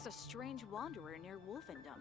There's a strange wanderer near Wolfendom.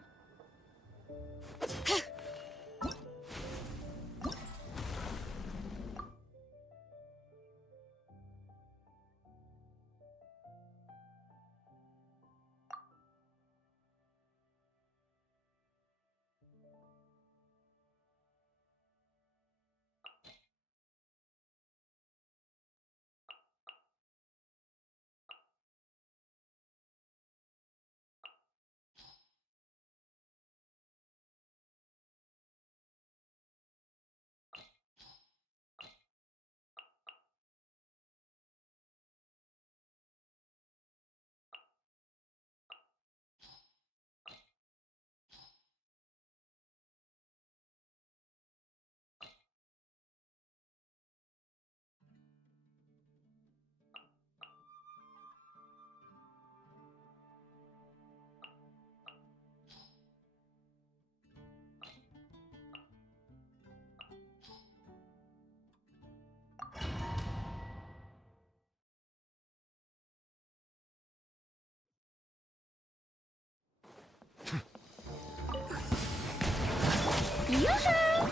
Yoo-hoo!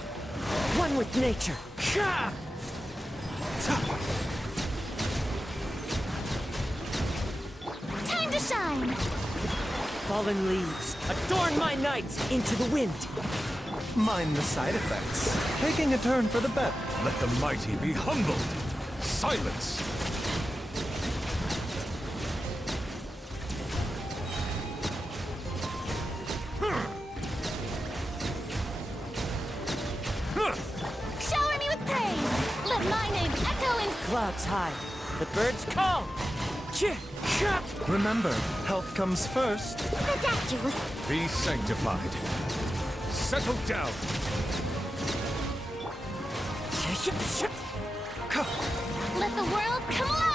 One with nature. Time to shine! Fallen leaves, adorn my night into the wind. Mind the side effects. Taking a turn for the better. Let the mighty be humbled. Silence! Shower me with praise! Let my name echo in... Clouds high, the birds call. Remember, health comes first. Ridiculous! Be sanctified. Settle down. Let the world come alive!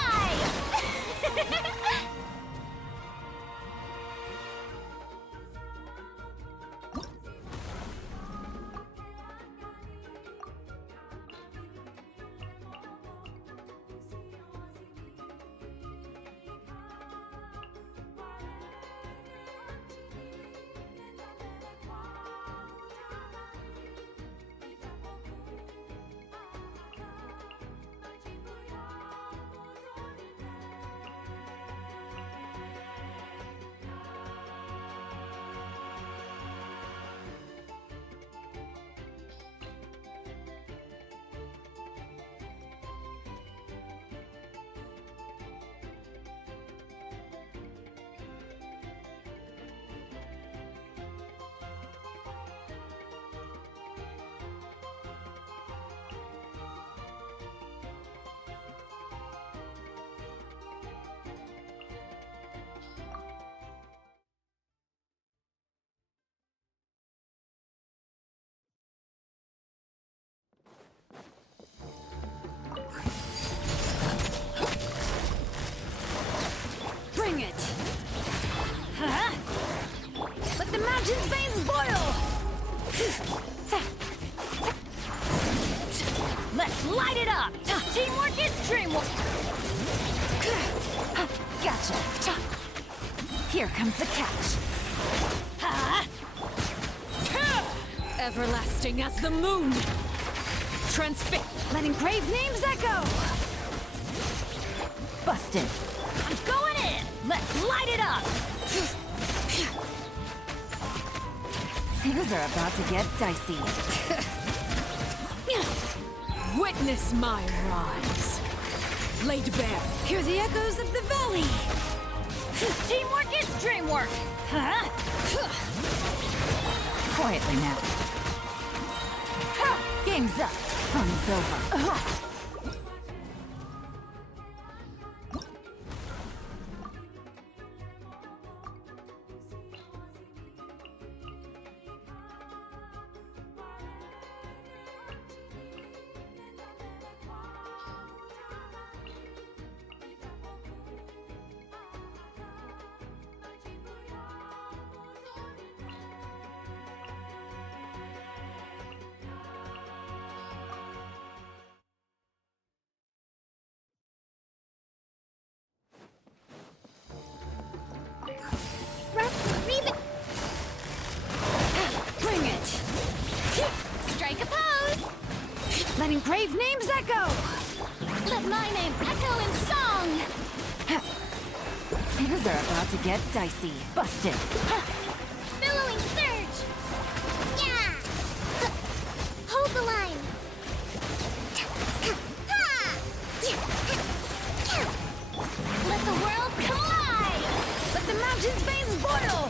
Bring it! Huh? Let the mountain's veins boil! Let's light it up! Teamwork is dreamwork! Gotcha! Here comes the catch! Everlasting as the moon! Transfix! Let engraved names echo! Busted! I'm going in! Let's light it up! Things are about to get dicey. Witness my rise. Laid bare. Hear the echoes of the valley. Teamwork is dreamwork. Huh? Quietly now. Game's up. Fun's over. Strike a pose! Letting brave names echo! Let my name echo in song! Things are about to get dicey. Busted. Billowing surge! Yeah! Hold the line! Let the world collide! Let the mountain's veins boil!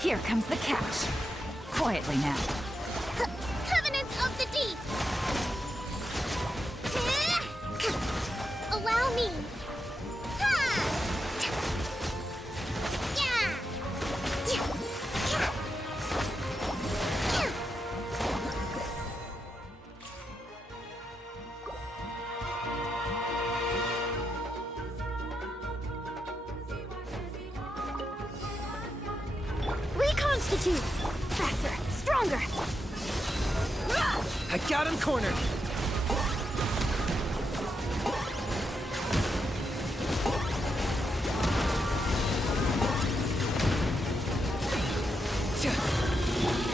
Here comes the catch. Quietly now. Covenants of the deep! Allow me! Reconstitute! Faster! Stronger! I got him cornered.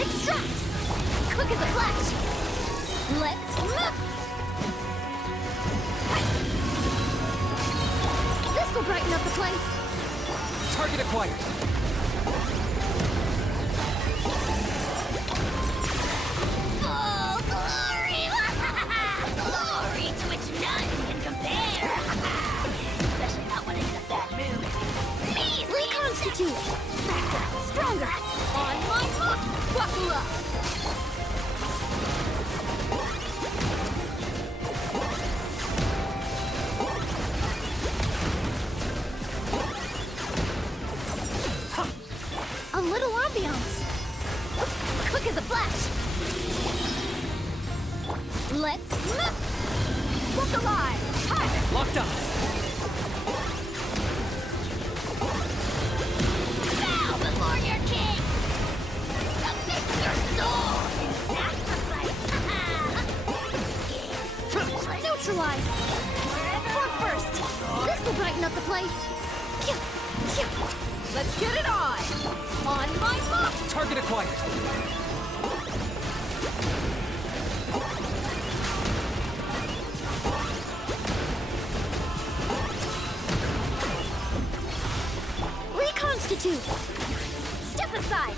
Extract! Quick as a flash! Let's move! This'll brighten up the place! Target acquired. Oh, glory! Glory to which none can compare! Especially not when I'm in a bad mood. Please reconstitute! Faster! Stronger! On my mark! Buckle up! A little ambiance! Quick as a flash! Let's move! Look alive! Hi! Locked up. Bow before your king! Submit your soul in sacrifice! Neutralize! Fork first! This'll brighten up the place! Let's get it on! On my mark! Target acquired. Reconstitute! Step aside!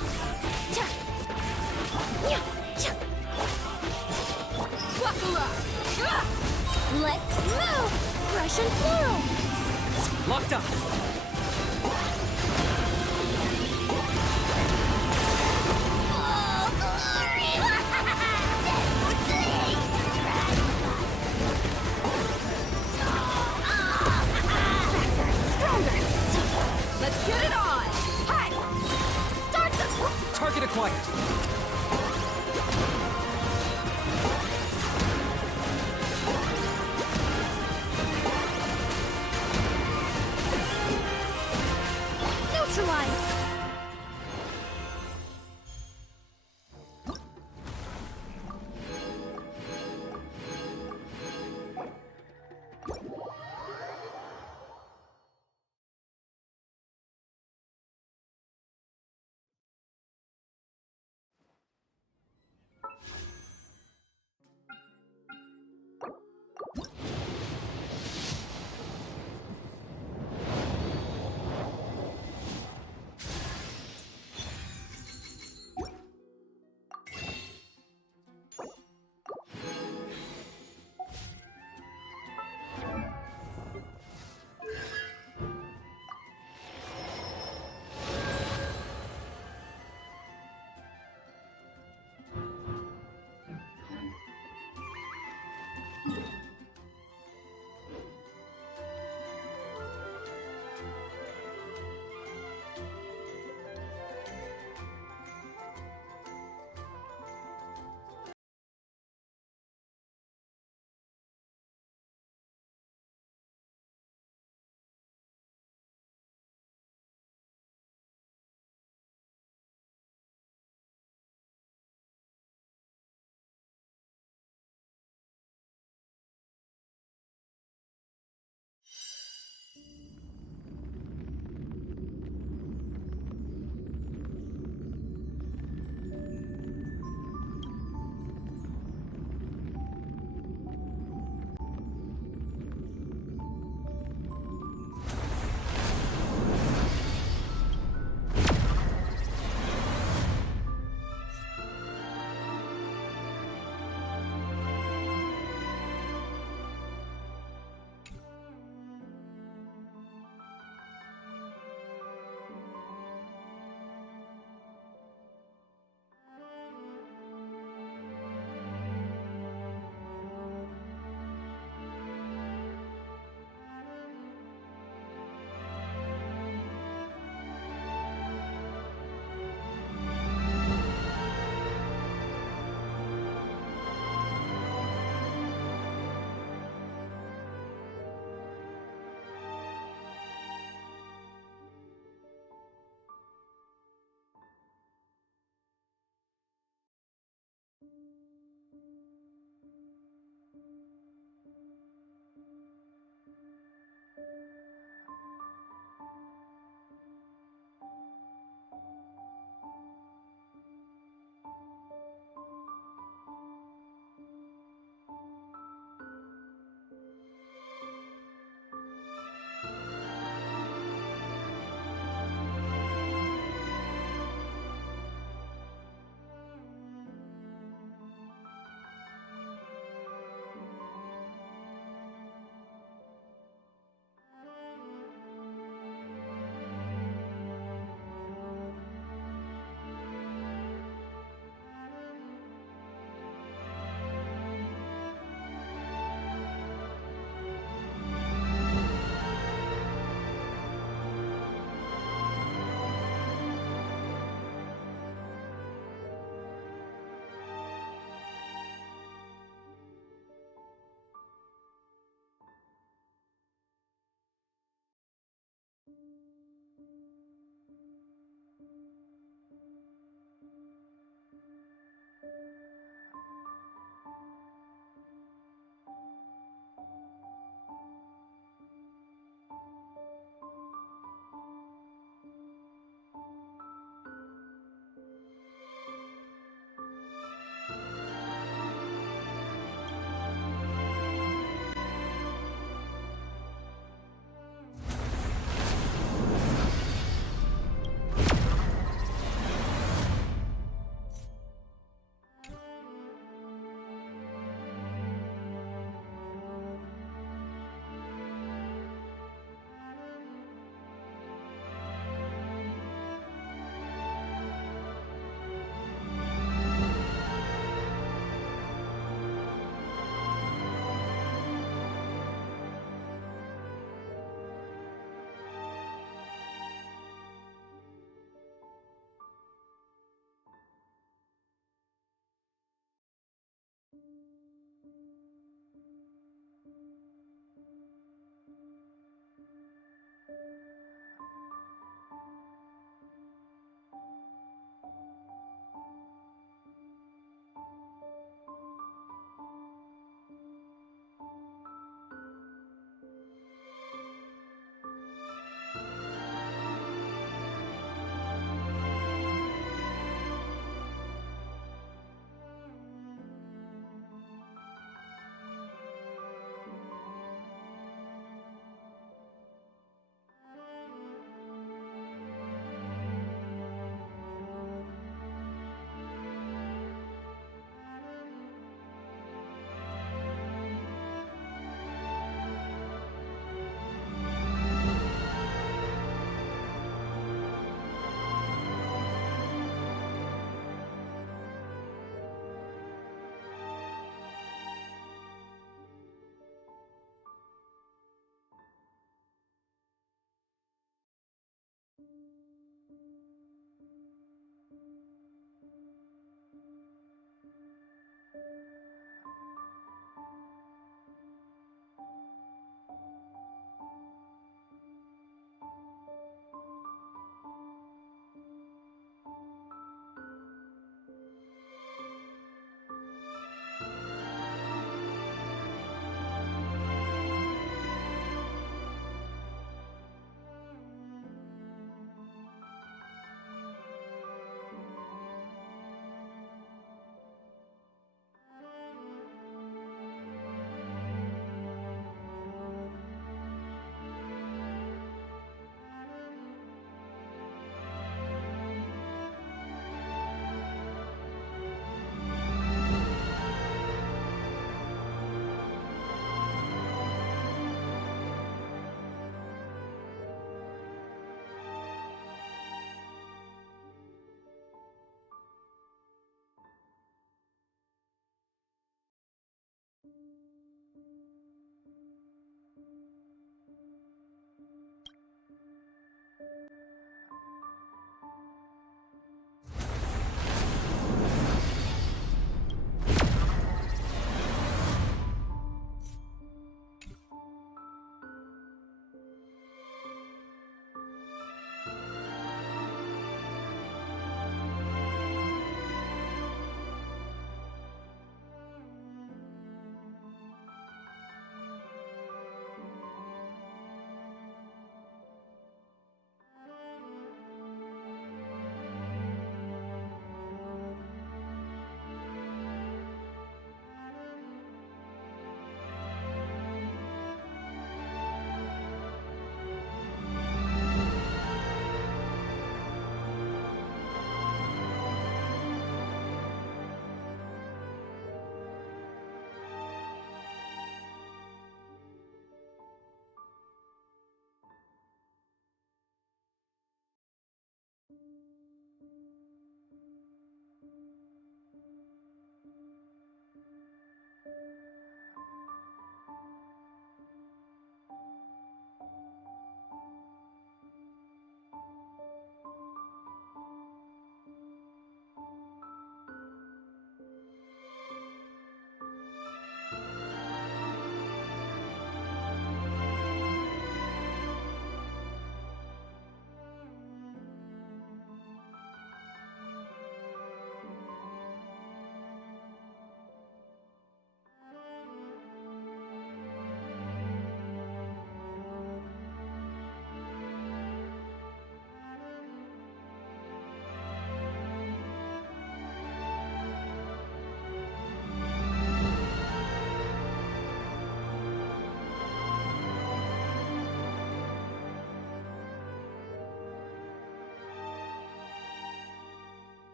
Buckle up! Let's move! Fresh and floral! Locked up. Oh, glory! Stronger! Let's get it on! Hi! Start the... Target acquired. Neutralize!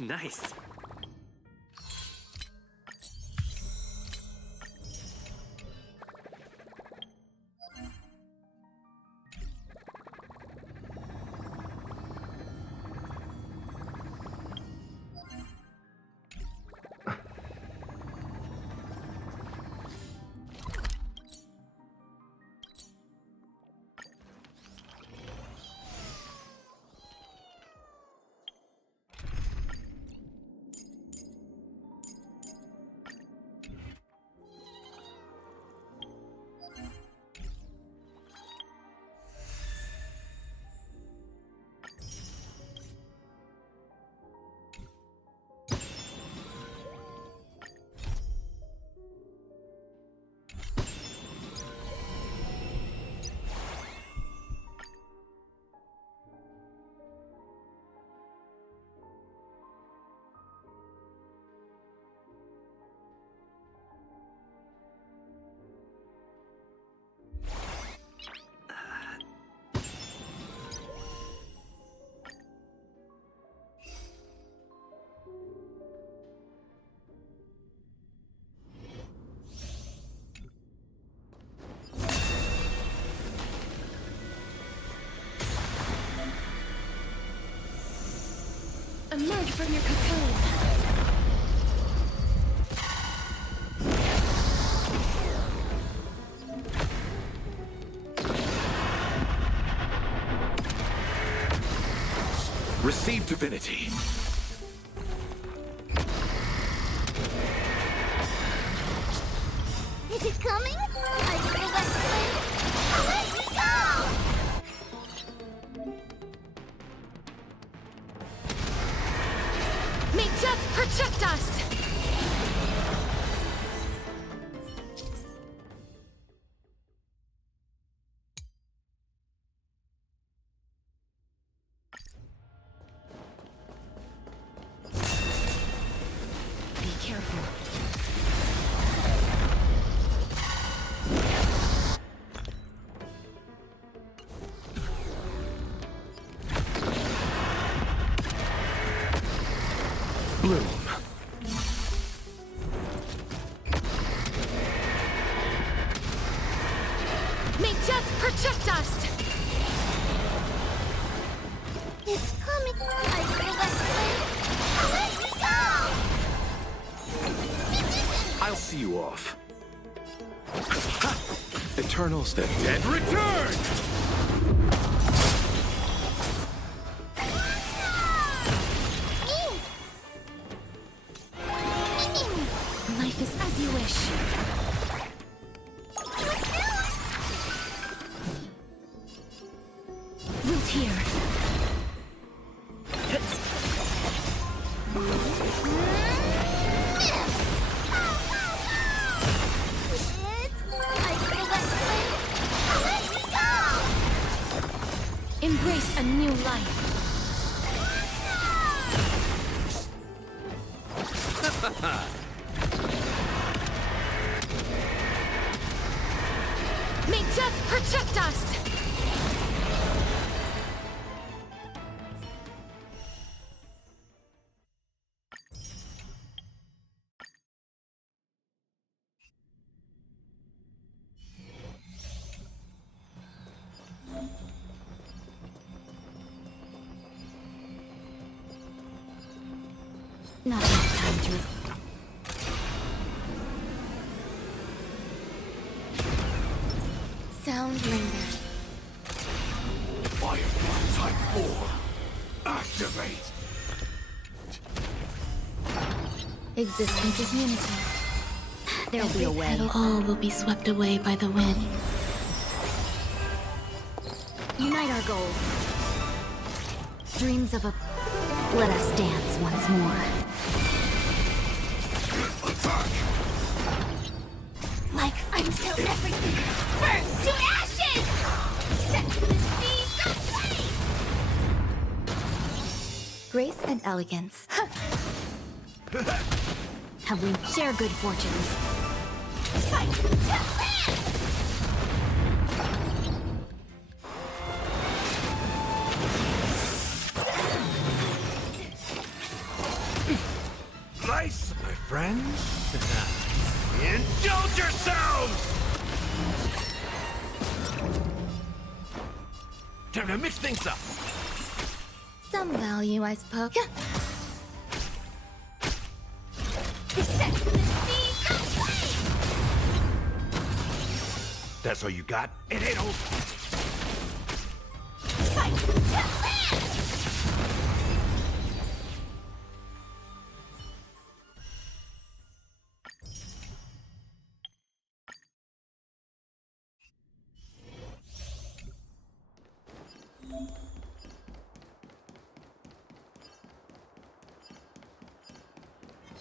Nice. Emerge from your cocoon. Receive divinity. Is it coming? Are you the West Wind? Away we go! May death protect us! Be careful. Bloom. May death protect us! It's coming. Are you the West Wind? Away we go! I'll see you off. Eternals, the dead return! Life is as you wish. Root here. Embrace a new life. May death protect us! Not enough time to... Sound lingers. Firefly Type 4. Activate! Existence is unity. There'll be a way. All will be swept away by the wind. Unite our goals. Dreams of a... Let us dance once more. Attack! Like until everything burns to ashes! Set to the seas of flame! Grace and elegance. Have we share good fortunes? Fight to land! friends? Indulge yourselves! Time to mix things up. Some value, I suppose. Yeah. That's all you got? It ain't over.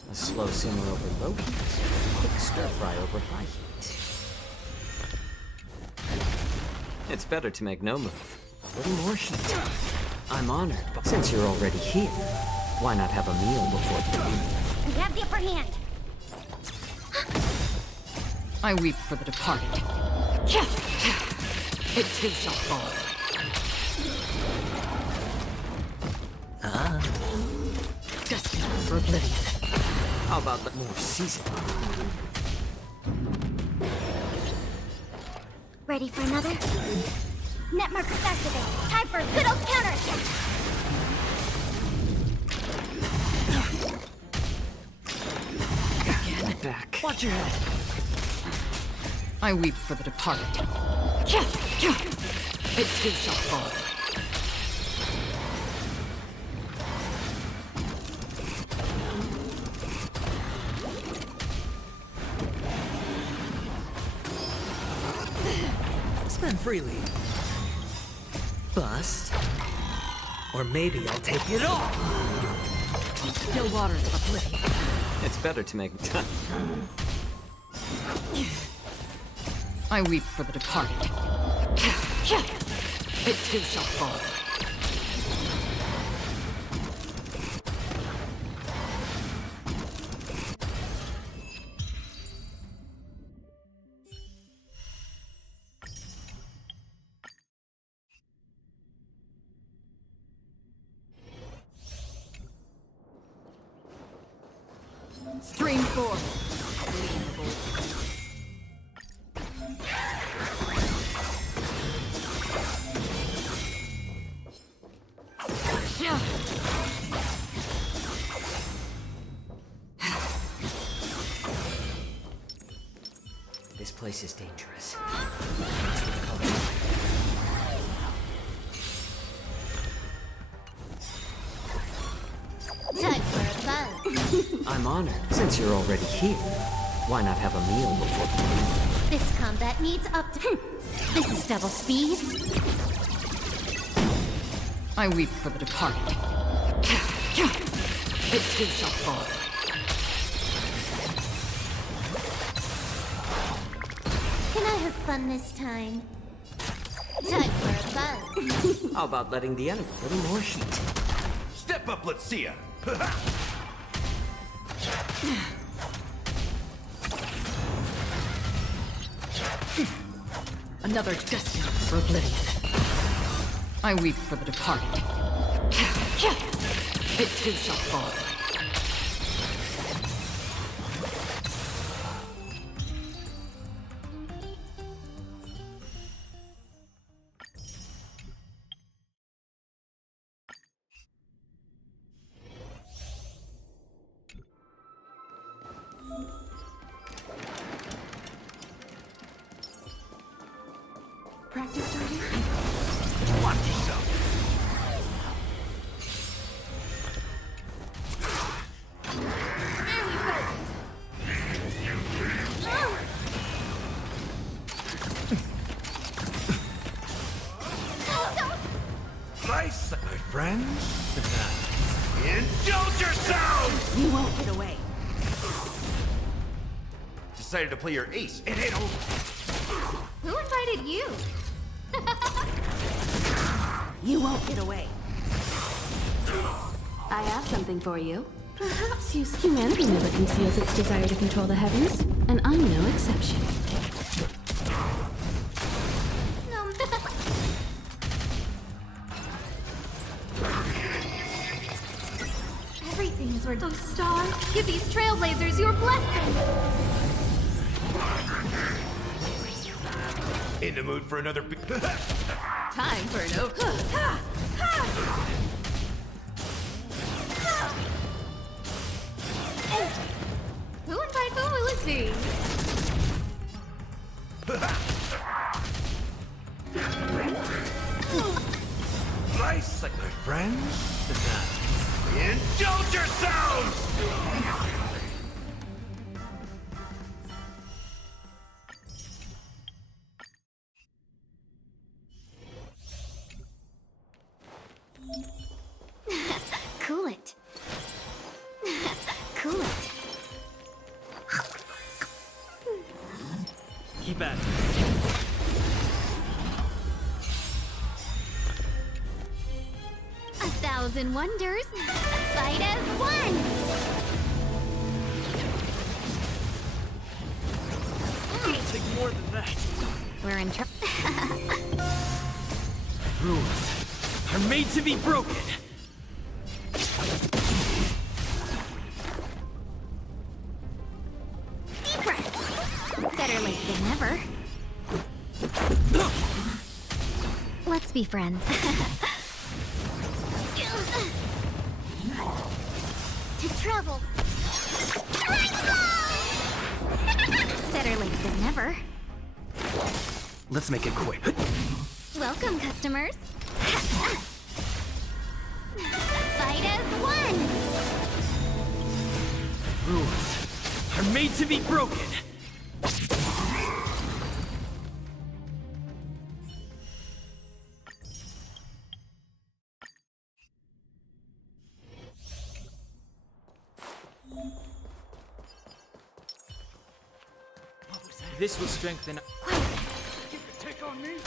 A slow simmer over low heat. Quick stir fry over high heat. It's better to make no move. A little more heat. I'm honored, but since you're already here, why not have a meal before you leave? We have the upper hand. I weep for the departed. It too shall fall. Destined for oblivion. How about the more seasoning? Ready for another? Net markers activate. Time for a good old counterattack. Again, back. Watch your head. I weep for the departed. It too shall fall. Spend freely. Bust. Or maybe I'll take it all. Still waters of oblivion. It's better to make time. I weep for the departed. It too shall fall. Stream forth. This place is dangerous. Time for a buzz. I'm honored. Since you're already here, why not have a meal before you leave? This combat needs up to... This is double speed. I weep for the departed. It too shall fall. Can I have fun this time? Time for a buzz. How about letting the enemy a little more heat? Step up, let's see ya. Another destined for oblivion. I weep for the departed. It too shall fall. Practice starting? Watch yourself. Nice, my friends. Indulge yourselves! You won't get away. Decided to play your ace. It ain't over. Who invited you? You won't get away. I have something for you. Perhaps humanity never conceals its desire to control the heavens, and I'm no exception. No. Everything is were those stars. Give these trailblazers your blessing. In the mood for another big... Time for an open. Who invite who will it be? Nice, like my friends. Indulge yourselves! Cool it. Cool it. Keep at it. A thousand wonders. Fight as one. It'll take more than that. We're in trouble. Rules are made to be broken. Deep breath. Better late than never. Let's be friends. To travel. Better late than never. Let's make it quick. Welcome, customers. Fight as one. Rules are made to be broken. This will strengthen. Take on me?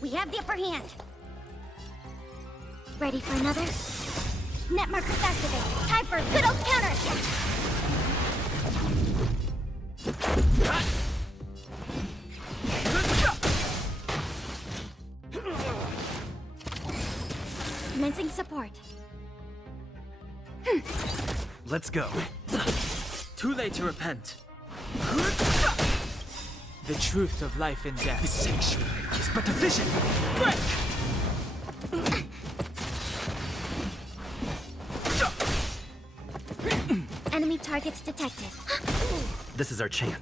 We have the upper hand. Ready for another? Net markers activate. Time for a good old counterattack. Commencing support. Let's go. Too late to repent. The truth of life and death. The sanctuary is but a vision. Break! Enemy targets detected. This is our chance.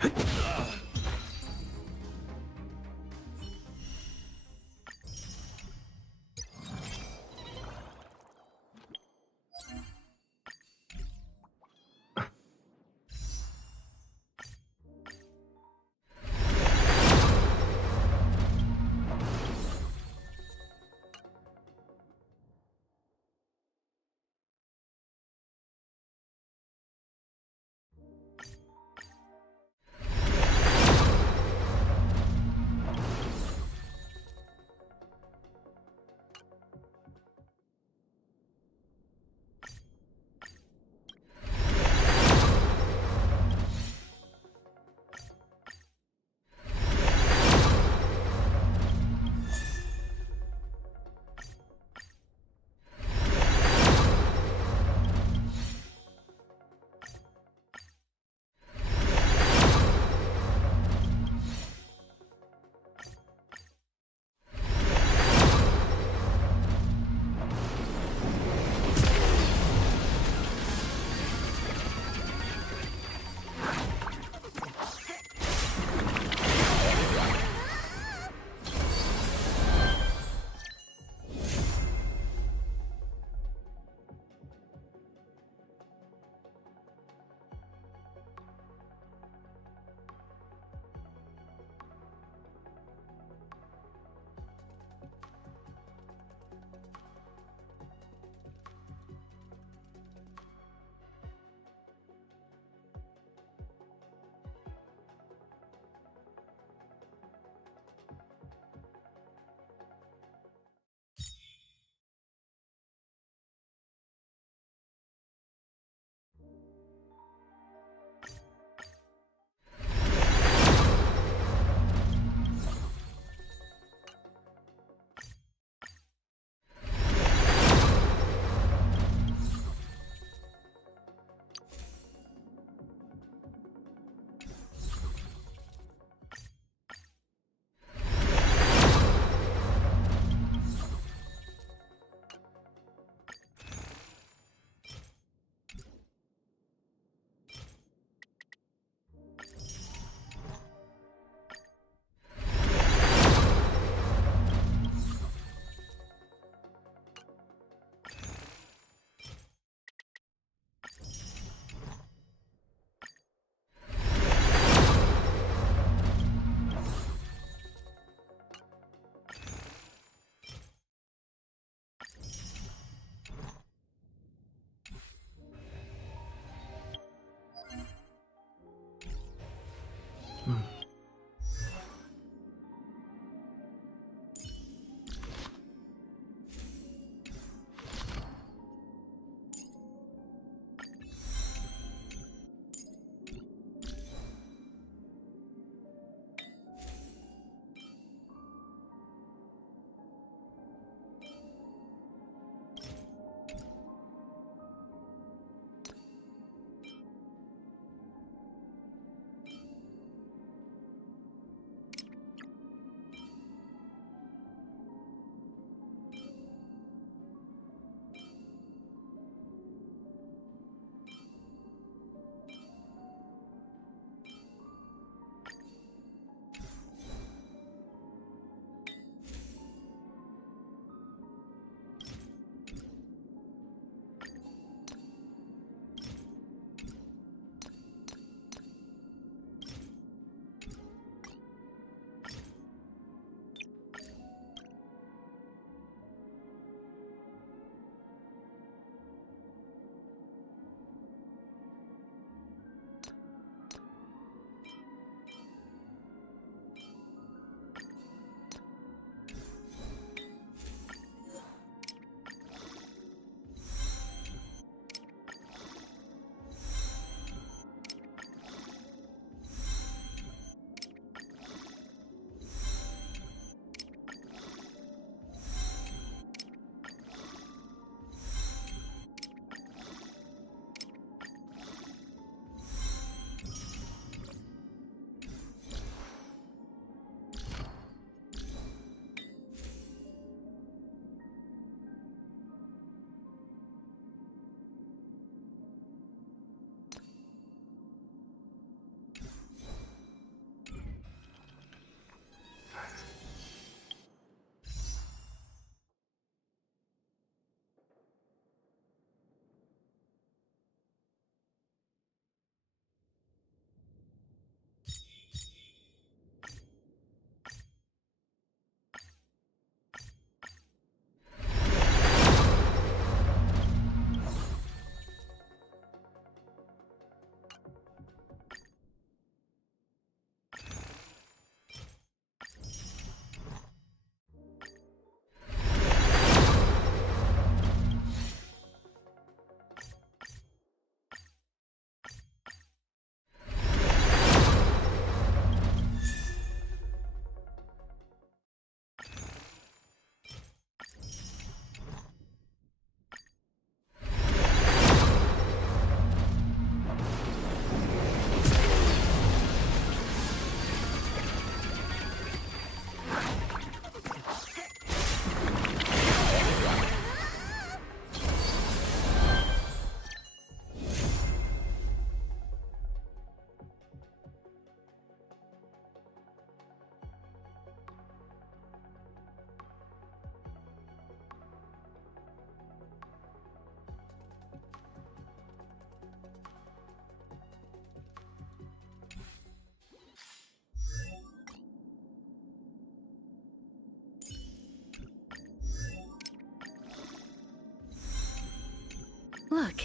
Look,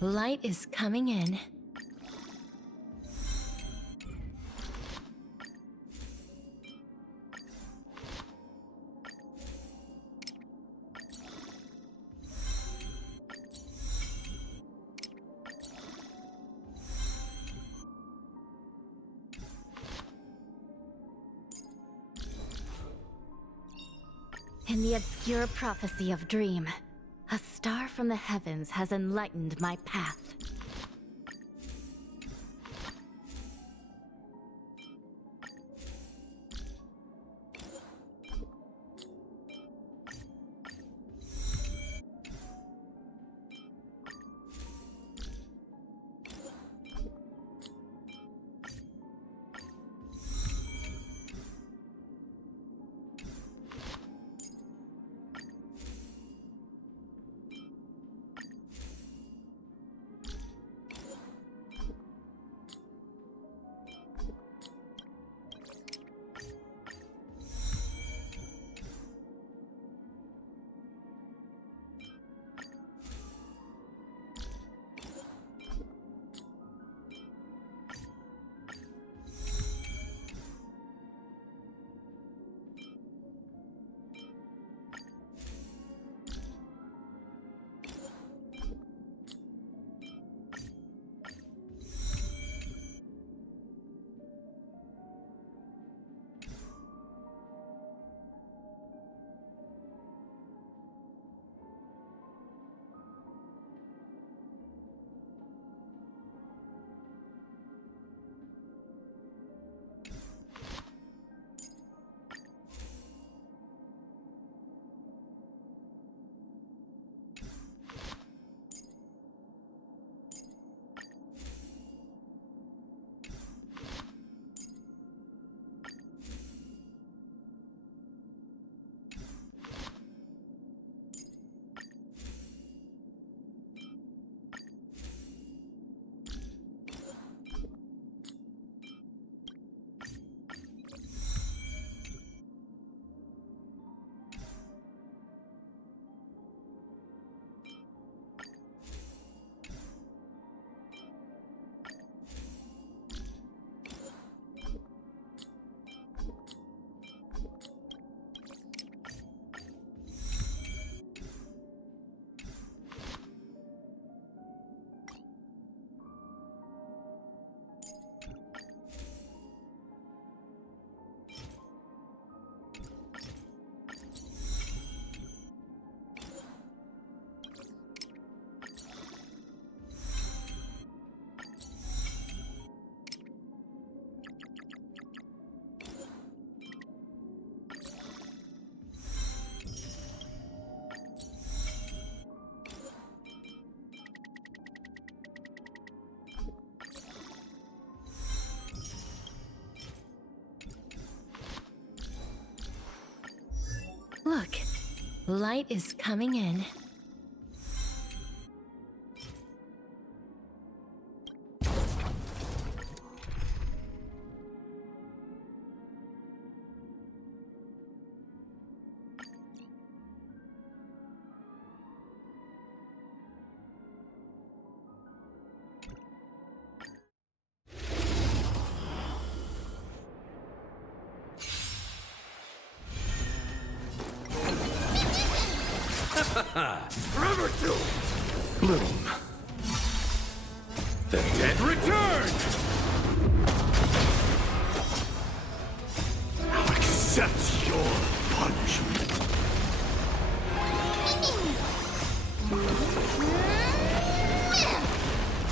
light is coming in. In the obscure prophecy of Dream, a star from the heavens has enlightened my path. Look, light is coming in. Forever to bloom. The dead return. Now accept your punishment.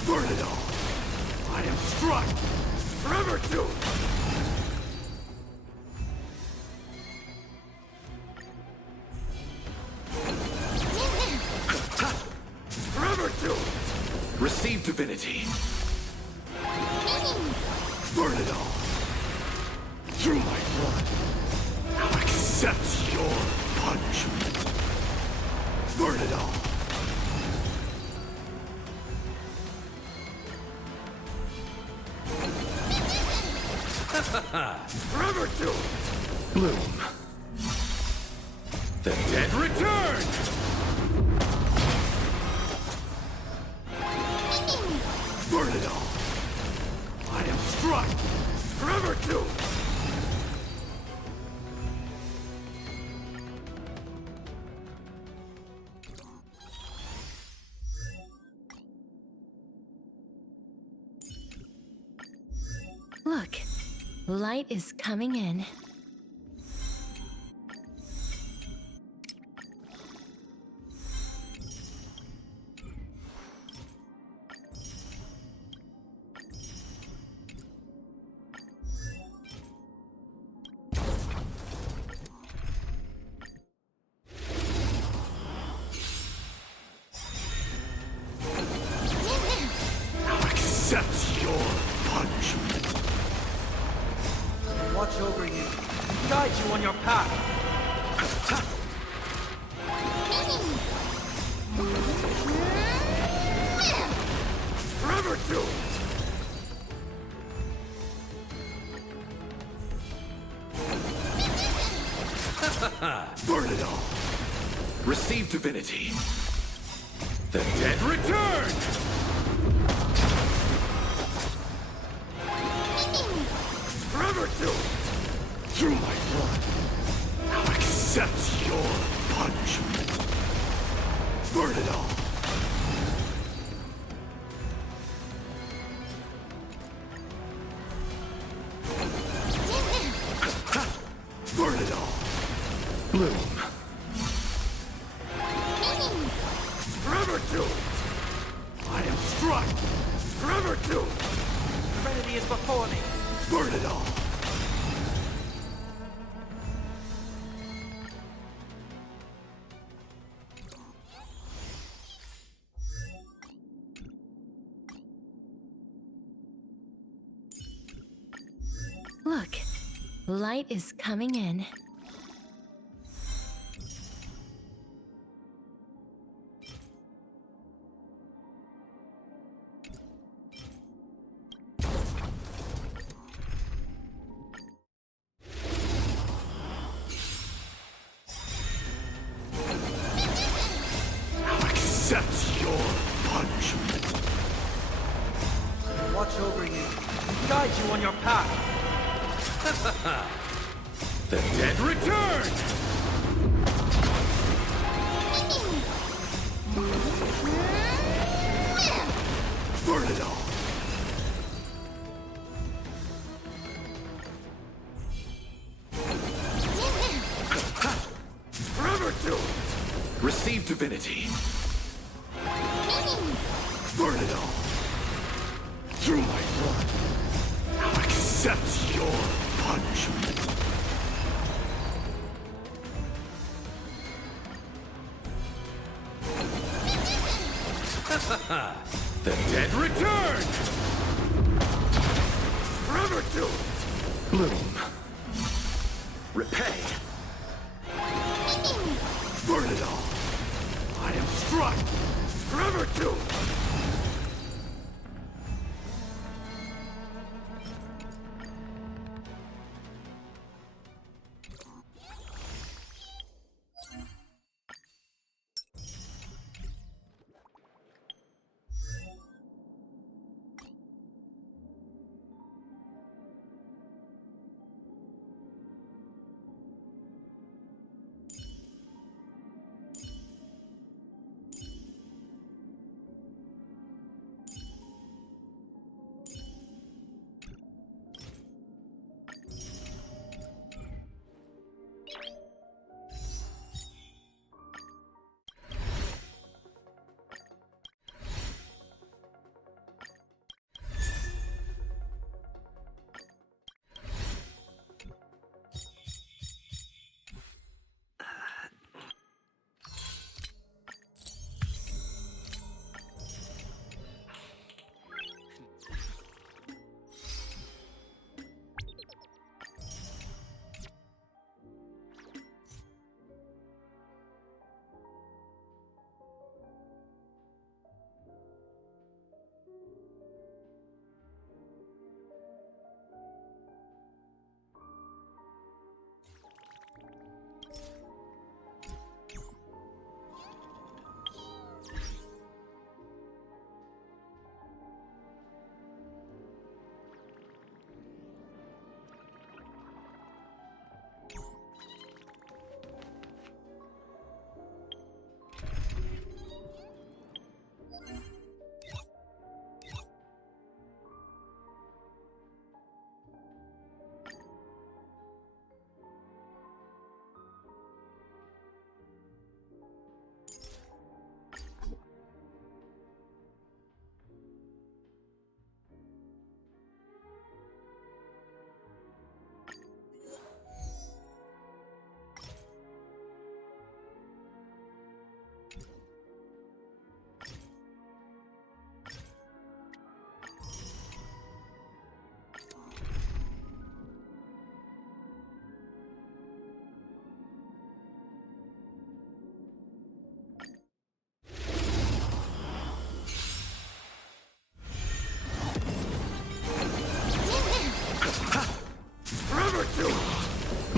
Burn it all. I am struck. Forever to. Receive divinity. Burn it all. Through my blood. Now accept your punishment. Burn it all. Forever to bloom. The dead return. Burn it all. I am struck. Forever to. Look, light is coming in. Accept your punishment. Watch over you. Guide you on your path. Forever to. Burn it all. Receive divinity. The dead return. Forever to. Through my blood. Now accept your punishment. Burn it all. Burn it all. Bloom. Forever to. I am struck. Forever to. Serenity is before me. Burn it all. Look, light is coming in. Now accept your punishment. Watch over you. Guide you on your path. The dead return. Burn it all. Forever to. Receive divinity. Burn it all. Through my blood. Now accept your punishment. The dead return. Forever to. Bloom. Repay.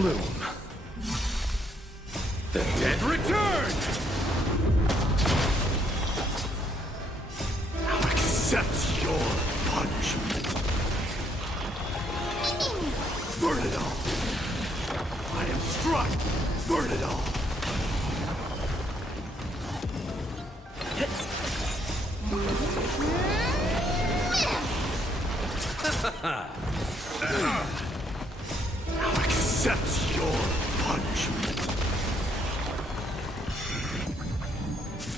Bloom. The dead return! Now accept your punishment. Burn it all. I am struck. Burn it all. Now accept your punishment.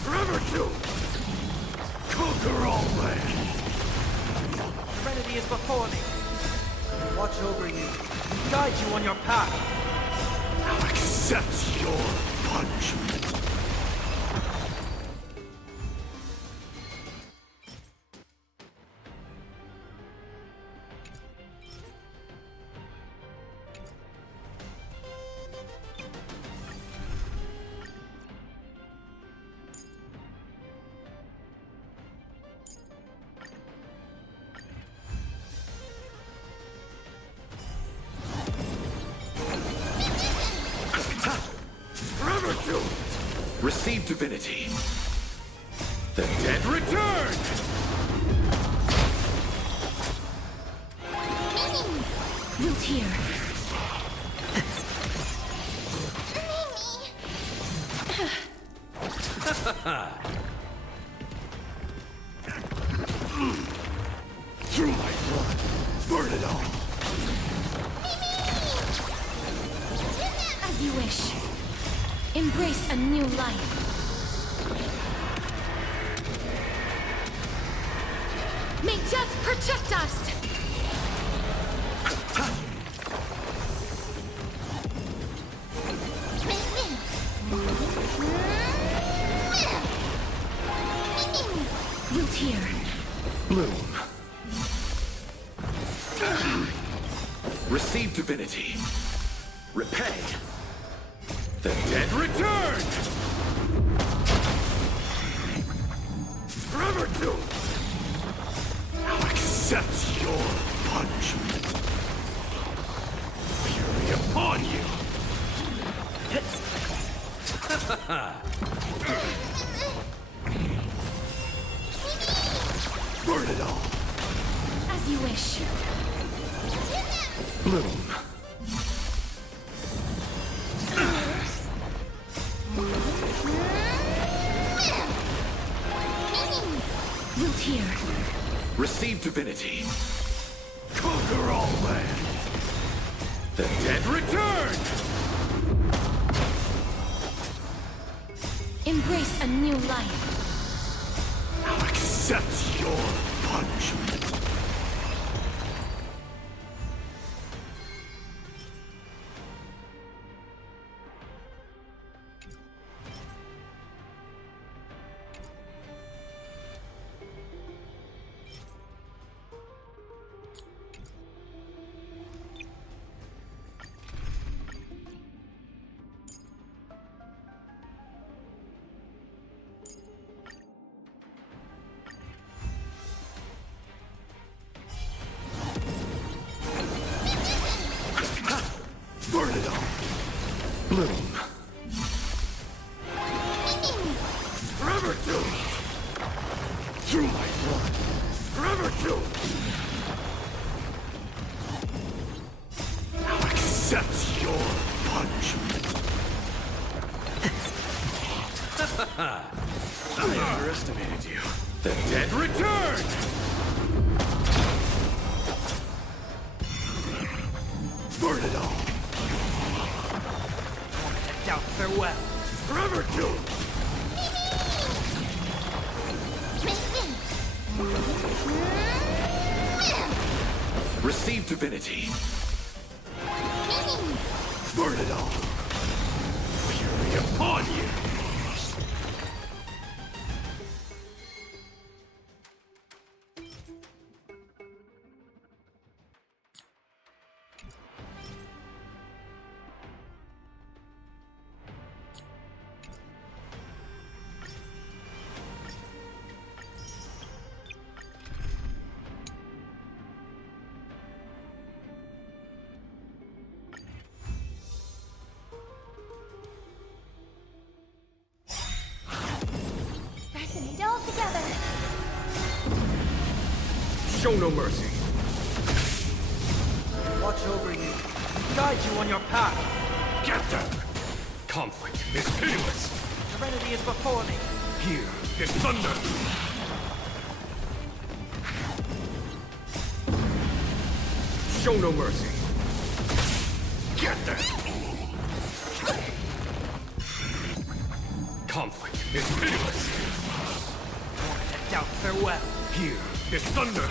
Forever to conquer all lands. Serenity is before me. Watch over you, guide you on your path. Now accept your punishment. Forever doomed! Receive divinity. The dead return! Wilt here. Through my blood, burn it all! As you wish. Embrace a new life. May death protect us! Wilt here. Bloom. Receive divinity. Repay. The dead return! Forever doomed! Now accept your punishment. Fury upon you! Burn it all! As you wish. Bloom. Wilt here. Receive divinity. Conquer all lands. The dead return! Embrace a new life. Now accept your punishment. Burn it all. Bloom. Forever doomed. Through my blood. Forever doomed. Now accept your punishment. I underestimated you. The dead return! Burn it all. Doubt farewell. Forever doomed. Receive divinity. Burn it all. Fury upon you. Show no mercy. Watch over you. Guide you on your path. Get them! Conflict is pitiless. Serenity is before me. Here is thunder. Show no mercy. Get them! Conflict is pitiless. Doubt farewell. Here is thunder.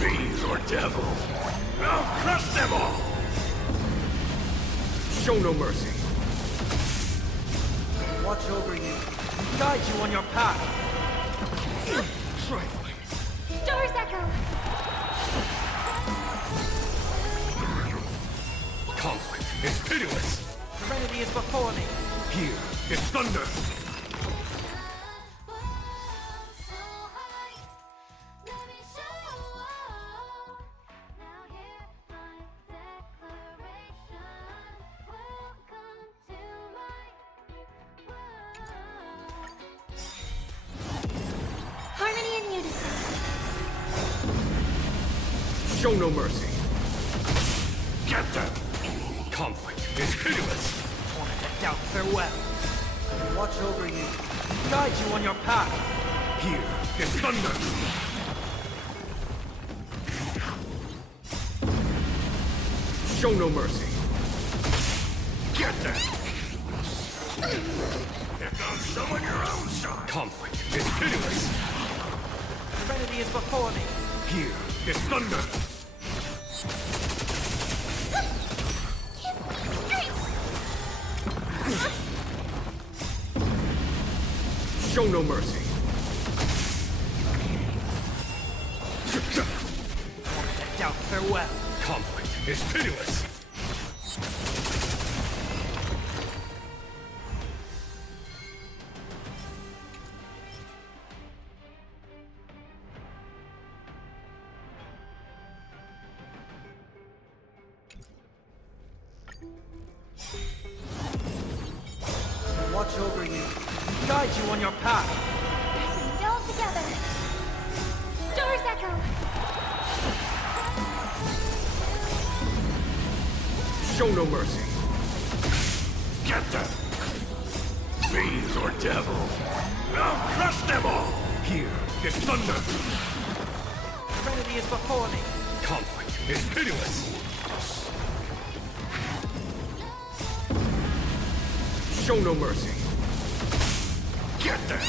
Fiends or devil, I'll crush them all! Show no mercy. Watch over you. Guide you on your path. Trifling. Stars echo. Conflict is pitiless. Serenity is before me. Here is thunder. Harmony and unison. Show no mercy. Get them! Conflict is pitiless. Doubt farewell. Watch over you. Guide you on your path. Here is thunder. Show no mercy. Get them! Here comes someone your own side. Conflict is pitiless. Serenity is before me. Here is thunder. Show no mercy. Doubt farewell. Conflict is pitiless. Watch over you. Guide you on your path. Destiny all together. Stars echo. Show no mercy. Get them! Fiends or devil, I'll crush them all! Here is thunder. Serenity is before me. Conflict is pitiless. Show no mercy. Get them!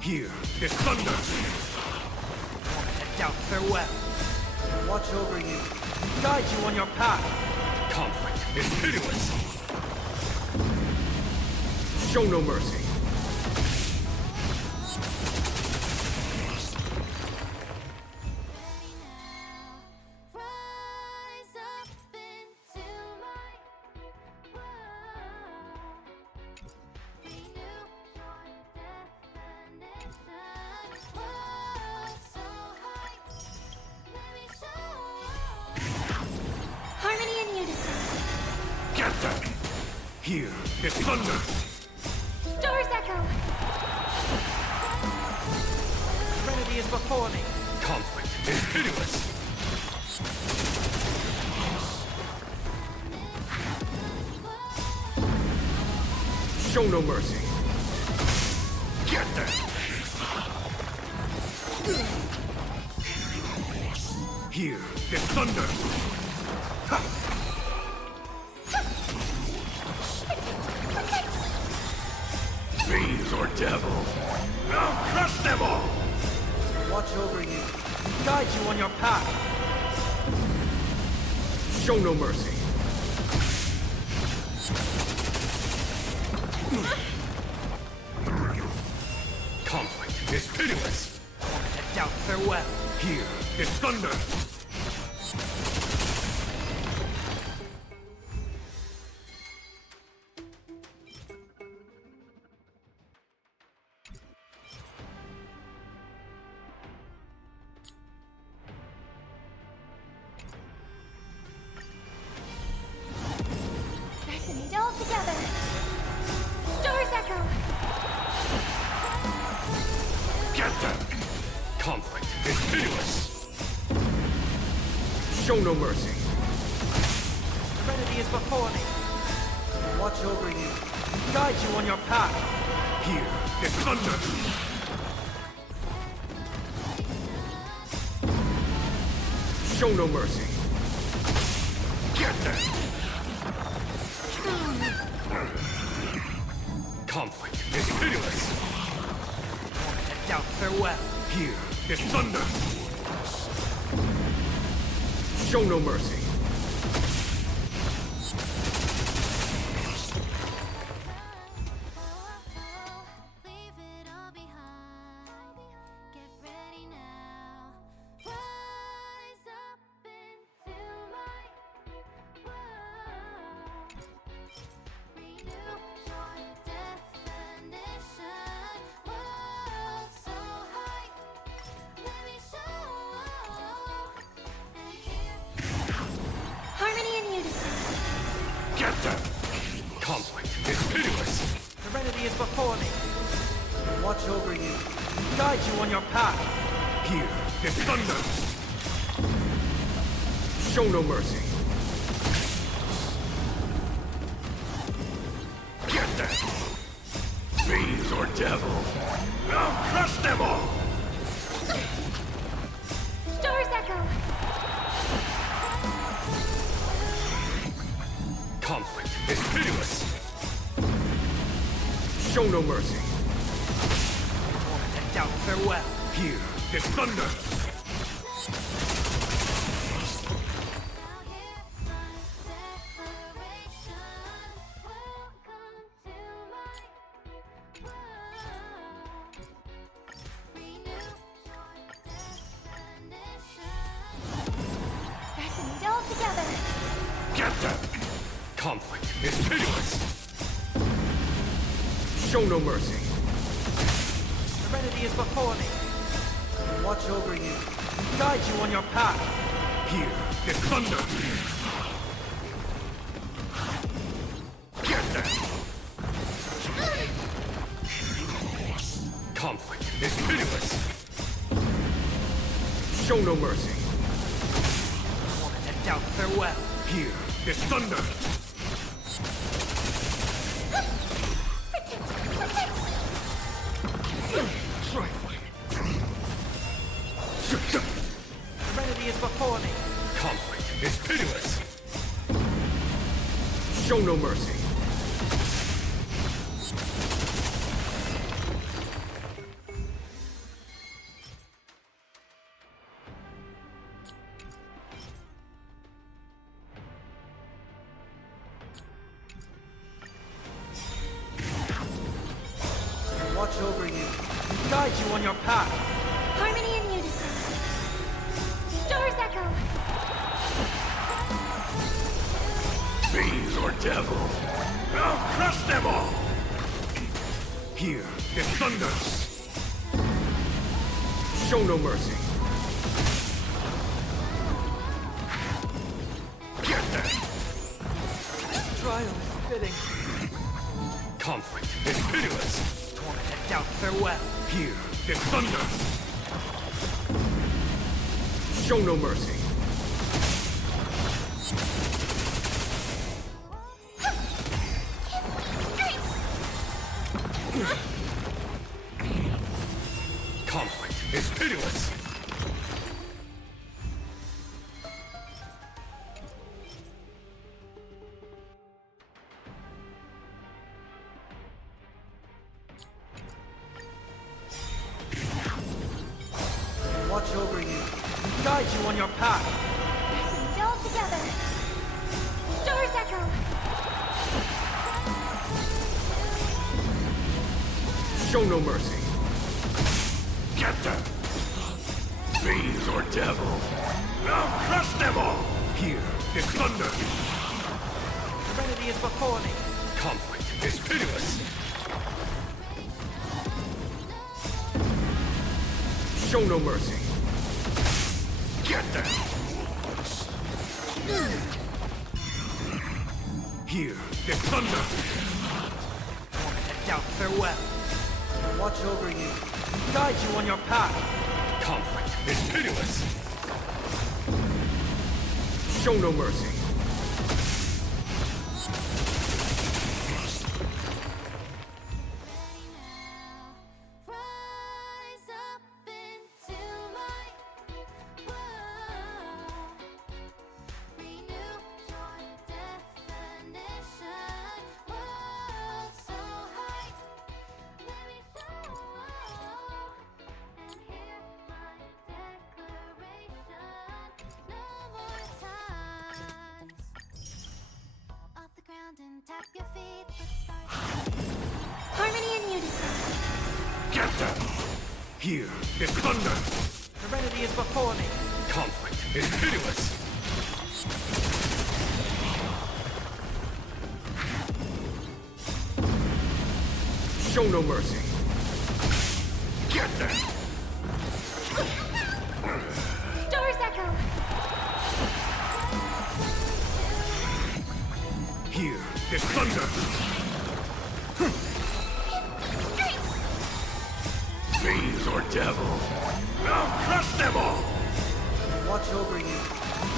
Here is thunder. Doubt farewell. Watch over you. Guide you on your path. Conflict is pitiless. Show no mercy. Rise up into my world. Renew your definition. World so high. Let me show. Harmony and unison. Get them! Here is thunder. Stars echo. Serenity is before me. Conflict is pitiless. Show no mercy. Get them! Here is thunder. Ha! Fiends or devil, I'll crush them all! Watch over you. Guide you on your path. Show no mercy. Conflict is pitiless. Doubt farewell. Here is thunder. Destiny together! Stars echo! Get them! Conflict is pitiless! Show no mercy! Serenity is before me. Watch over you. Guide you on your path. Here is thunder! Show no mercy! Get them! Conflict is pitiless! And doubt farewell. Here is thunder! Show no mercy! Leave it all behind. Get ready now. Rise up into my world. Renew your definition. World so high. Let me show. And here. Harmony and unison. Get them! Conflict is pitiless! Serenity is before me. Watch over you. Guide you on your path. Here is thunder! Show no mercy! Get them! Fiends or devil! I'll crush them all! Stars echo. Conflict is pitiless! Show no mercy! And doubt farewell. Here is thunder! Now hear my declaration. Welcome to my world. Renew your definition. Pressing it all together. Get them! Conflict is pitiless! Show no mercy! Serenity is before me. Watch over you. Guide you on your path. Here is thunder! Get them! Conflict is pitiless! Show no mercy! And doubt farewell. Here is thunder! Trifling! Serenity is before me. Conflict is pitiless! Show no mercy! Watch over you. Guide you on your path. Harmony and unison. Stars echo. Fiends or devil! I'll crush them all! Here is thunder! Show no mercy! Get them! Trial is fitting. Conflict is pitiless! And doubt farewell. Here is thunder! Show no mercy! Conflict is pitiless! Watch over you. Guide you on your path. Pressing it all together. Stars echo. Show no mercy! Get them! Fiends or devil! I'll crush them all! Here is thunder! Serenity is before me. Conflict is pitiless! Show no mercy! Get them! Here is thunder! Doubt farewell. Watch over you. Guide you on your path. Conflict is pitiless! Show no mercy! Rise up into my world. Renew your definition. World so high. Let me show and hear my declaration. No more ties. Off the ground and tap your feet. Let's start. Harmony and unison. Get them! Here is thunder! Serenity is before me. Conflict is pitiless! Show no mercy! Get them! Stars echo. Here is thunder! Fiends or devil! I'll crush them all! Watch over you.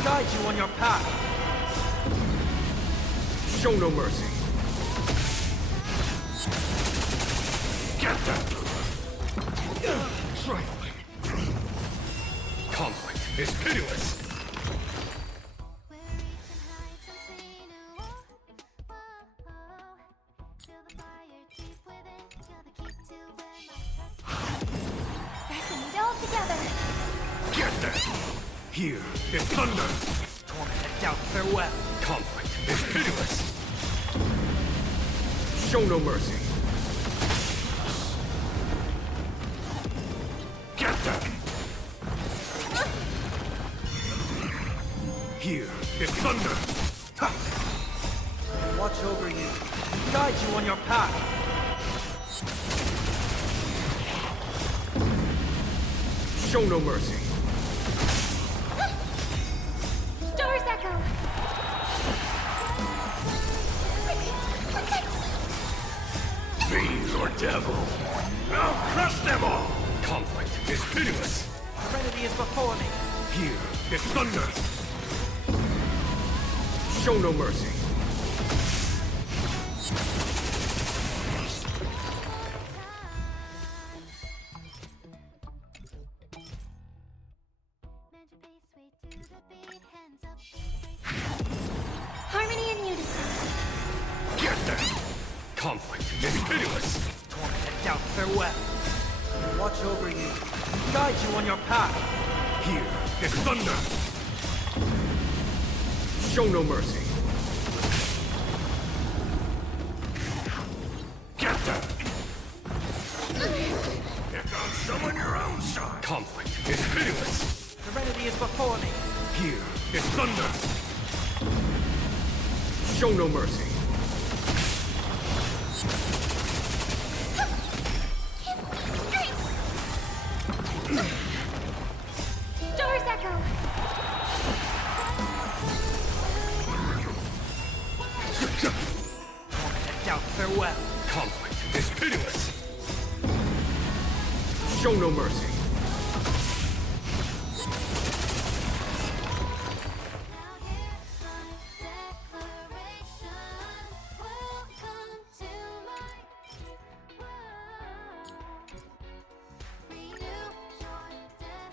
Guide you on your path. Show no mercy! Get them! Trifling! Conflict is pitiless! We're reaching heights unseen. Whoa, whoa. Feel the fire deep within. Feel the key to where my trust. Resonate all together. Get them! Here is thunder! Torment and doubt farewell. Conflict is pitiless! Show no mercy! Get them! Here is thunder! Ha! Watch over you. Guide you on your path. Show no mercy! Stars echo. Fiends or devil! I'll crush them all! Conflict is pitiless! Serenity is before me. Here is thunder! Show no mercy! Bend your pace way to the beat. Hands up, harmony and unison. Get them! Conflict is pitiless! Torment and doubt farewell. Watch over you. Guide you on your path. Here is thunder! Show no mercy! Get them! Pick on someone your own side! Conflict is pitiless! Serenity is before me. Here is thunder! Show no mercy! Stars echo. Torment and doubt farewell. Conflict is pitiless! Show no mercy! Now here's my declaration. Welcome to my world. Renew your definition.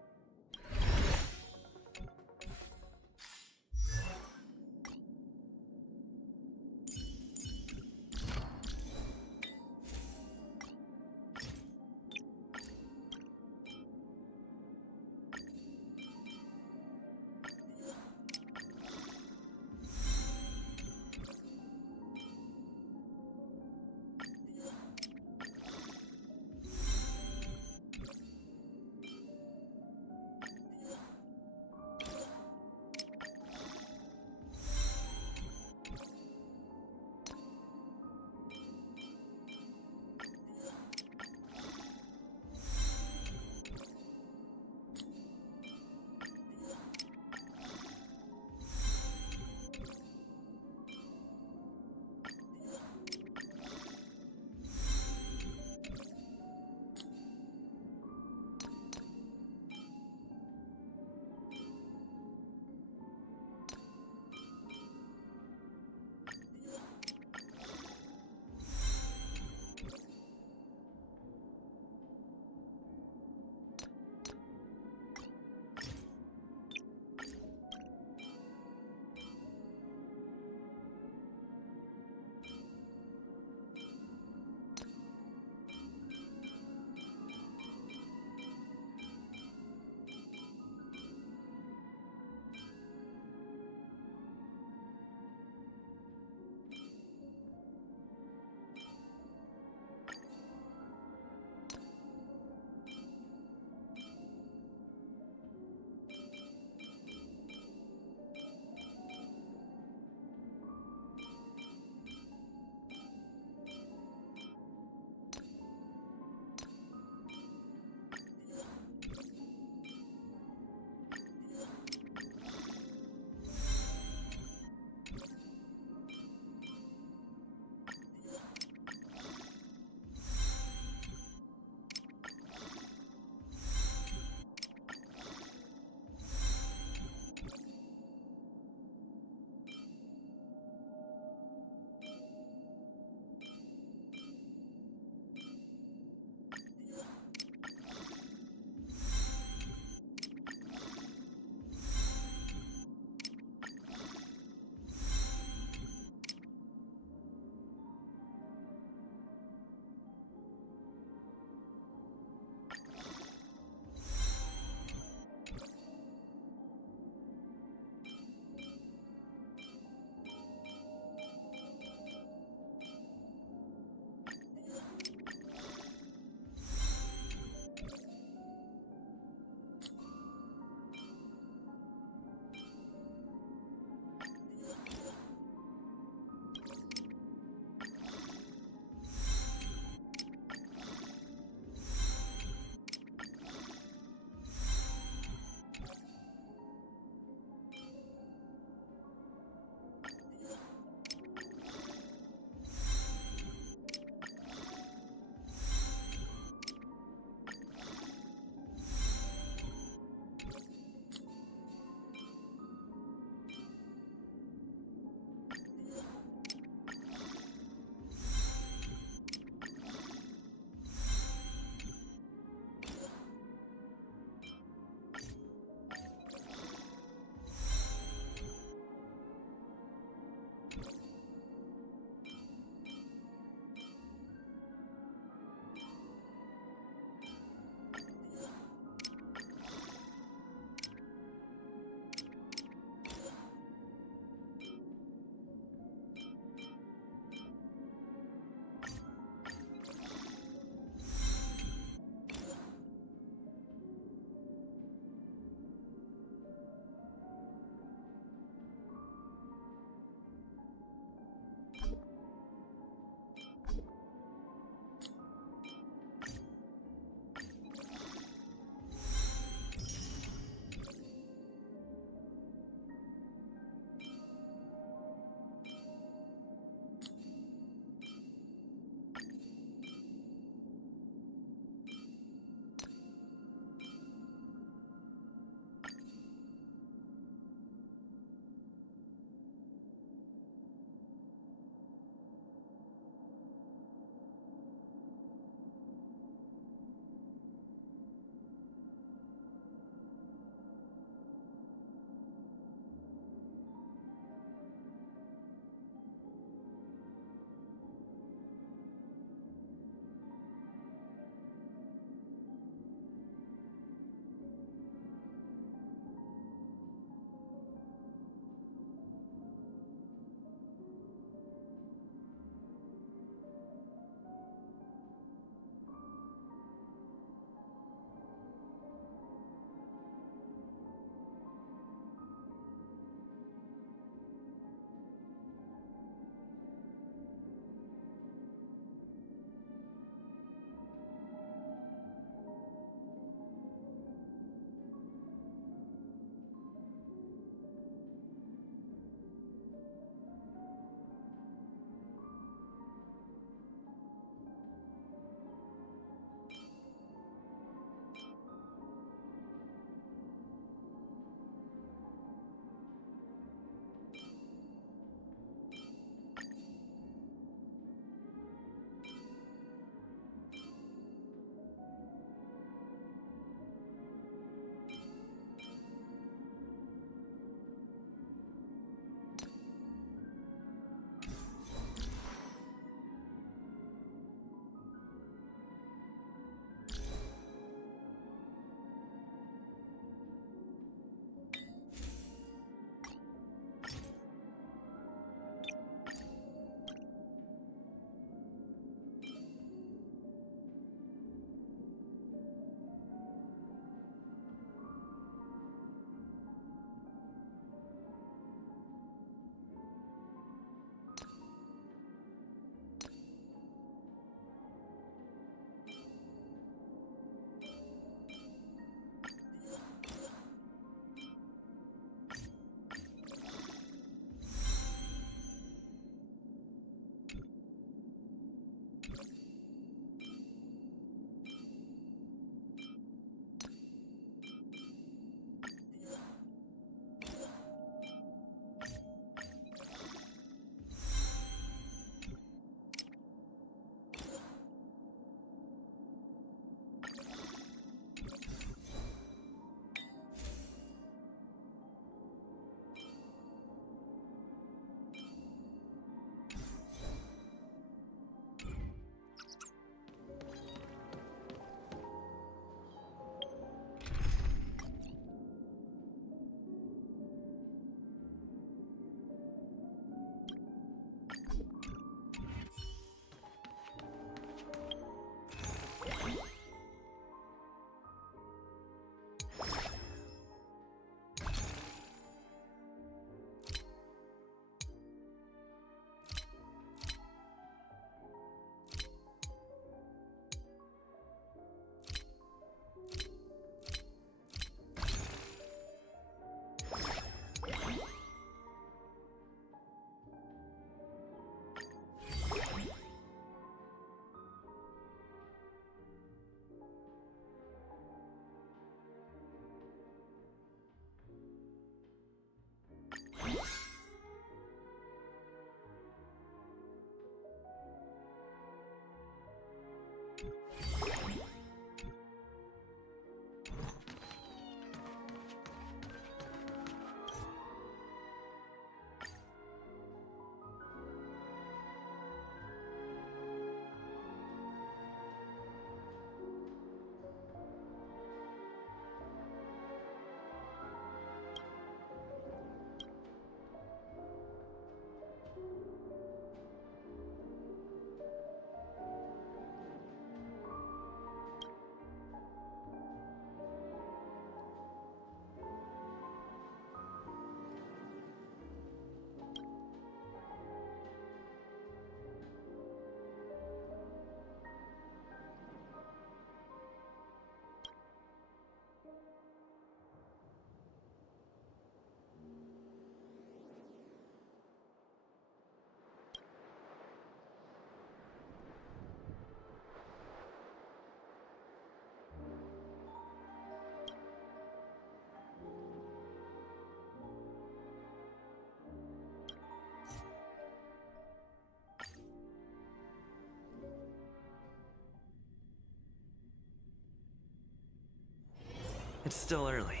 It's still early.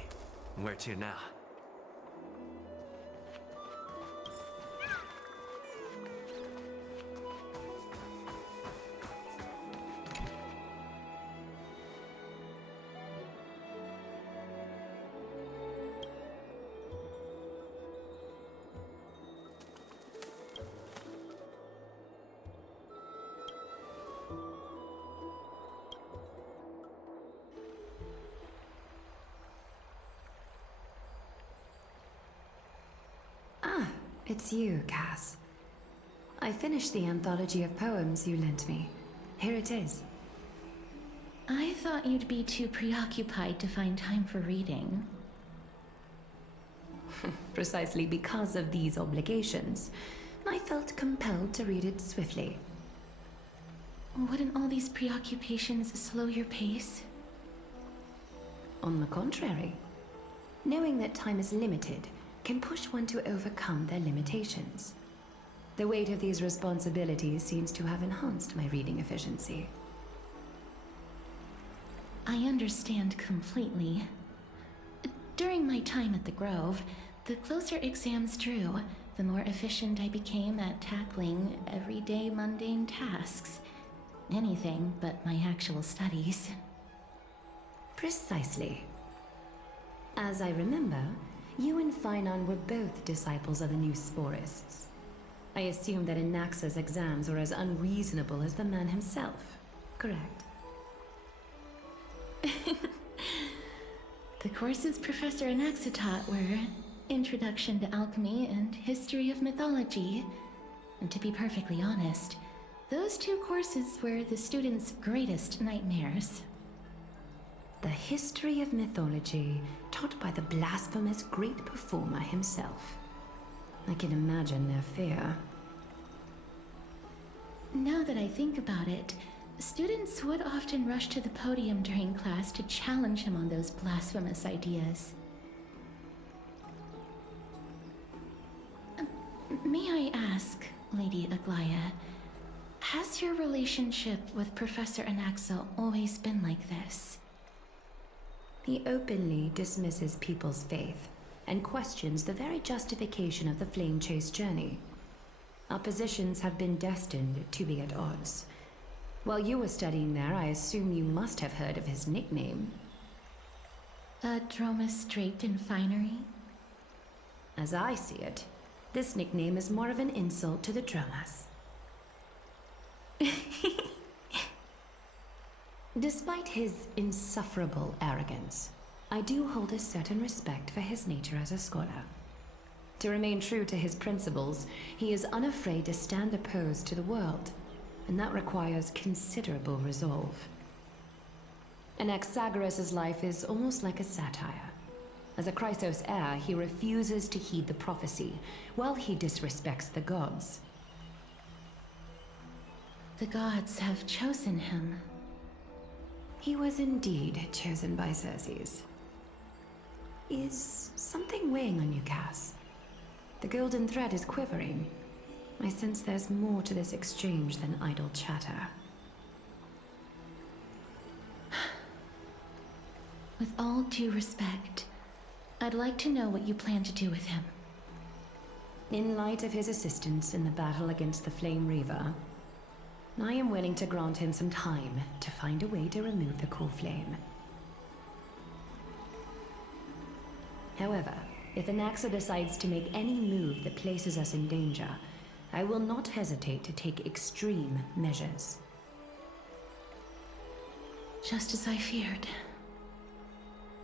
Where to now? Ah, it's you, Cass. I finished the anthology of poems you lent me. Here it is. I thought you'd be too preoccupied to find time for reading. Precisely because of these obligations, I felt compelled to read it swiftly. Wouldn't all these preoccupations slow your pace? On the contrary, knowing that time is limited can push one to overcome their limitations. The weight of these responsibilities seems to have enhanced my reading efficiency. I understand completely. During my time at the Grove, the closer exams drew, the more efficient I became at tackling everyday mundane tasks. Anything but my actual studies. Precisely. As I remember, you and Finon were both disciples of the new Sporists. I assume that Anaxa's exams were as unreasonable as the man himself, correct? The courses Professor Anaxa taught were Introduction to Alchemy and History of Mythology. And to be perfectly honest, those two courses were the students' greatest nightmares. The history of mythology taught by the blasphemous great performer himself. I can imagine their fear. Now that I think about it, students would often rush to the podium during class to challenge him on those blasphemous ideas. May I ask, Lady Aglaya, has your relationship with Professor Anaxa always been like this? He openly dismisses people's faith and questions the very justification of the Flame Chase journey. Our positions have been destined to be at odds. While you were studying there, I assume you must have heard of his nickname. Dromus draped in finery? As I see it, this nickname is more of an insult to the Dromas. Despite his insufferable arrogance, I do hold a certain respect for his nature as a scholar. To remain true to his principles, he is unafraid to stand opposed to the world, and that requires considerable resolve. Anaxagoras' life is almost like a satire. As a Chrysos heir, he refuses to heed the prophecy, while he disrespects the gods. The gods have chosen him. He was indeed chosen by Circes. Is something weighing on you, Cass? The golden thread is quivering. I sense there's more to this exchange than idle chatter. With all due respect, I'd like to know what you plan to do with him. In light of his assistance in the battle against the Flame Reaver, I am willing to grant him some time to find a way to remove the core flame. However, if Anaxa decides to make any move that places us in danger, I will not hesitate to take extreme measures. Just as I feared.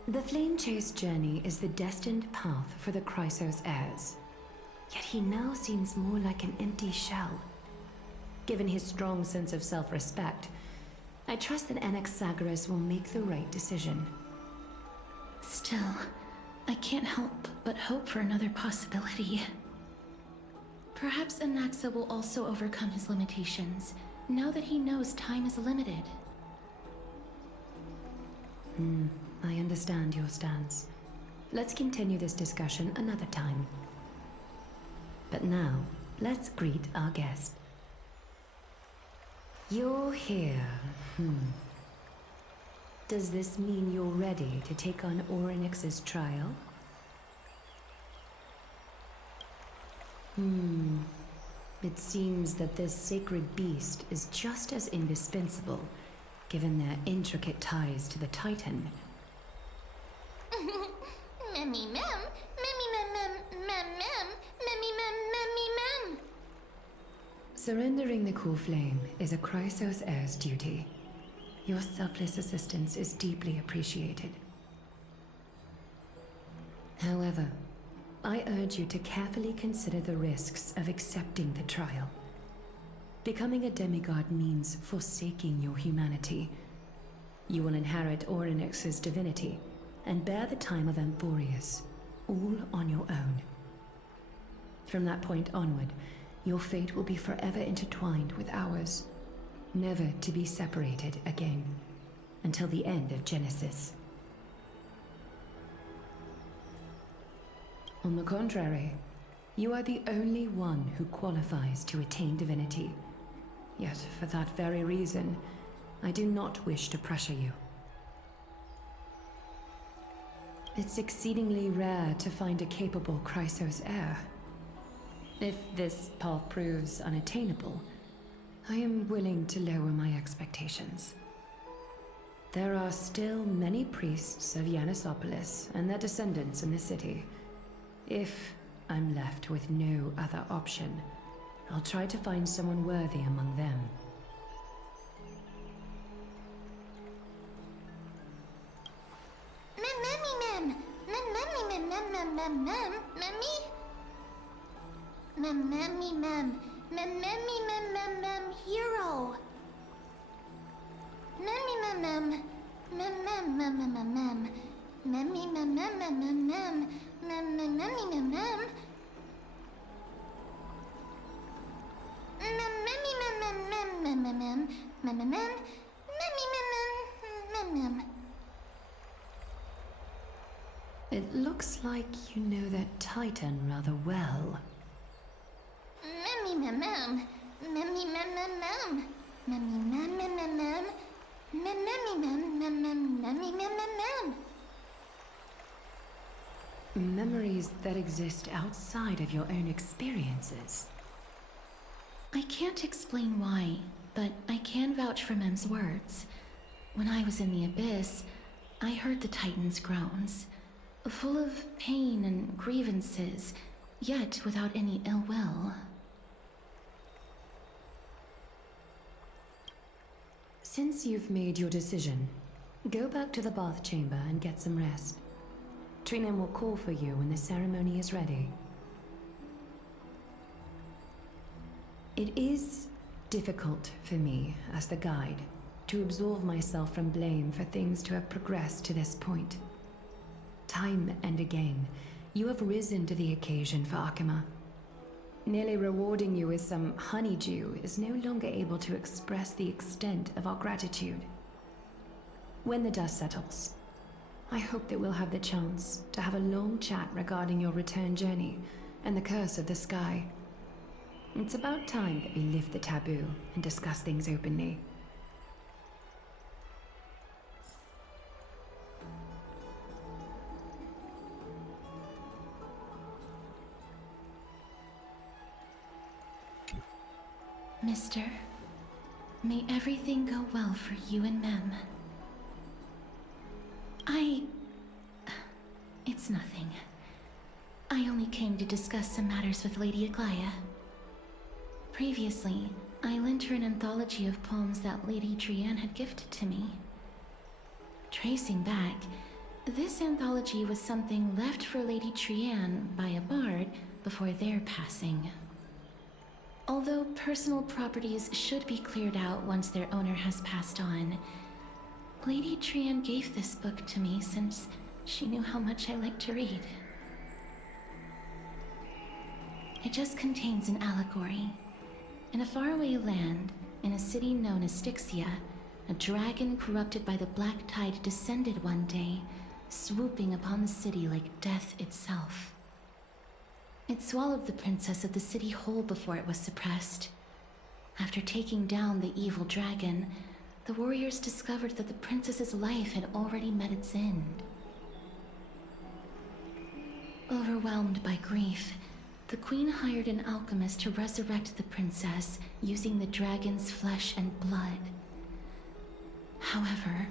The Flame Chase journey is the destined path for the Chrysos heirs. Yet he now seems more like an empty shell. Given his strong sense of self-respect, I trust that Anaxagoras will make the right decision. Still, I can't help but hope for another possibility. Perhaps Anaxa will also overcome his limitations, now that he knows time is limited. I understand your stance. Let's continue this discussion another time. But now, let's greet our guest. You're here. Does this mean you're ready to take on Orynyx's trial? It seems that this sacred beast is just as indispensable, given their intricate ties to the Titan. Memmy mem, memmy mem mem mem mem, memmy mem memmy mem. Surrendering the core flame is a Chrysos heir's duty. Your selfless assistance is deeply appreciated. However, I urge you to carefully consider the risks of accepting the trial. Becoming a demigod means forsaking your humanity. You will inherit Orynyx's divinity and bear the time of Amphorius, all on your own. From that point onward, your fate will be forever intertwined with ours, never to be separated again, until the end of Genesis. On the contrary, you are the only one who qualifies to attain divinity. Yet, for that very reason, I do not wish to pressure you. It's exceedingly rare to find a capable Chrysos heir. If this path proves unattainable, I am willing to lower my expectations. There are still many priests of Yanissopolis and their descendants in the city. If I'm left with no other option, I'll try to find someone worthy among them. Hero. It looks like you know that Titan rather well. Memories that exist outside of your own experiences. I can't explain why, but I can vouch for Mem's words. When I was in the Abyss, I heard the Titan's groans, full of pain and grievances, yet without any ill will. Since you've made your decision, go back to the bath chamber and get some rest. Trinem will call for you when the ceremony is ready. It is difficult for me, as the guide, to absolve myself from blame for things to have progressed to this point. Time and again, you have risen to the occasion for Akima. Nearly rewarding you with some honeydew is no longer able to express the extent of our gratitude. When the dust settles, I hope that we'll have the chance to have a long chat regarding your return journey and the curse of the sky. It's about time that we lift the taboo and discuss things openly. Mister, may everything go well for you and Mem. It's nothing. I only came to discuss some matters with Lady Aglaya. Previously, I lent her an anthology of poems that Lady Trianne had gifted to me. Tracing back, this anthology was something left for Lady Trianne by a bard before their passing. Although personal properties should be cleared out once their owner has passed on, Lady Trianne gave this book to me since she knew how much I liked to read. It just contains an allegory. In a faraway land, in a city known as Styxia, a dragon corrupted by the Black Tide descended one day, swooping upon the city like death itself. It swallowed the princess of the city whole before it was suppressed. After taking down the evil dragon, the warriors discovered that the princess's life had already met its end. Overwhelmed by grief, the queen hired an alchemist to resurrect the princess using the dragon's flesh and blood. However,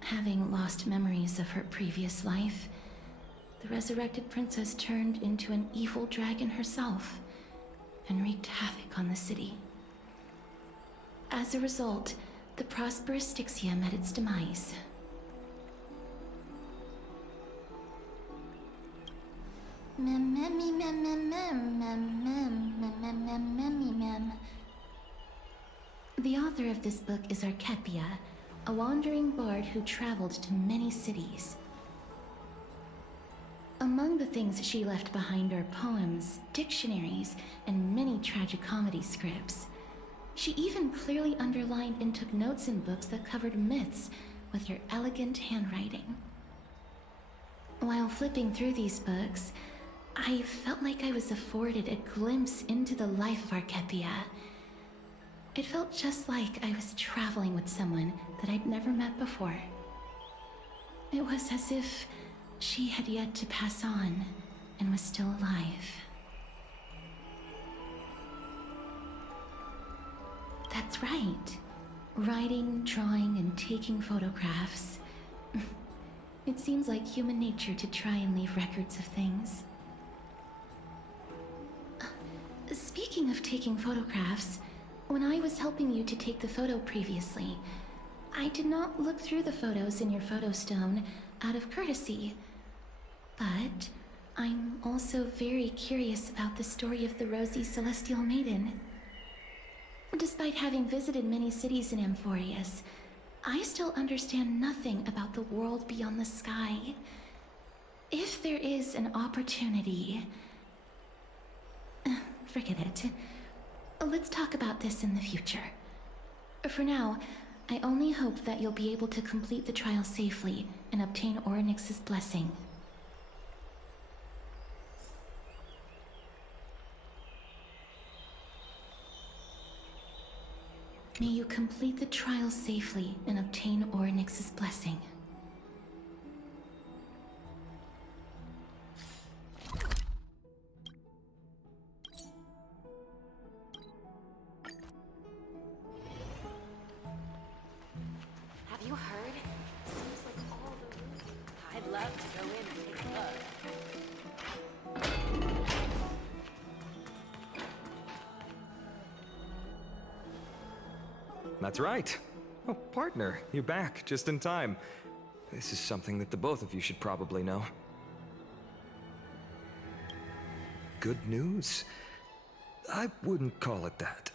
having lost memories of her previous life, the resurrected princess turned into an evil dragon herself and wreaked havoc on the city. As a result, the prosperous Styxia met its demise. The author of this book is Archepia, a wandering bard who traveled to many cities. Among the things she left behind are poems, dictionaries, and many tragicomedy scripts. She even clearly underlined and took notes in books that covered myths with her elegant handwriting. While flipping through these books, I felt like I was afforded a glimpse into the life of Archepia. It felt just like I was traveling with someone that I'd never met before. It was as if she had yet to pass on and was still alive. That's right. Writing, drawing, and taking photographs. It seems like human nature to try and leave records of things. Speaking of taking photographs, when I was helping you to take the photo previously, I did not look through the photos in your photo stone out of courtesy. But I'm also very curious about the story of the Rosy Celestial Maiden. Despite having visited many cities in Amphorius, I still understand nothing about the world beyond the sky. If there is an opportunity... Forget it. Let's talk about this in the future. For now, I only hope that you'll be able to complete the trial safely and obtain Orynyx's blessing. May you complete the trial safely and obtain Orynyx's blessing. Have you heard? Seems like all the... I'd love to go in and take a look. That's right. Oh, partner, you're back just in time. This is something that the both of you should probably know. Good news? I wouldn't call it that.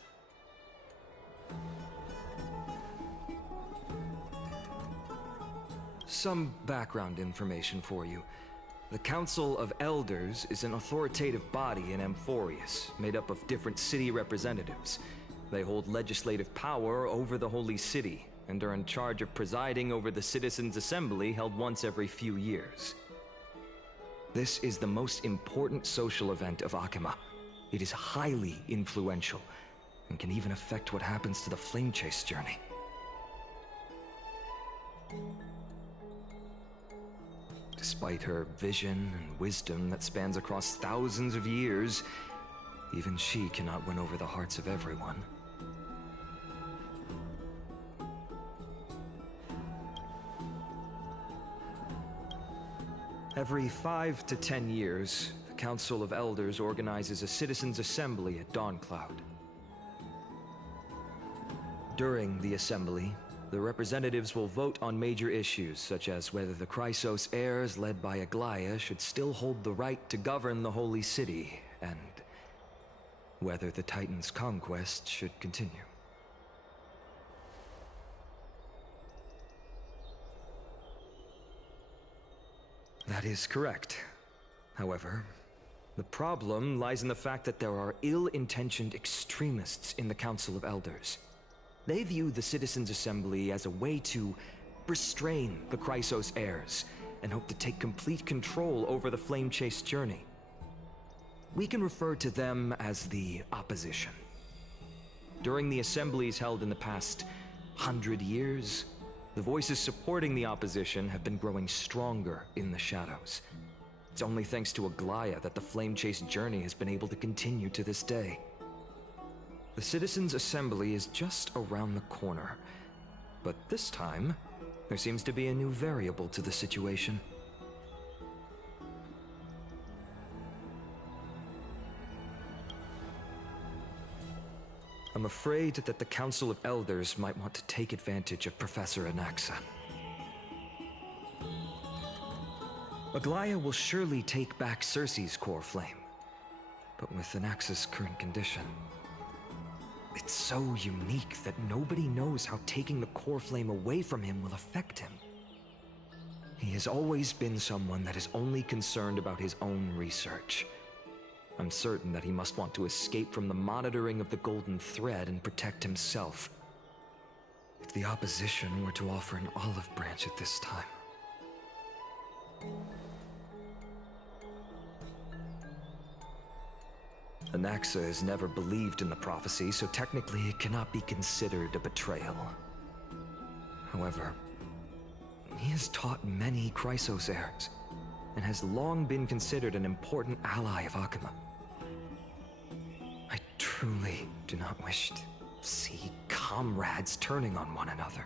Some background information for you. The Council of Elders is an authoritative body in Amphorius, made up of different city representatives. They hold legislative power over the Holy City, and are in charge of presiding over the Citizens' Assembly held once every few years. This is the most important social event of Akima. It is highly influential, and can even affect what happens to the Flame Chase journey. Despite her vision and wisdom that spans across thousands of years, even she cannot win over the hearts of everyone. Every 5 to 10 years, the Council of Elders organizes a citizens' assembly at Dawncloud. During the assembly, the representatives will vote on major issues, such as whether the Chrysos heirs led by Aglaia should still hold the right to govern the Holy City, and whether the Titan's conquest should continue. That is correct. However, the problem lies in the fact that there are ill-intentioned extremists in the Council of Elders. They view the Citizens' Assembly as a way to restrain the Chrysos heirs and hope to take complete control over the flame-chased journey. We can refer to them as the opposition. During the assemblies held in the past 100 years, the voices supporting the opposition have been growing stronger in the shadows. It's only thanks to Aglaia that the flame-chased journey has been able to continue to this day. The Citizens' Assembly is just around the corner, but this time, there seems to be a new variable to the situation. I'm afraid that the Council of Elders might want to take advantage of Professor Anaxa. Aglaia will surely take back Circe's core flame, but with Anaxa's current condition, it's so unique that nobody knows how taking the core flame away from him will affect him. He has always been someone that is only concerned about his own research. I'm certain that he must want to escape from the monitoring of the Golden Thread and protect himself. If the opposition were to offer an olive branch at this time... Anaxa has never believed in the prophecy, so technically it cannot be considered a betrayal. However, he has taught many Chrysos heirs, and has long been considered an important ally of Akuma. I truly do not wish to see comrades turning on one another.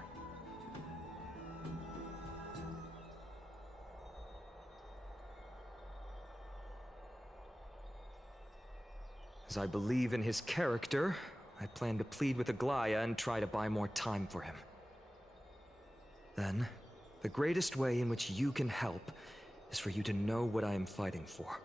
As I believe in his character, I plan to plead with Aglaia and try to buy more time for him. Then, the greatest way in which you can help is for you to know what I am fighting for.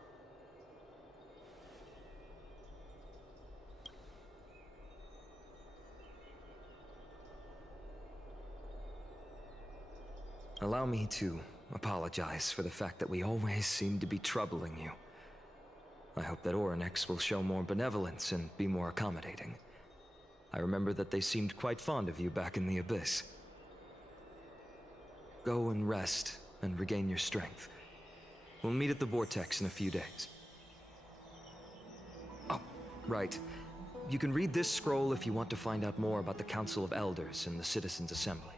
Allow me to apologize for the fact that we always seem to be troubling you. I hope that Orynyx will show more benevolence and be more accommodating. I remember that they seemed quite fond of you back in the Abyss. Go and rest and regain your strength. We'll meet at the Vortex in a few days. Oh, right. You can read this scroll if you want to find out more about the Council of Elders and the Citizens' Assembly.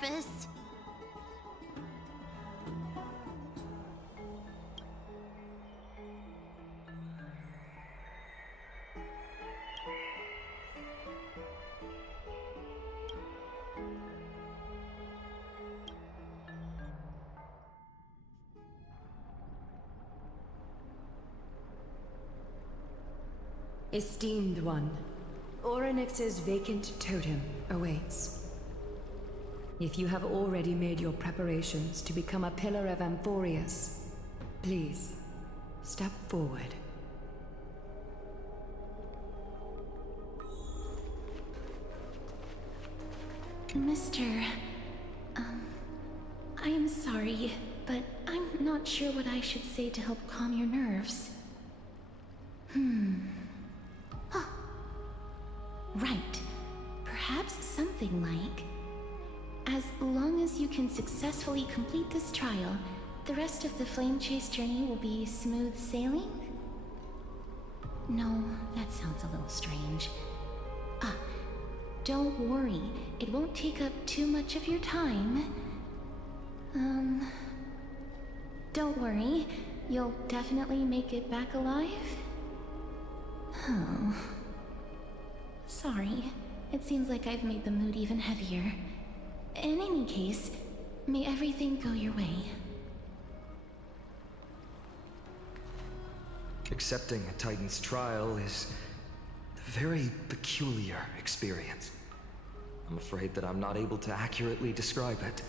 Nervous. Esteemed one, Orynyx's vacant totem awaits. If you have already made your preparations to become a pillar of Amphorius, please, step forward. Mr. I'm sorry, but I'm not sure what I should say to help calm your nerves. Huh. Right. Perhaps something like, as long as you can successfully complete this trial, the rest of the Flame Chase journey will be smooth sailing? No, that sounds a little strange. Don't worry. It won't take up too much of your time. Don't worry. You'll definitely make it back alive? Oh. Sorry. It seems like I've made the mood even heavier. In any case, may everything go your way. Accepting a Titan's trial is a very peculiar experience. I'm afraid that I'm not able to accurately describe it.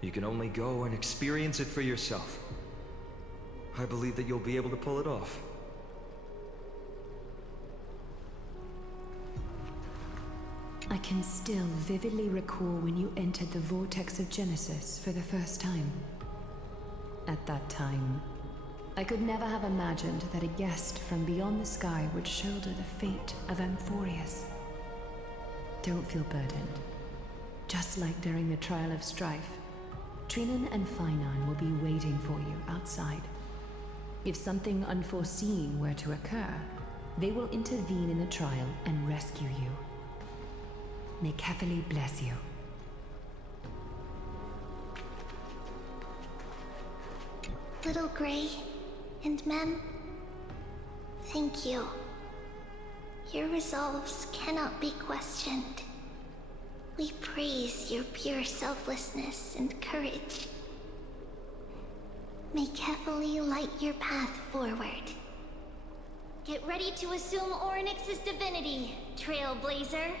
You can only go and experience it for yourself. I believe that you'll be able to pull it off. I can still vividly recall when you entered the vortex of Genesis for the first time. At that time, I could never have imagined that a guest from beyond the sky would shoulder the fate of Amphorius. Don't feel burdened. Just like during the trial of strife, Trinan and Finan will be waiting for you outside. If something unforeseen were to occur, they will intervene in the trial and rescue you. May Kefali bless you. Little Gray and Mem, thank you. Your resolves cannot be questioned. We praise your pure selflessness and courage. May Kefali light your path forward. Get ready to assume Orynyx's divinity, Trailblazer.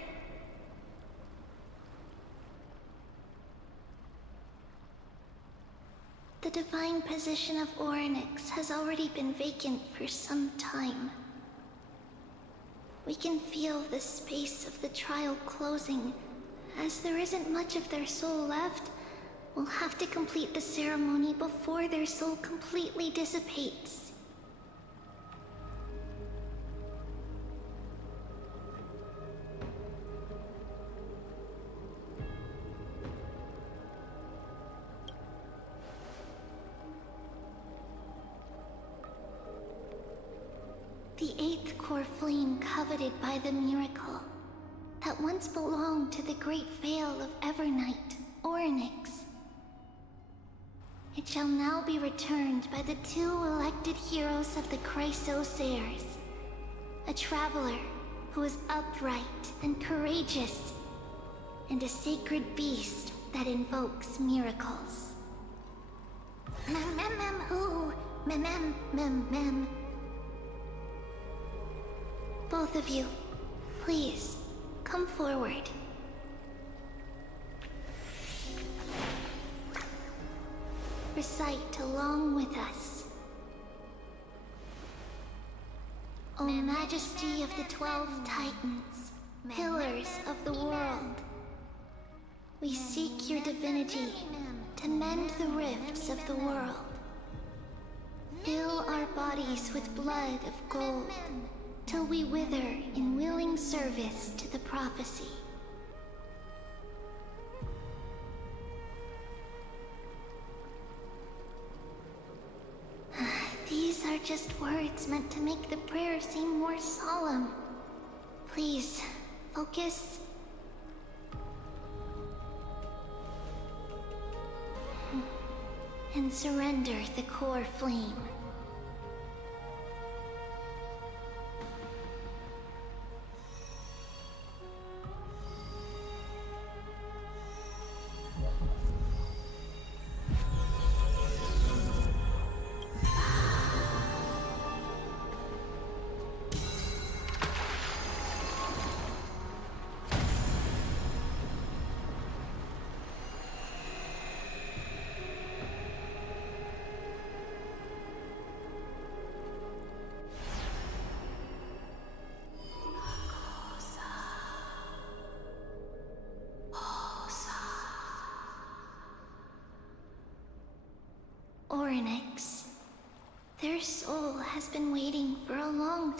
The divine position of Orynyx has already been vacant for some time. We can feel the space of the trial closing. As there isn't much of their soul left, we'll have to complete the ceremony before their soul completely dissipates. The eighth core flame coveted by the miracle that once belonged to the great Vale of Evernight, Orynyx. It shall now be returned by the two elected heroes of the Chrysosairs, a traveler who is upright and courageous, and a sacred beast that invokes miracles. Who? Mem. Both of you, please, come forward. Recite along with us. O Majesty of the 12 Titans, pillars of the world, we seek your divinity to mend the rifts of the world. Fill our bodies with blood of gold, till we wither in willing service to the prophecy. These are just words meant to make the prayer seem more solemn. Please, focus. And surrender the core flame.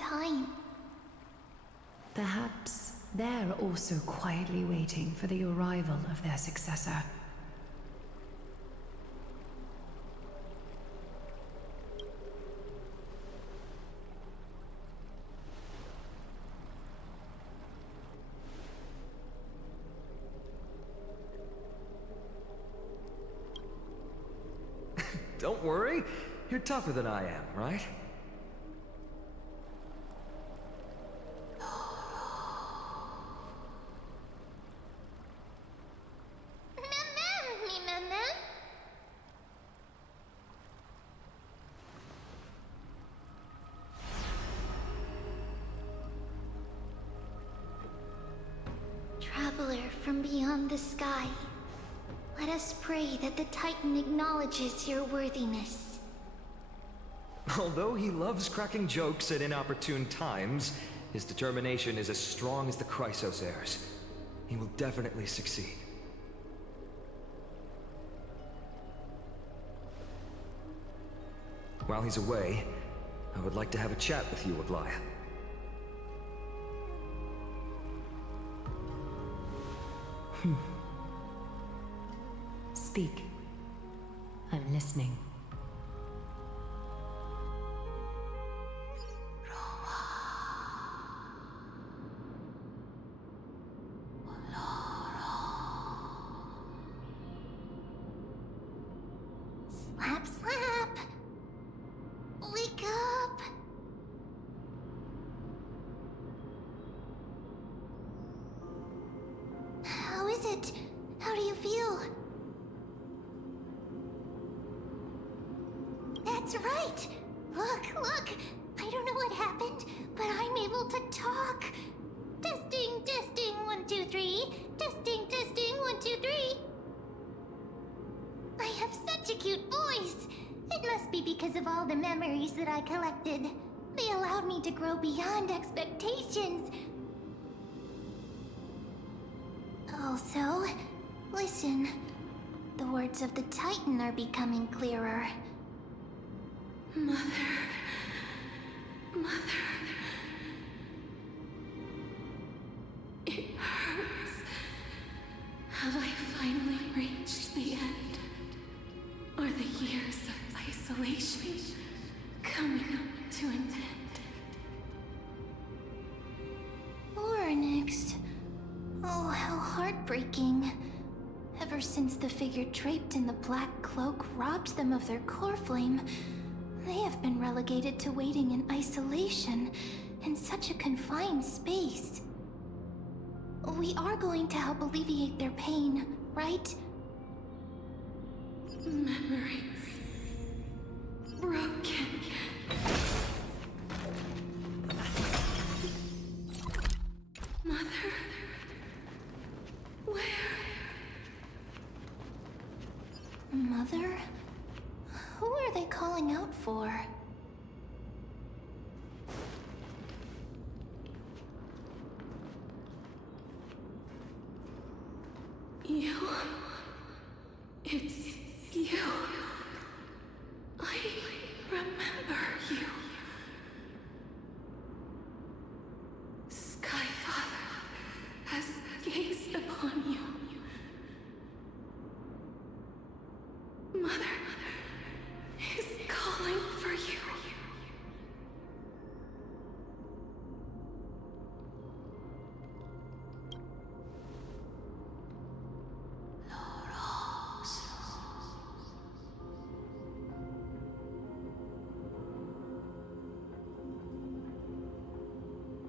time. Perhaps they're also quietly waiting for the arrival of their successor. Don't worry. You're tougher than I am, right? Traveler from beyond the sky, let us pray that the Titan acknowledges your worthiness. Although he loves cracking jokes at inopportune times, his determination is as strong as the Chrysos heirs. He will definitely succeed. While he's away, I would like to have a chat with you, Aglaya. Speak. I'm listening. Slap, slap! Wake up! How is it? How do you feel? That's right! Look! I don't know what happened, but I'm able to talk! Testing, 1, 2, 3. Testing, 1, 2, 3. I have such a cute voice! It must be because of all the memories that I collected. They allowed me to grow beyond expectations. Also, listen. The words of the Titan are becoming clearer. Mother. It hurts. Have I finally reached the end? Are the years of isolation coming to an end? Or next. Oh, how heartbreaking. Ever since the figure draped in the black cloak robbed them of their core flame, they have been relegated to waiting in isolation in such a confined space. We are going to help alleviate their pain, right? Memories broken. Mother, where? Mother? Who are they calling out for? You. It's you. I remember you. Skyfather has gazed upon you. Mother is calling for you.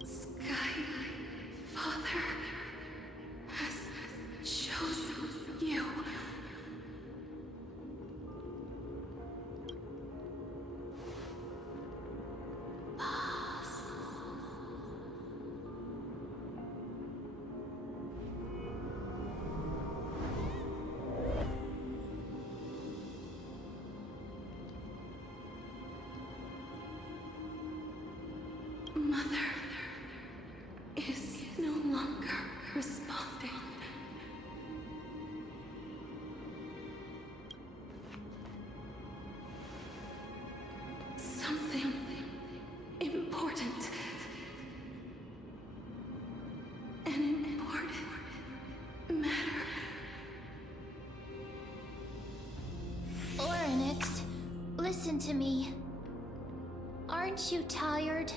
Skyfather has chosen you. Mother is no longer responding. Something important listen to me. Aren't you tired?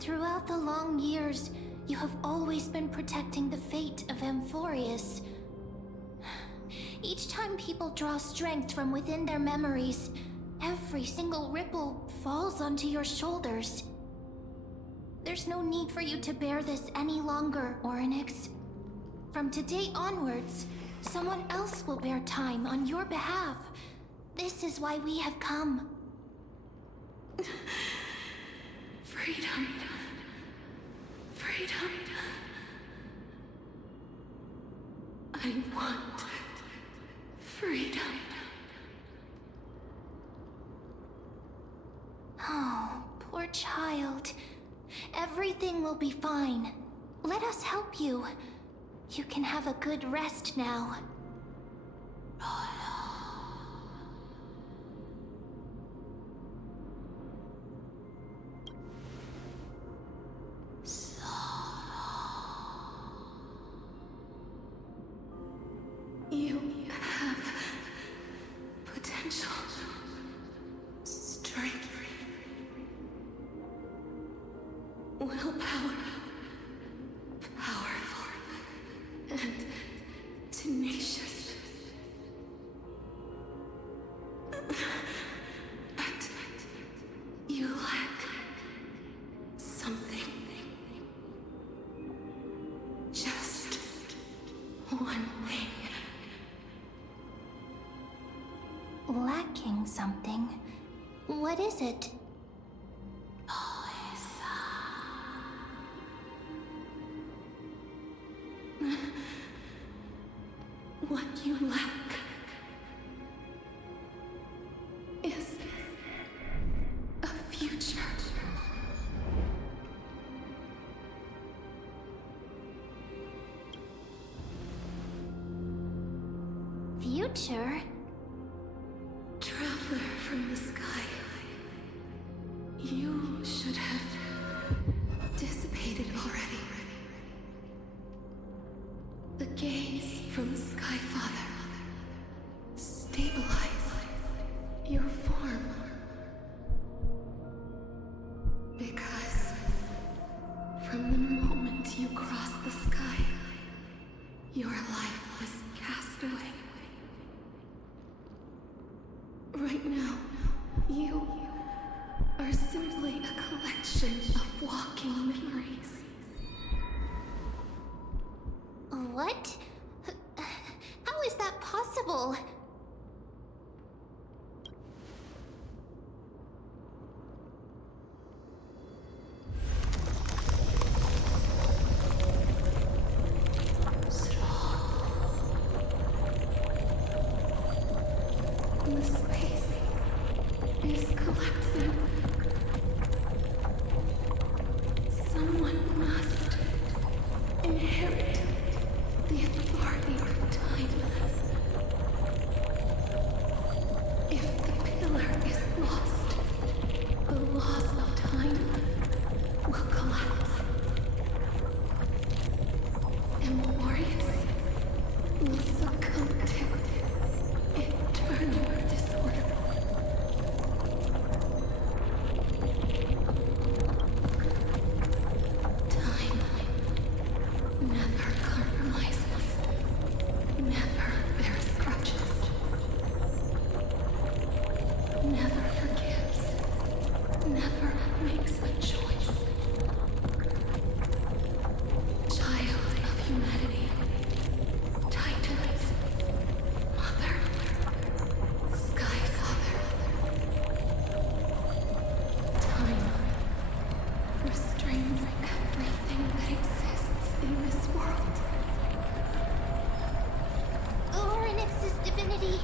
Throughout the long years, you have always been protecting the fate of Amphorius. Each time people draw strength from within their memories, every single ripple falls onto your shoulders. There's no need for you to bear this any longer, Orynyx. From today onwards, someone else will bear time on your behalf. This is why we have come. Freedom. Freedom. I want freedom. Oh, poor child. Everything will be fine. Let us help you. You can have a good rest now. You have potential, strength, willpower, powerful, and tenacious. But you lack something. Just one thing. Lacking something? What is it? What you lack is a future. Future? Traveler from the sky, you should have dissipated already. The gaze from Skyfather stabilize your form. Because from the moment you crossed the sky, your life was cast away. Right now, you are simply a collection of walking memories. What? How is that possible? The space is collapsing. Someone must inherit the authority of time. If the pillar is lost, the laws of time will collapse. Amphorius will succumb to eternal disorder. Time never compromises, never bears grudges, never forgives, never makes a choice. Child of humanity, Titans, Mother, Skyfather. Time restrains everything that exists in this world. Orynyx's divinity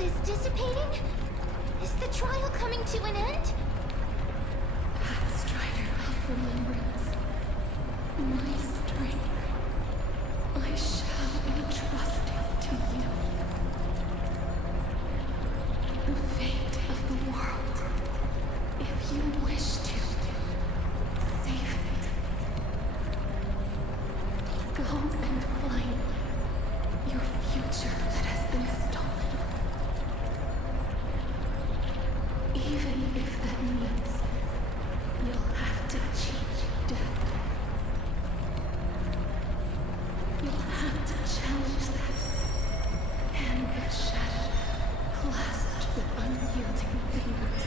is dissipating? Is the trial coming to an end? Pathstrider of remembrance, my strength, I shall entrust it to you. The fate of the world, if you wish to save it. Go and find your future that has been stolen. Even if that means you'll have to cheat death. You'll have to challenge that. Hand of shadow, clasped with unyielding fingers.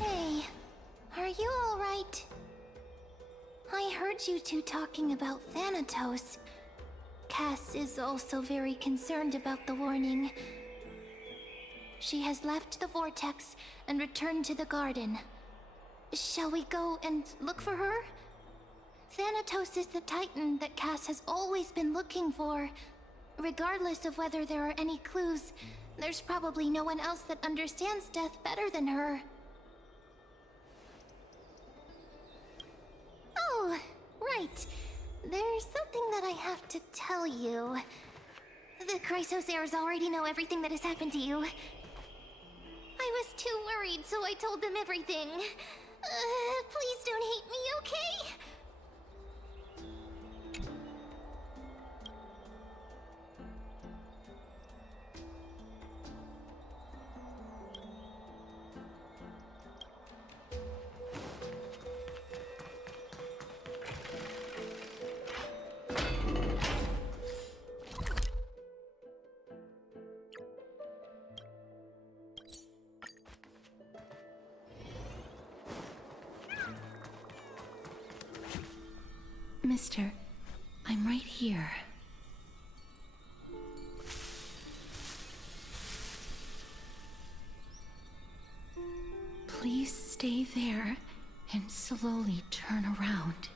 Hey, are you alright? I heard you two talking about Thanatos. Cass is also very concerned about the warning. She has left the vortex and returned to the garden. Shall we go and look for her? Thanatos is the Titan that Cass has always been looking for. Regardless of whether there are any clues, there's probably no one else that understands death better than her. Oh, right. There's something that I have to tell you. The Chrysosaurs already know everything that has happened to you. I was too worried, so I told them everything. Please don't hate me, okay? Mister, I'm right here. Please stay there and slowly turn around.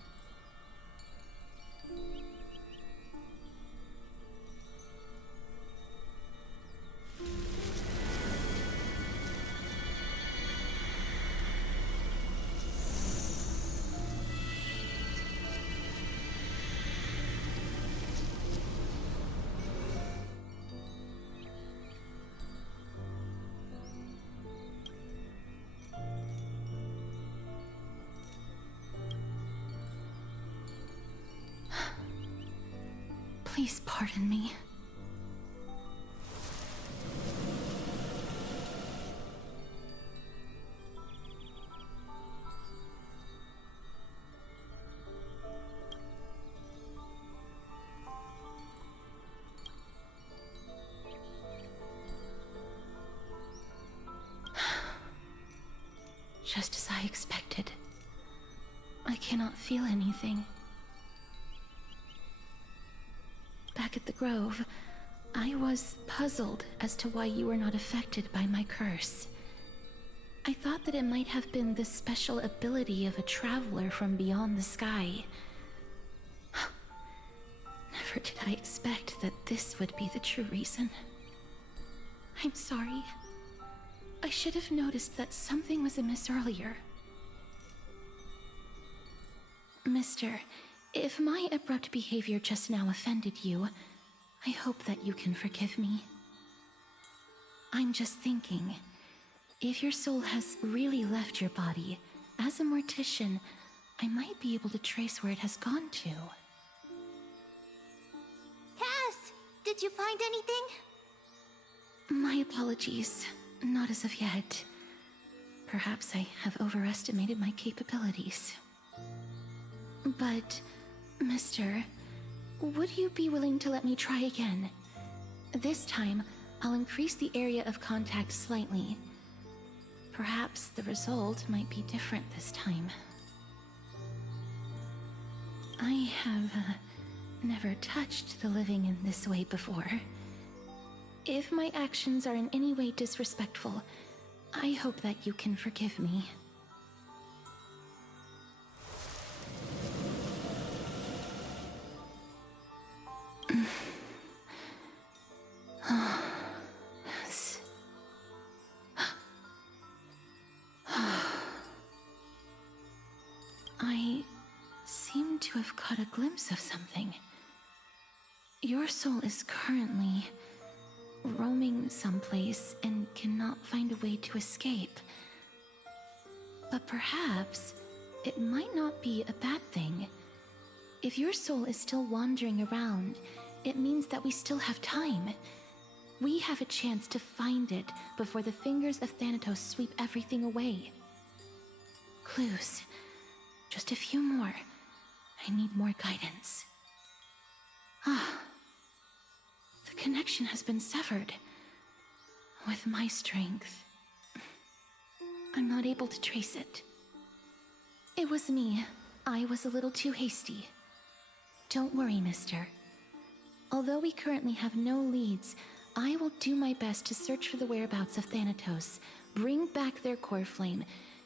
Please pardon me. Just as I expected. I cannot feel anything. Back at the Grove, I was puzzled as to why you were not affected by my curse. I thought that it might have been the special ability of a traveler from beyond the sky. Never did I expect that this would be the true reason. I'm sorry. I should have noticed that something was amiss earlier. Mister, if my abrupt behavior just now offended you, I hope that you can forgive me. I'm just thinking, if your soul has really left your body, as a mortician, I might be able to trace where it has gone to. Cass, did you find anything? My apologies. Not as of yet. Perhaps I have overestimated my capabilities. But, Mister, would you be willing to let me try again? This time, I'll increase the area of contact slightly. Perhaps the result might be different this time. I have never touched the living in this way before. If my actions are in any way disrespectful, I hope that you can forgive me. Yes. I seem to have caught a glimpse of something. Your soul is currently roaming someplace and cannot find a way to escape. But perhaps it might not be a bad thing. If your soul is still wandering around, it means that we still have time. We have a chance to find it before the fingers of Thanatos sweep everything away. Clues. Just a few more. I need more guidance. The connection has been severed. With my strength, I'm not able to trace it. It was me. I was a little too hasty. Don't worry, mister. Although we currently have no leads, I will do my best to search for the whereabouts of Thanatos, bring back their core flame,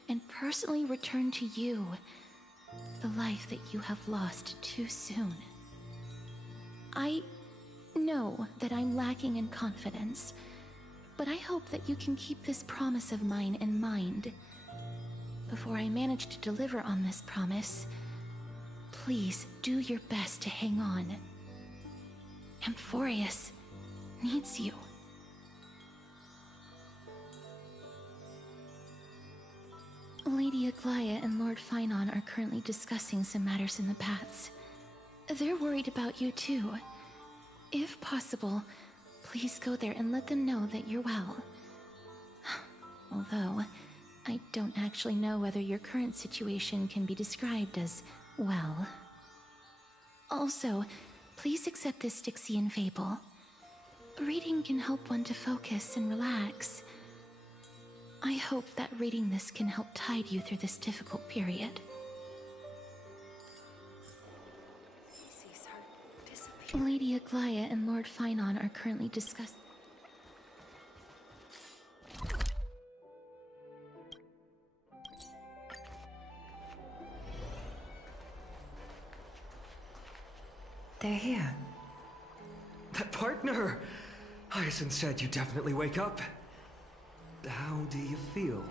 and personally return to you the life that you have lost too soon. I know that I'm lacking in confidence, but I hope that you can keep this promise of mine in mind. Before I manage to deliver on this promise, please do your best to hang on. Amphorius needs you. Lady Aglaia and Lord Finon are currently discussing some matters in the paths. They're worried about you too. If possible, please go there and let them know that you're well. Although, I don't actually know whether your current situation can be described as well. Also, please accept this Styxian fable. Reading can help one to focus and relax. I hope that reading this can help tide you through this difficult period. Lady Aglaia and Lord Finon are currently discussing. They're here. That partner! Hyacinth said you definitely wake up. How do you feel?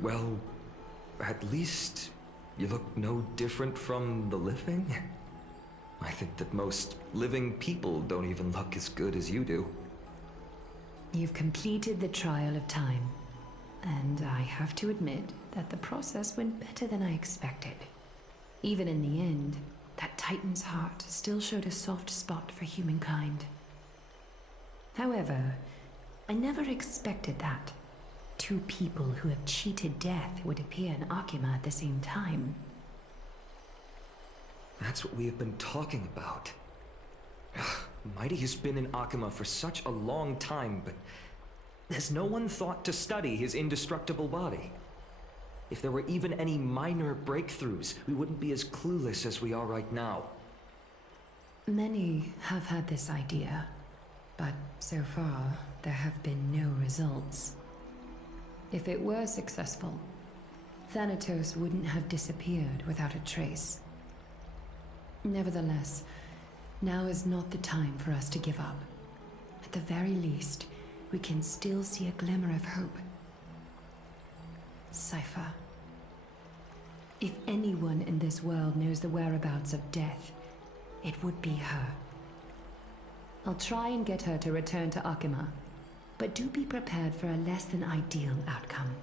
Well, at least you look no different from the living. I think that most living people don't even look as good as you do. You've completed the trial of time, and I have to admit that the process went better than I expected. Even in the end, that Titan's heart still showed a soft spot for humankind. However, I never expected that. Two people who have cheated death would appear in Akima at the same time. That's what we have been talking about. Mighty has been in Akima for such a long time, but has no one thought to study his indestructible body? If there were even any minor breakthroughs, we wouldn't be as clueless as we are right now. Many have had this idea, but so far there have been no results. If it were successful, Thanatos wouldn't have disappeared without a trace. Nevertheless, Now is not the time for us to give up. At the very least, we can still see a glimmer of hope. Cypher. If anyone in this world knows the whereabouts of death, it would be her. I'll try and get her to return to Akima, but do be prepared for a less than ideal outcome.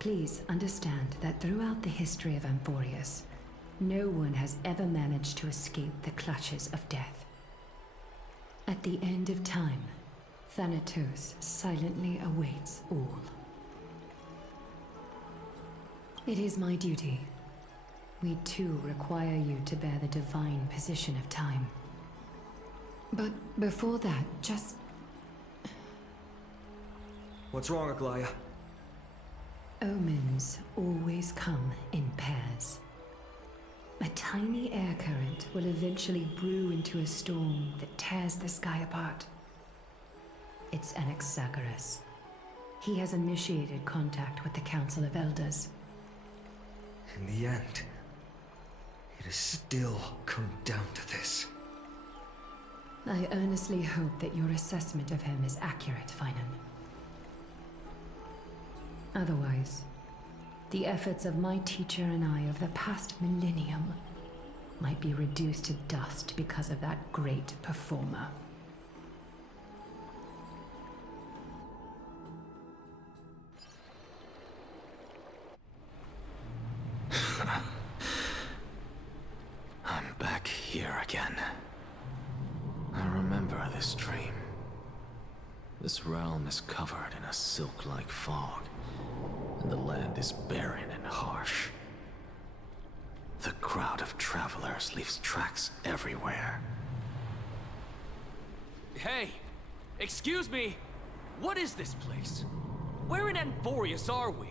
Please understand that throughout the history of Amphorius, no one has ever managed to escape the clutches of death. At the end of time, Thanatos silently awaits all. It is my duty. We too require you to bear the divine position of time. But before that, just... What's wrong, Aglaya? Omens always come in pairs. A tiny air current will eventually brew into a storm that tears the sky apart. It's Anaxagoras. He has initiated contact with the Council of Elders. In the end, it has still come down to this. I earnestly hope that your assessment of him is accurate, Finan. Otherwise, the efforts of my teacher and I of the past millennium might be reduced to dust because of that great performer. I'm back here again. I remember this dream. This realm is covered in a silk-like fog, and the land is barren and harsh. The crowd of travelers leaves tracks everywhere. Hey! Excuse me! What is this place? Where in Amphorius are we?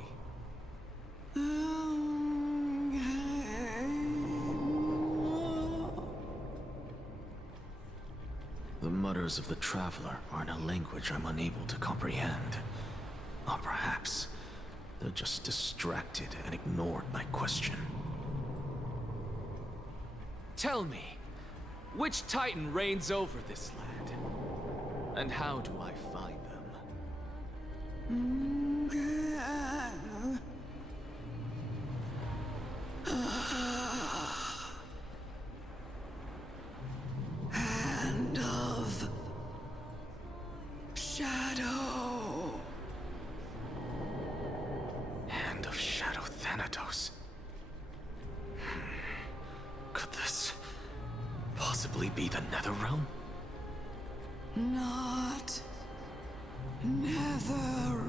The mutters of the traveler are in a language I'm unable to comprehend. Or perhaps they're just distracted and ignored my question. Tell me, which Titan reigns over this land? And how do I find them? Hand of Shadow. Hand of Shadow Thanatos. Could this possibly be the Netherrealm? Not Netherrealm.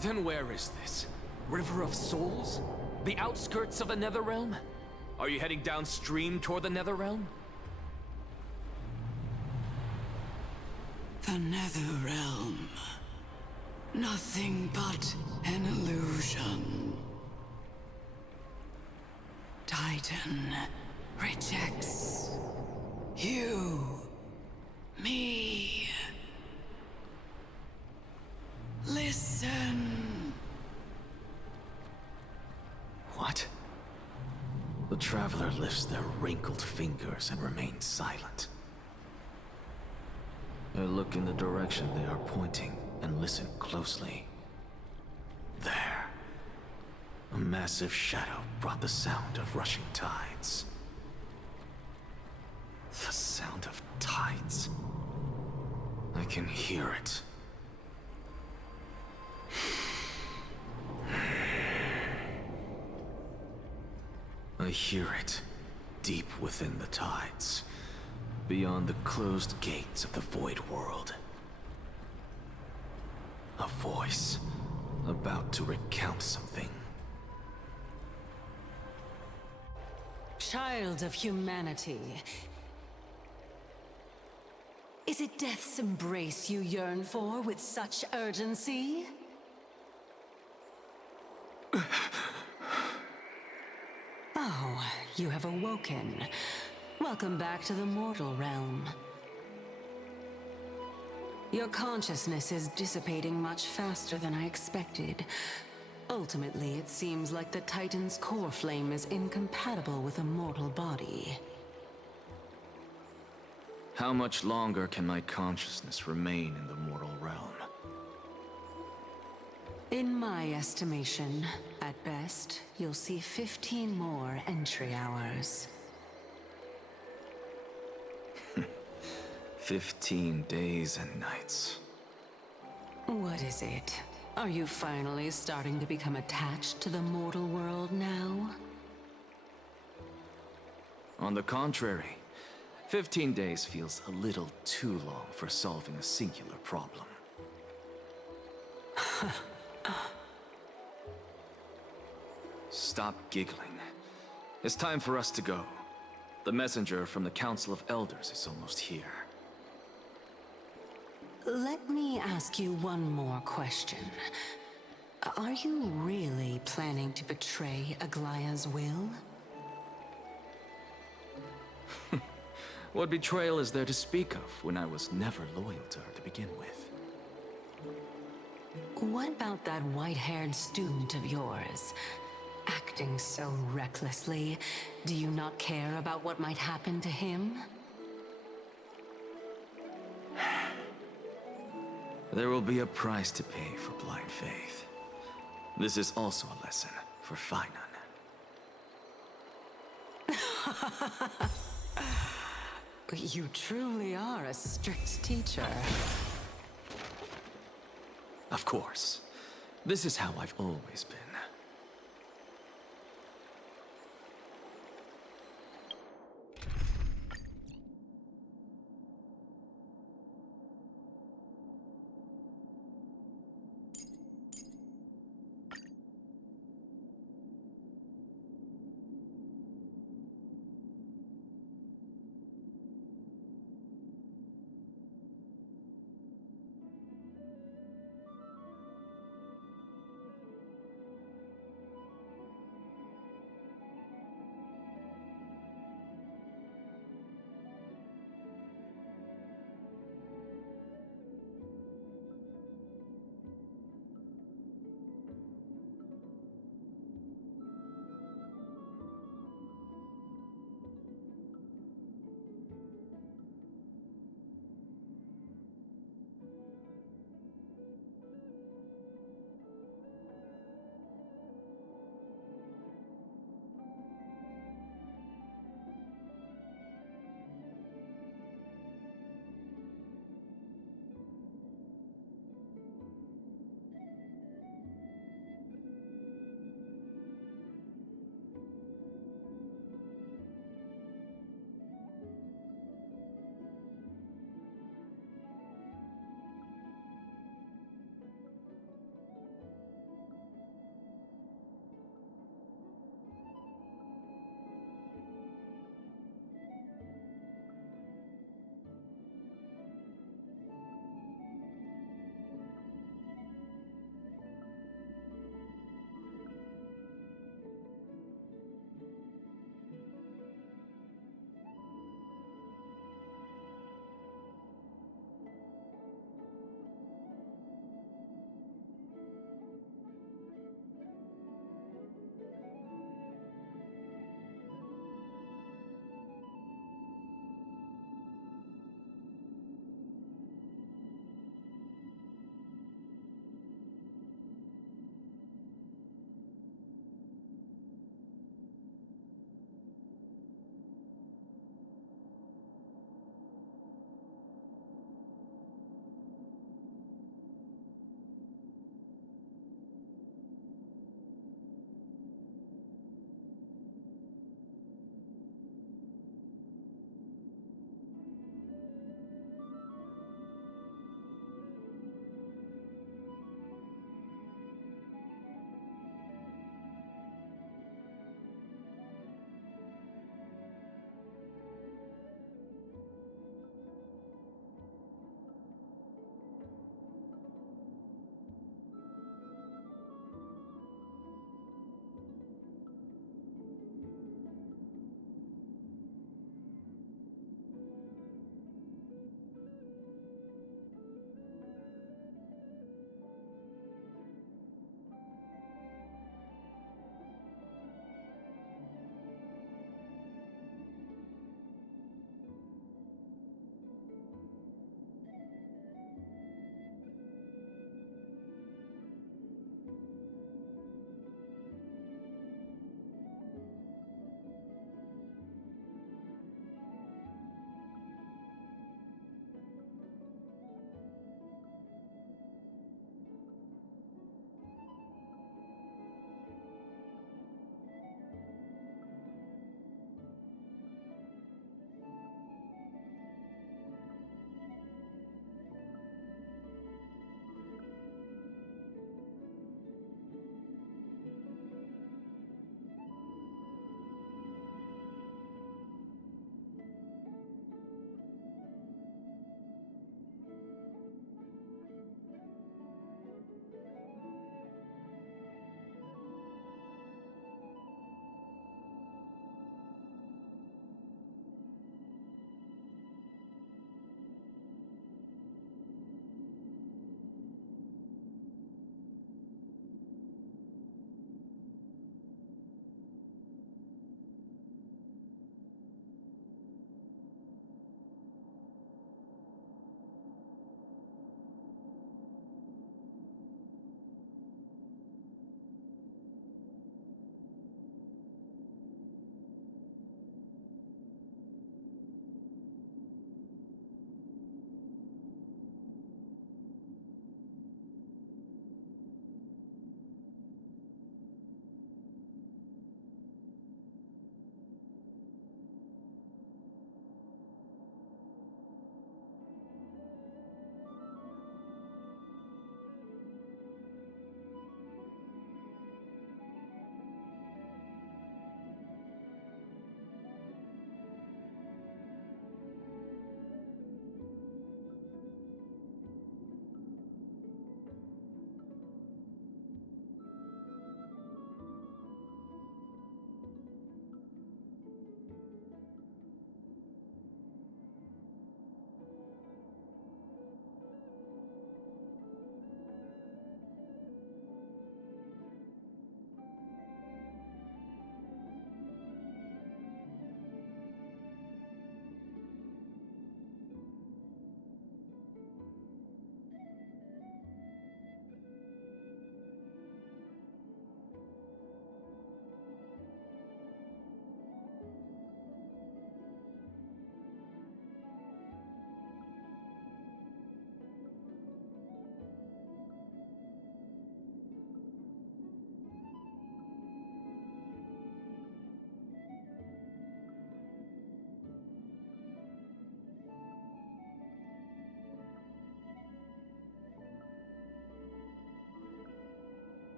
Then where is this? River of Souls? The outskirts of the Netherrealm? Are you heading downstream toward the Netherrealm? The Netherrealm. Nothing but an illusion. Titan rejects you, me. Listen. What? The traveler lifts their wrinkled fingers and remains silent. I look in the direction they are pointing and listen closely. There. A massive shadow brought the sound of rushing tides. The sound of tides. I can hear it. I hear it, deep within the tides, beyond the closed gates of the Void World. A voice, about to recount something. Child of humanity. Is it death's embrace you yearn for with such urgency? Oh, you have awoken. Welcome back to the mortal realm. Your consciousness is dissipating much faster than I expected. Ultimately, it seems like the Titan's core flame is incompatible with a mortal body. How much longer can my consciousness remain in the mortal realm? In my estimation, at best, you'll see 15 more entry hours. 15 days and nights. What is it? Are you finally starting to become attached to the mortal world now? On the contrary, 15 days feels a little too long for solving a singular problem. Stop giggling. It's time for us to go. The messenger from the Council of Elders is almost here. Let me ask you one more question. Are you really planning to betray Aglaya's will? What betrayal is there to speak of when I was never loyal to her to begin with? What about that white-haired student of yours? Acting so recklessly, do you not care about what might happen to him? There will be a price to pay for blind faith. This is also a lesson for Finan. You truly are a strict teacher. Of course. This is how I've always been.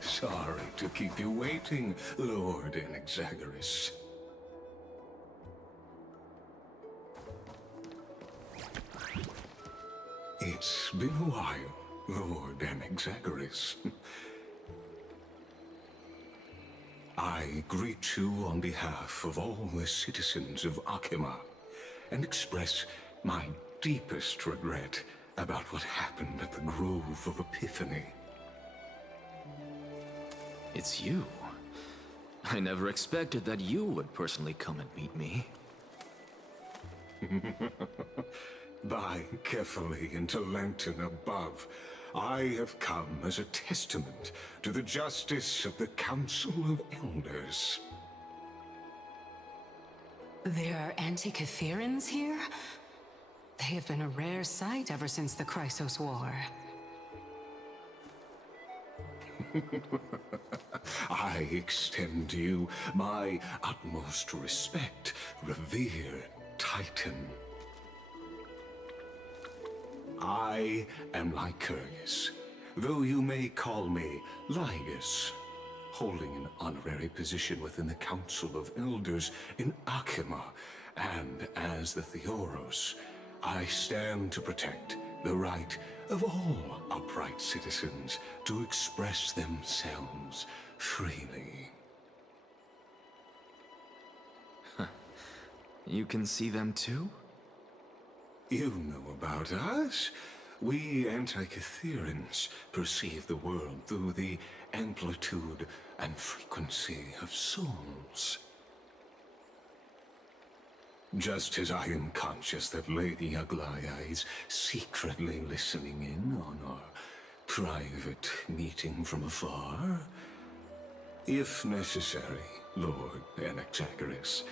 Sorry to keep you waiting, Lord Enexagoras. It's been a while, Lord Enexagoras. I greet you on behalf of all the citizens of Akima and express my deepest regret about what happened at the Grove of Epiphany. It's you. I never expected that you would personally come and meet me. By carefully into Lantern above, I have come as a testament to the justice of the Council of Elders. There are Antikytherans here? They have been a rare sight ever since the Chrysos War. I extend to you my utmost respect, revered Titan. I am Lycurgus, though you may call me Lygus, holding an honorary position within the Council of Elders in Akima, and as the Theoros, I stand to protect the right of all upright citizens to express themselves freely. You can see them too? You know about us. We Antikytherans perceive the world through the amplitude and frequency of souls. Just as I am conscious that Lady Aglaya is secretly listening in on our private meeting from afar, if necessary, Lord Enexagoras,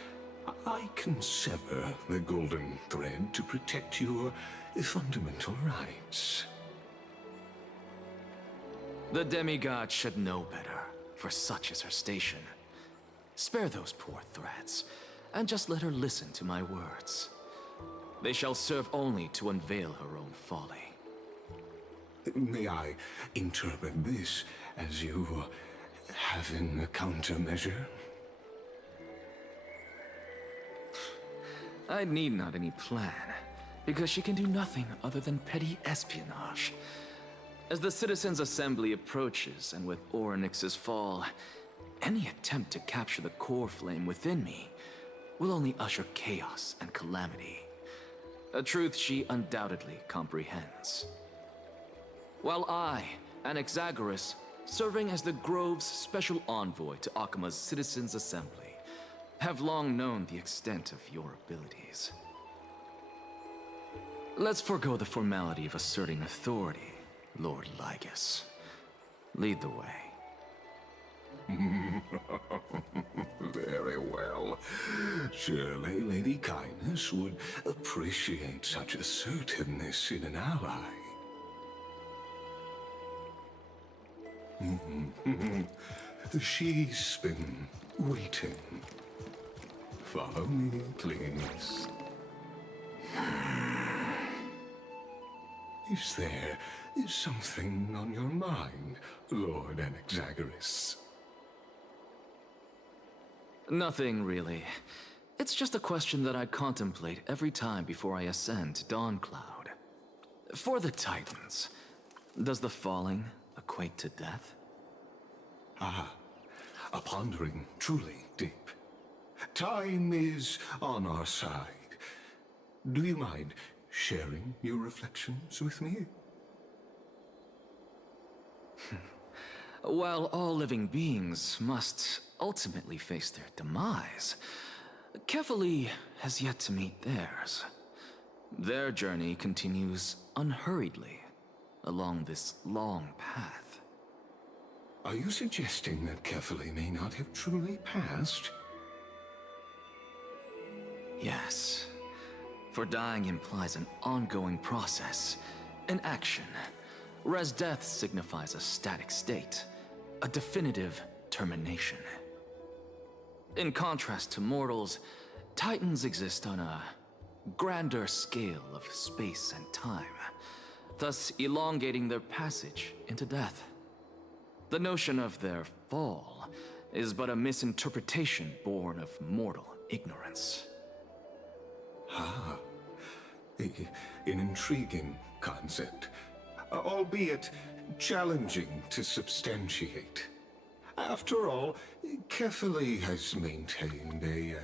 I can sever the golden thread to protect your fundamental rights. The demigod should know better, for such is her station. Spare those poor threats, and just let her listen to my words. They shall serve only to unveil her own folly. May I interpret this as you having a countermeasure? I need not any plan, because she can do nothing other than petty espionage. As the Citizens' Assembly approaches, and with Orynyx's fall, any attempt to capture the core flame within me will only usher chaos and calamity. A truth she undoubtedly comprehends. While I, Enexagoras, serving as the Grove's special envoy to Akima's Citizens' Assembly, have long known the extent of your abilities. Let's forego the formality of asserting authority, Lord Lygus. Lead the way. Very well. Surely Lady Kindness would appreciate such assertiveness in an ally. She's been waiting. Follow me, please. Is there something on your mind, Lord Enexagoras? Nothing, really. It's just a question that I contemplate every time before I ascend to Dawncloud. For the Titans, does the falling equate to death? Ah, a pondering truly deep. Time is on our side. Do you mind sharing your reflections with me? While all living beings must ultimately face their demise, Kefali has yet to meet theirs. Their journey continues unhurriedly along this long path. Are you suggesting that Kefali may not have truly passed? Yes. For dying implies an ongoing process, an action. Whereas death signifies a static state, a definitive termination. In contrast to mortals, Titans exist on a grander scale of space and time, thus elongating their passage into death. The notion of their fall is but a misinterpretation born of mortal ignorance. Ah, an intriguing concept, albeit challenging to substantiate. After all, Kefali has maintained a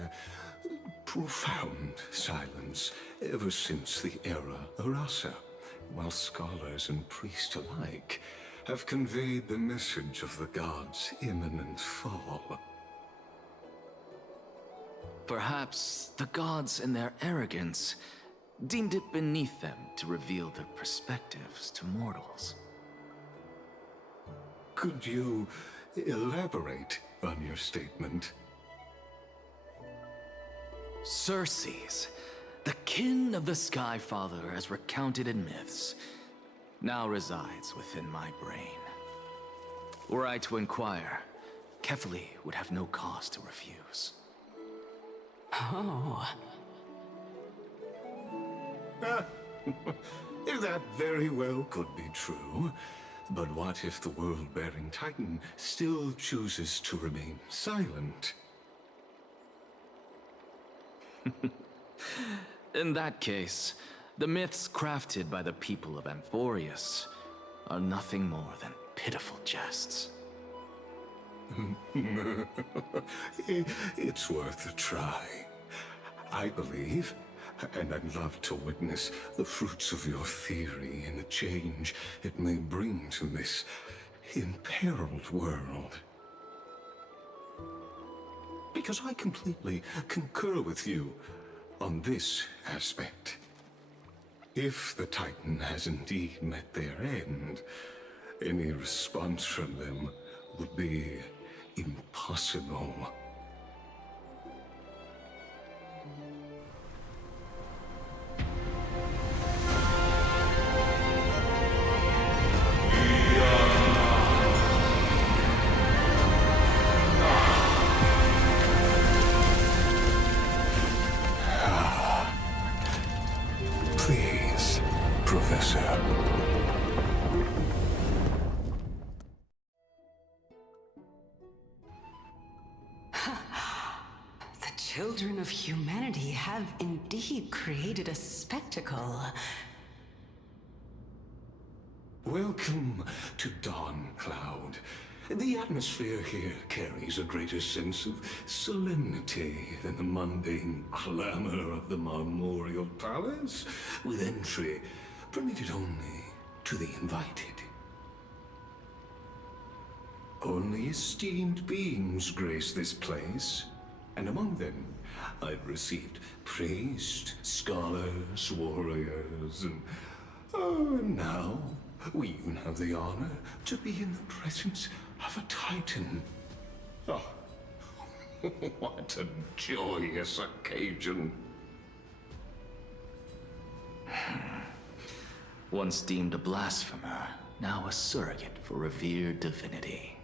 profound silence ever since the era Arasa, while scholars and priests alike have conveyed the message of the gods' imminent fall. Perhaps the gods, in their arrogance, deemed it beneath them to reveal their perspectives to mortals. Could you elaborate on your statement? Circes, the kin of the Sky Father as recounted in myths, now resides within my brain. Were I to inquire, Kefali would have no cause to refuse. Oh. That very well could be true. But what if the world-bearing Titan still chooses to remain silent? In that case, the myths crafted by the people of Amphorius are nothing more than pitiful jests. It's worth a try. I believe, and I'd love to witness the fruits of your theory and the change it may bring to this imperiled world. Because I completely concur with you on this aspect. If the Titan has indeed met their end, any response from them would be impossible. Please, Professor. The children of humanity have indeed created a spectacle. Welcome to Dawn Cloud. The atmosphere here carries a greater sense of solemnity than the mundane clamor of the Memorial Palace, with entry permitted only to the invited. Only esteemed beings grace this place, and among them I've received priests, scholars, warriors, and now we even have the honor to be in the presence of a Titan. Oh, what a joyous occasion. Once deemed a blasphemer, now a surrogate for revered divinity.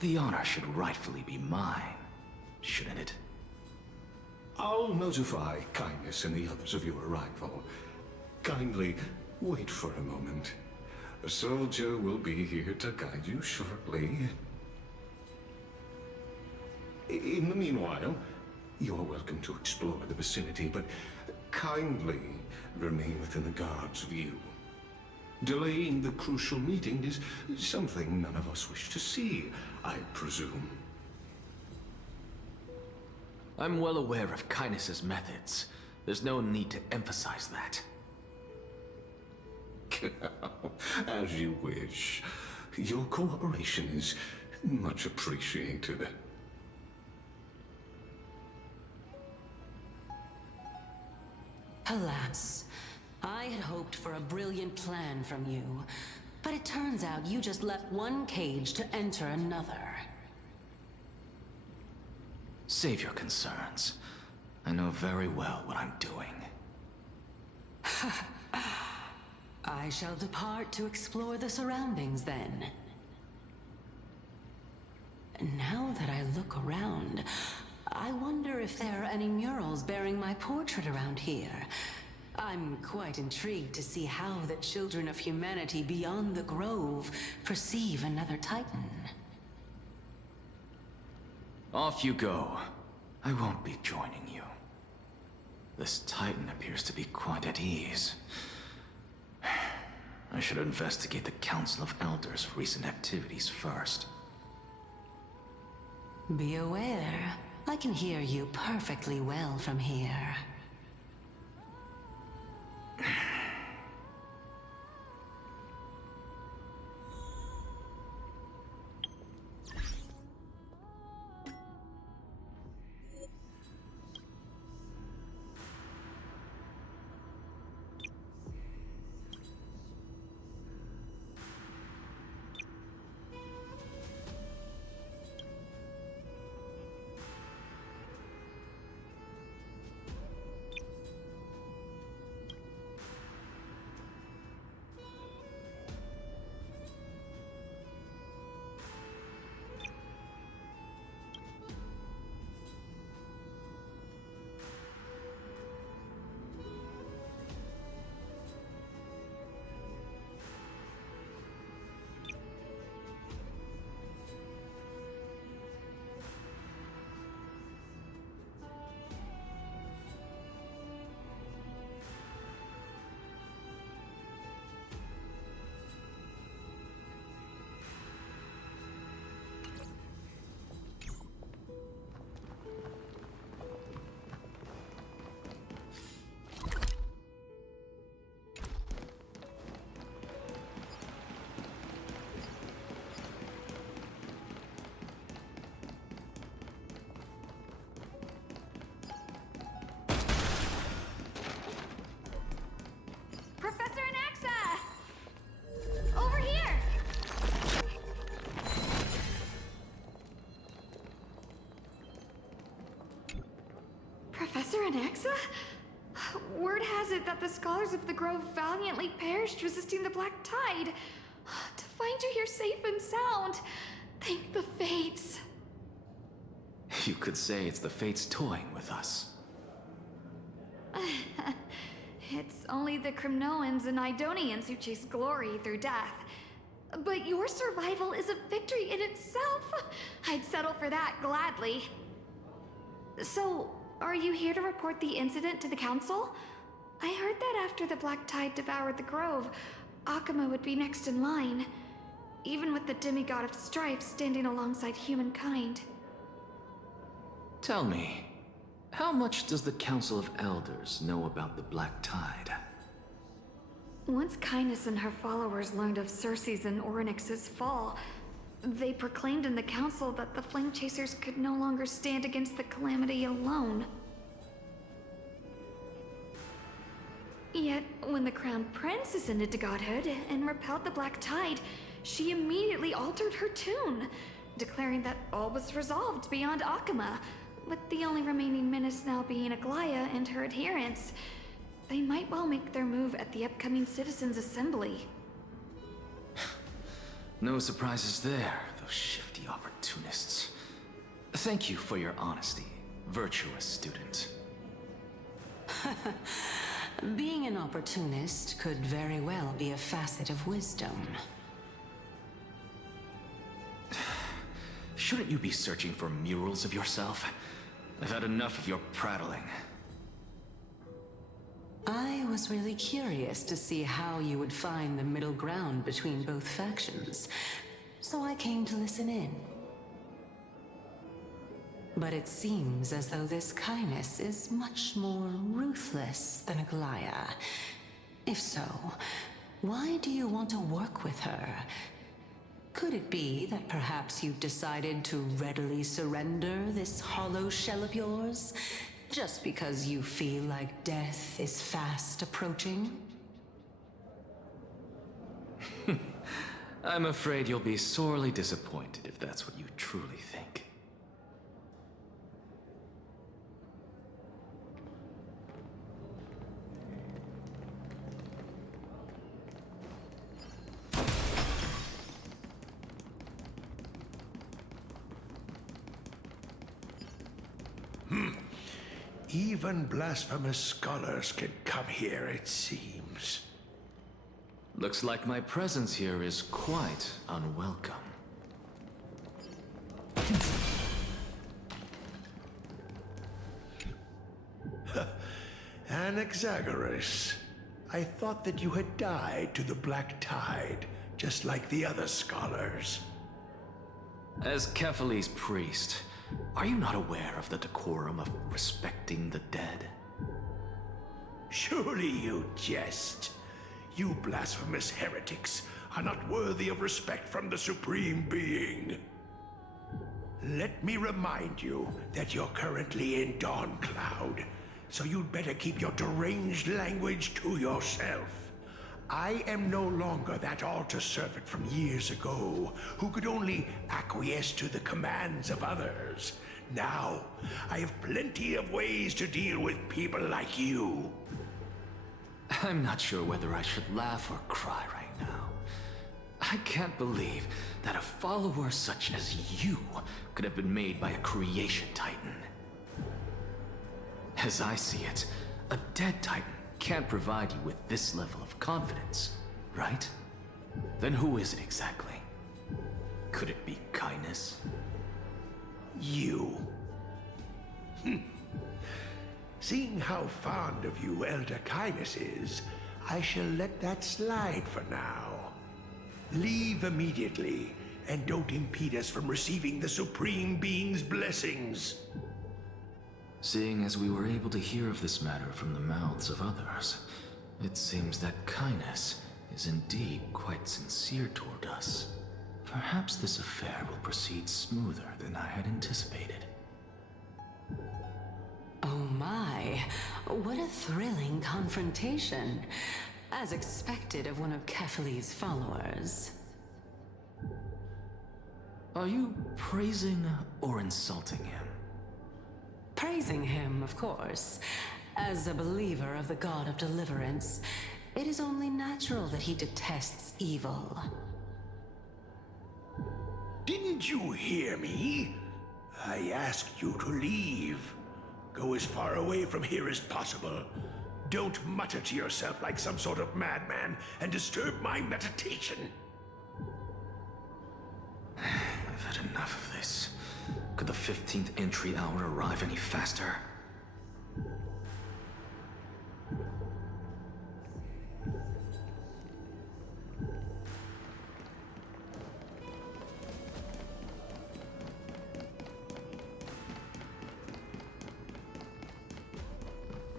The honor should rightfully be mine, shouldn't it? I'll notify Kindness and the others of your arrival. Kindly wait for a moment. A soldier will be here to guide you shortly. In the meanwhile, you're welcome to explore the vicinity, but kindly remain within the guard's view. Delaying the crucial meeting is something none of us wish to see, I presume. I'm well aware of Kindness's methods. There's no need to emphasize that. As you wish. Your cooperation is much appreciated. Alas, I had hoped for a brilliant plan from you. But it turns out you just left one cage to enter another. Save your concerns. I know very well what I'm doing. I shall depart to explore the surroundings then. Now that I look around, I wonder if there are any murals bearing my portrait around here. I'm quite intrigued to see how the children of humanity beyond the Grove perceive another Titan. Off you go. I won't be joining you. This Titan appears to be quite at ease. I should investigate the Council of Elders' recent activities first. Be aware, I can hear you perfectly well from here. Professor Anaxa? Word has it that the scholars of the Grove valiantly perished resisting the Black Tide. To find you here safe and sound, thank the Fates. You could say it's the Fates toying with us. It's only the Crimnoans and Idonians who chase glory through death. But your survival is a victory in itself. I'd settle for that gladly. So, are you here to report the incident to the Council? I heard that after the Black Tide devoured the Grove, Akuma would be next in line, even with the demigod of strife standing alongside humankind. Tell me, how much does the Council of Elders know about the Black Tide? Once Kindness and her followers learned of Circe's and Orynyx's fall, they proclaimed in the council that the Flame Chasers could no longer stand against the calamity alone. Yet, when the Crown Prince ascended to godhood and repelled the Black Tide, she immediately altered her tune, declaring that all was resolved beyond Akuma, with the only remaining menace now being Aglaya and her adherents. They might well make their move at the upcoming Citizens' Assembly. No surprises there, those shifty opportunists. Thank you for your honesty, virtuous student. Being an opportunist could very well be a facet of wisdom. Shouldn't you be searching for murals of yourself? I've had enough of your prattling. I was really curious to see how you would find the middle ground between both factions, so I came to listen in. But it seems as though this Kindness is much more ruthless than Aglaya. If so, why do you want to work with her? Could it be that perhaps you've decided to readily surrender this hollow shell of yours? Just because you feel like death is fast approaching? I'm afraid you'll be sorely disappointed if that's what you truly think. Even blasphemous scholars can come here, it seems. Looks like my presence here is quite unwelcome. Anaxagoras, I thought that you had died to the Black Tide, just like the other scholars. As Kephales's priest, are you not aware of the decorum of respecting the dead? Surely you jest. You blasphemous heretics are not worthy of respect from the Supreme Being. Let me remind you that you're currently in Dawn Cloud, so you'd better keep your deranged language to yourself. I am no longer that altar servant from years ago who could only acquiesce to the commands of others. Now, I have plenty of ways to deal with people like you. I'm not sure whether I should laugh or cry right now. I can't believe that a follower such as you could have been made by a creation titan. As I see it, a dead titan can't provide you with this level of confidence, right? Then who is it exactly? Could it be kindness? You. Seeing how fond of you Elder Kindness is, I shall let that slide for now. Leave immediately, and don't impede us from receiving the Supreme Being's blessings. Seeing as we were able to hear of this matter from the mouths of others, it seems that Kindness is indeed quite sincere toward us. Perhaps this affair will proceed smoother than I had anticipated. Oh my, what a thrilling confrontation. As expected of one of Kephales's followers. Are you praising or insulting him? Praising him, of course. As a believer of the God of Deliverance, it is only natural that he detests evil. Didn't you hear me? I asked you to leave. Go as far away from here as possible. Don't mutter to yourself like some sort of madman and disturb my meditation. I've had enough of this. Could the 15th entry hour arrive any faster?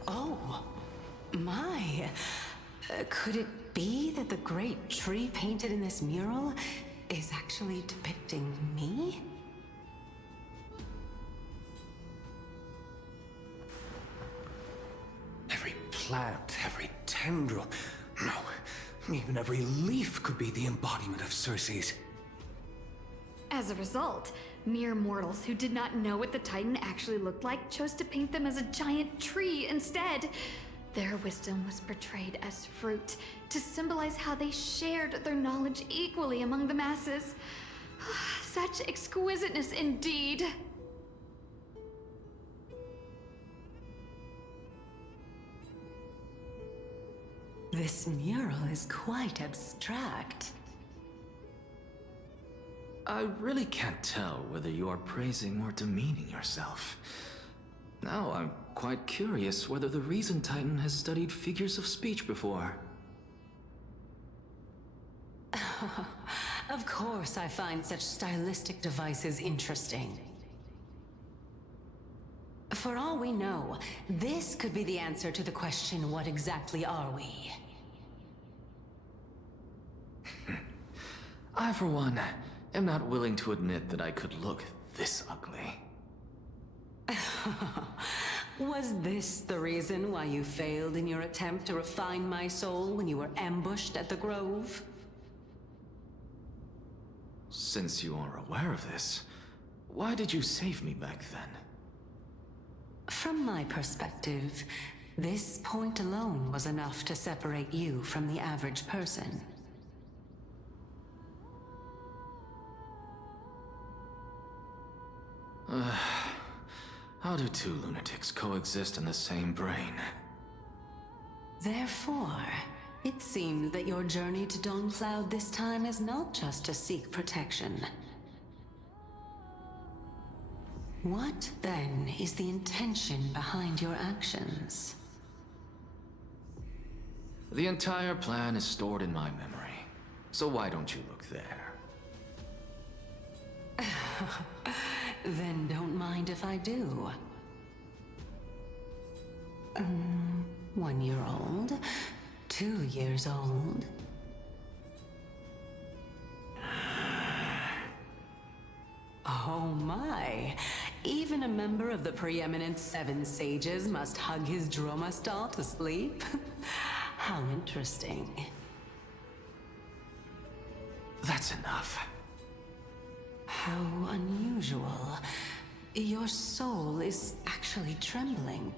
Oh, my. Could it be that the great tree painted in this mural is actually depicting me? Every plant, every tendril, no, even every leaf could be the embodiment of Circe's. As a result, mere mortals who did not know what the Titan actually looked like chose to paint them as a giant tree instead. Their wisdom was portrayed as fruit, to symbolize how they shared their knowledge equally among the masses. Such exquisiteness indeed. This mural is quite abstract. I really can't tell whether you are praising or demeaning yourself. Now I'm quite curious whether the Reason Titan has studied figures of speech before. Of course I find such stylistic devices interesting. For all we know, this could be the answer to the question, what exactly are we? I, for one, am not willing to admit that I could look this ugly. Was this the reason why you failed in your attempt to refine my soul when you were ambushed at the Grove? since you are aware of this, why did you save me back then? From my perspective, this point alone was enough to separate you from the average person. How do two lunatics coexist in the same brain? Therefore, it seems that your journey to Dawn this time is not just to seek protection. What, then, is the intention behind your actions? The entire plan is stored in my memory, so why don't you look there? Then don't mind if I do. 1 year old? 2 years old? Oh my! Even a member of the preeminent 7 sages must hug his droma stall to sleep? How interesting. That's enough. How unusual. Your soul is actually trembling.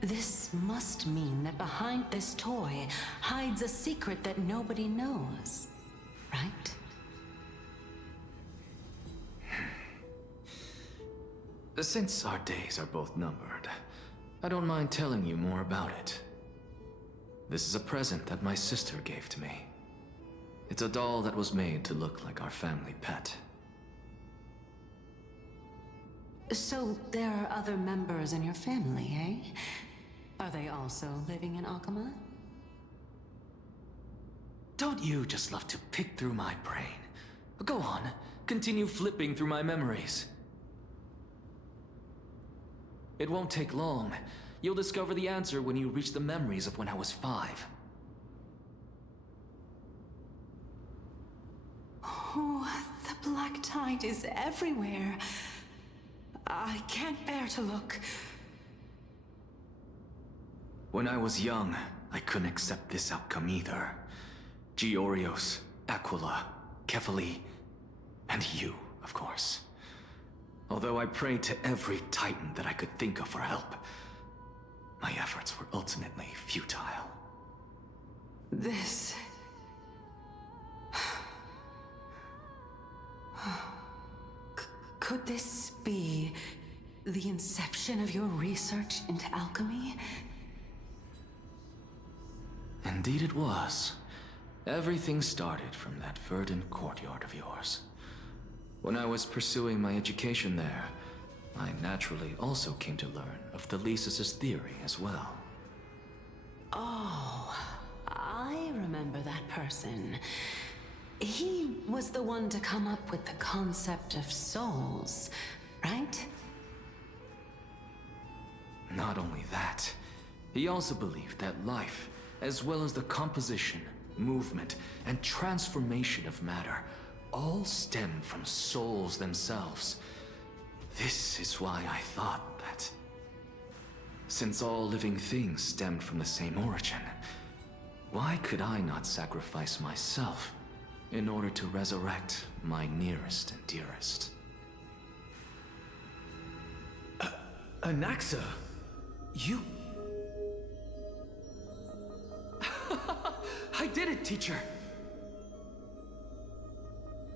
This must mean that behind this toy hides a secret that nobody knows, right? Since our days are both numbered, I don't mind telling you more about it. This is a present that my sister gave to me. It's a doll that was made to look like our family pet. So there are other members in your family, eh? Are they also living in Akama? Don't you just love to pick through my brain? Go on, continue flipping through my memories. It won't take long. You'll discover the answer when you reach the memories of when I was 5. Oh, the black tide is everywhere. I can't bear to look. When I was young, I couldn't accept this outcome either. Georios, Aquila, Kefali, and you, of course. Although I prayed to every titan that I could think of for help, my efforts were ultimately futile. This... Could this be the inception of your research into alchemy? Indeed it was. Everything started from that verdant courtyard of yours. When I was pursuing my education there, I naturally also came to learn of the Thesis' theory as well. Oh, I remember that person. He was the one to come up with the concept of souls, right? Not only that, he also believed that life, as well as the composition, movement, and transformation of matter, all stem from souls themselves. This is why I thought that, since all living things stemmed from the same origin, why could I not sacrifice myself in order to resurrect my nearest and dearest? Anaxa, you... I did it, teacher!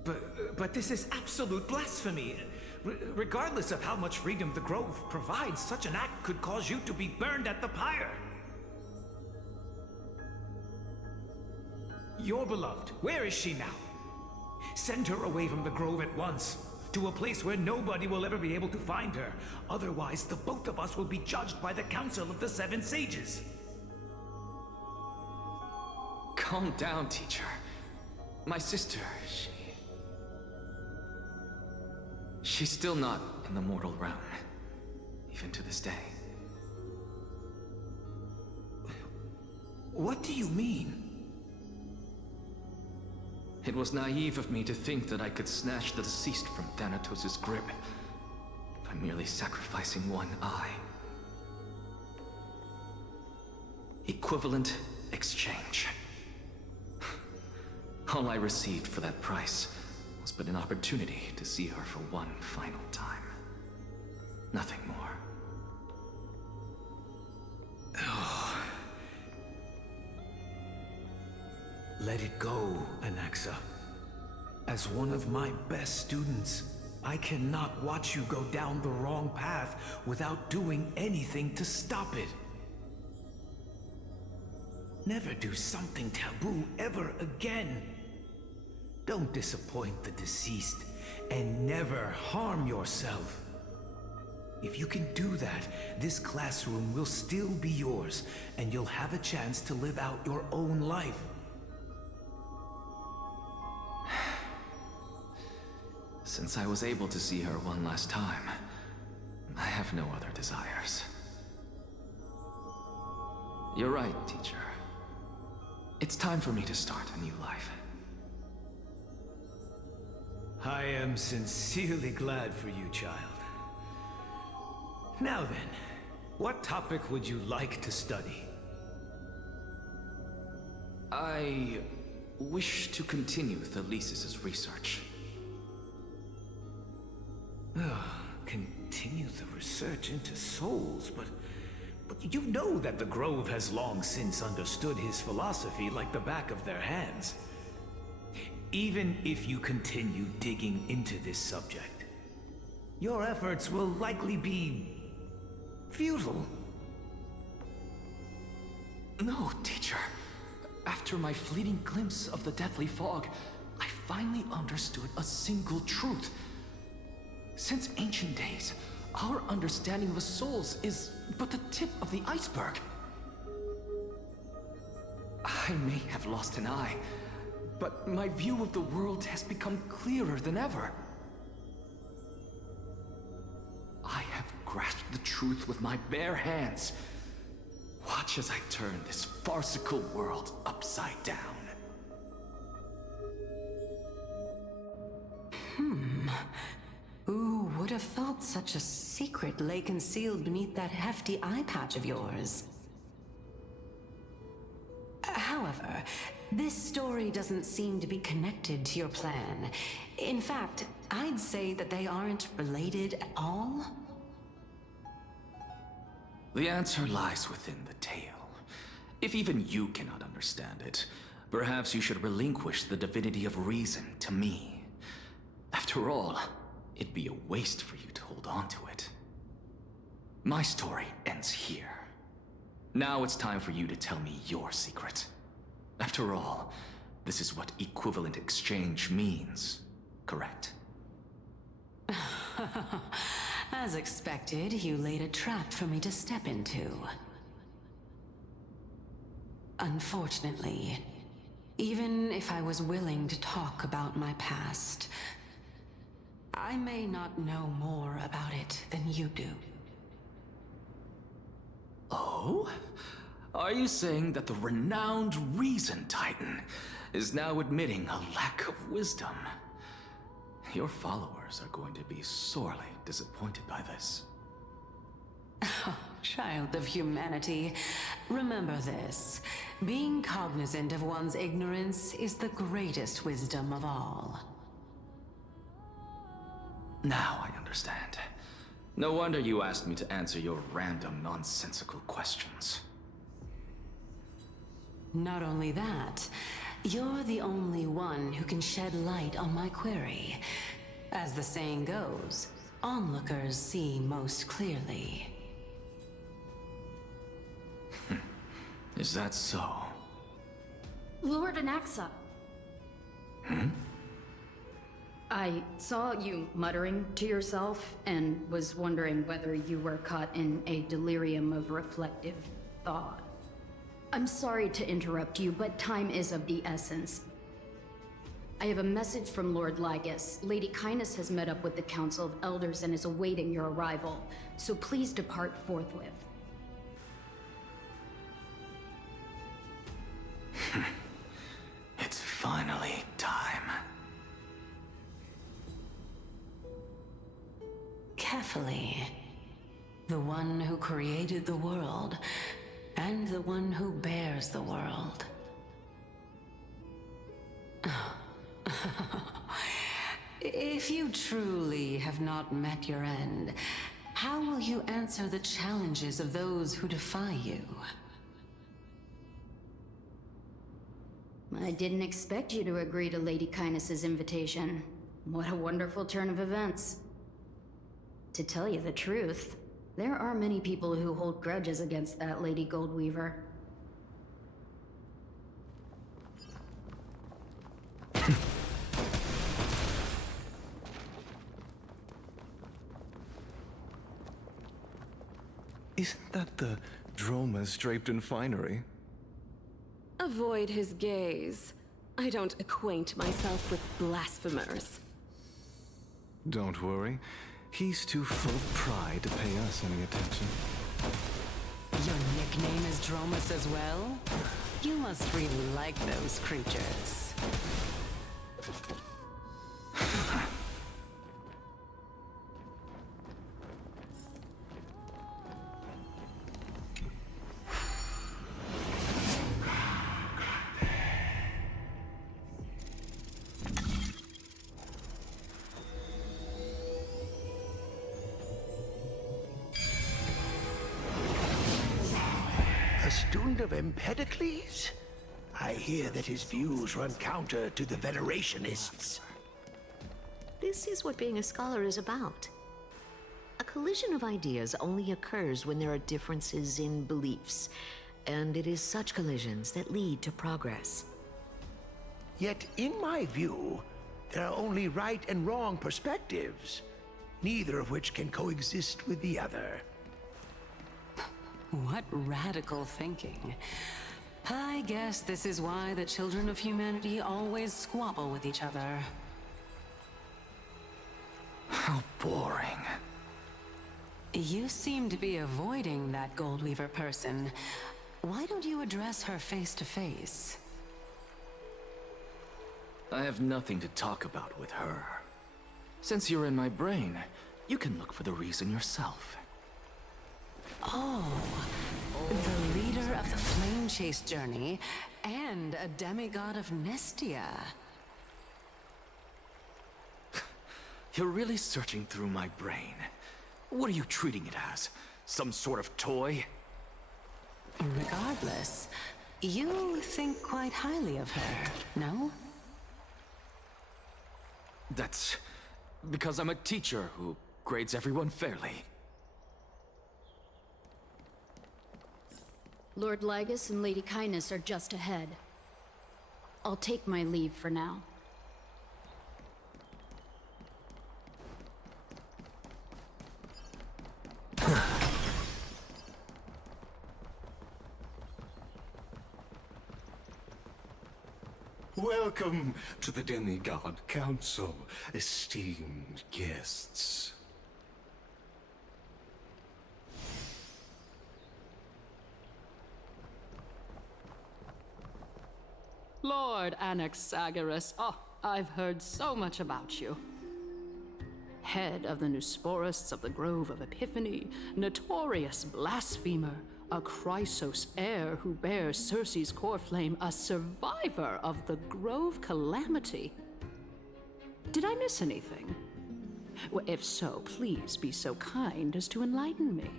But this is absolute blasphemy. Regardless of how much freedom the Grove provides, such an act could cause you to be burned at the pyre. Your beloved, where is she now? Send her away from the Grove at once, to a place where nobody will ever be able to find her. Otherwise, the both of us will be judged by the Council of the 7 Sages. Calm down, teacher. My sister, she's still not in the mortal realm, even to this day. What do you mean? It was naive of me to think that I could snatch the deceased from Thanatos' grip by merely sacrificing one eye. Equivalent exchange. All I received for that price was but an opportunity to see her for one final time. Nothing more. Oh. Let it go, Anaxa. As one of my best students, I cannot watch you go down the wrong path without doing anything to stop it. Never do something taboo ever again. Don't disappoint the deceased, and never harm yourself. If you can do that, this classroom will still be yours, and you'll have a chance to live out your own life. Since I was able to see her one last time, I have no other desires. You're right, teacher. It's time for me to start a new life. I am sincerely glad for you, child. Now then, what topic would you like to study? I wish to continue Thalesis' research. Continue the research into souls, but you know that the Grove has long since understood his philosophy like the back of their hands. Even if you continue digging into this subject, your efforts will likely be futile. No, teacher. After my fleeting glimpse of the deathly fog, I finally understood a single truth. Since ancient days, our understanding of the souls is but the tip of the iceberg. I may have lost an eye, but my view of the world has become clearer than ever. I have grasped the truth with my bare hands. Watch as I turn this farcical world upside down. Who would have thought such a secret lay concealed beneath that hefty eye patch of yours? However, this story doesn't seem to be connected to your plan. In fact, I'd say that they aren't related at all. The answer lies within the tale. If even you cannot understand it, perhaps you should relinquish the divinity of reason to me. After all, it'd be a waste for you to hold on to it. My story ends here. Now it's time for you to tell me your secret. After all, this is what equivalent exchange means, correct? As expected, you laid a trap for me to step into. Unfortunately, even if I was willing to talk about my past, I may not know more about it than you do. Oh? Are you saying that the renowned Reason Titan is now admitting a lack of wisdom? Your followers are going to be sorely disappointed by this. Child of humanity, remember this. Being cognizant of one's ignorance is the greatest wisdom of all. Now I understand. No wonder you asked me to answer your random, nonsensical questions. Not only that, you're the only one who can shed light on my query. As the saying goes, onlookers see most clearly. Is that so? Lord Anaxa. I saw you muttering to yourself and was wondering whether you were caught in a delirium of reflective thought. I'm sorry to interrupt you, but time is of the essence. I have a message from Lord Lygus. Lady Kindness has met up with the Council of Elders and is awaiting your arrival, so please depart forthwith. It's finally time. Carefully. The one who created the world, and the one who bears the world. If you truly have not met your end, how will you answer the challenges of those who defy you? I didn't expect you to agree to Lady Kindness's invitation. What a wonderful turn of events. To tell you the truth, there are many people who hold grudges against that Lady Goldweaver. Isn't that the dromas draped in finery? Avoid his gaze. I don't acquaint myself with blasphemers. Don't worry. He's too full of pride to pay us any attention. Your nickname is Dromus as well? You must really like those creatures. A student of Empedocles? I hear that his views run counter to the Venerationists. This is what being a scholar is about. A collision of ideas only occurs when there are differences in beliefs, and it is such collisions that lead to progress. Yet, in my view, there are only right and wrong perspectives, neither of which can coexist with the other. What radical thinking. I guess this is why the children of humanity always squabble with each other. How boring. You seem to be avoiding that Goldweaver person. Why don't you address her face to face? I have nothing to talk about with her. Since you're in my brain, you can look for the reason yourself. Oh, the leader of the Flame Chase journey, and a demigod of Nestia. You're really searching through my brain. What are you treating it as? Some sort of toy? Regardless, you think quite highly of her, no? That's because I'm a teacher who grades everyone fairly. Lord Lygus and Lady Kindness are just ahead. I'll take my leave for now. Welcome to the Demigod Council, esteemed guests. Lord Anaxagoras, oh, I've heard so much about you. Head of the Nusporists of the Grove of Epiphany, notorious blasphemer, a Chrysos heir who bears Circe's core flame, a survivor of the Grove calamity. Did I miss anything? Well, if so, please be so kind as to enlighten me.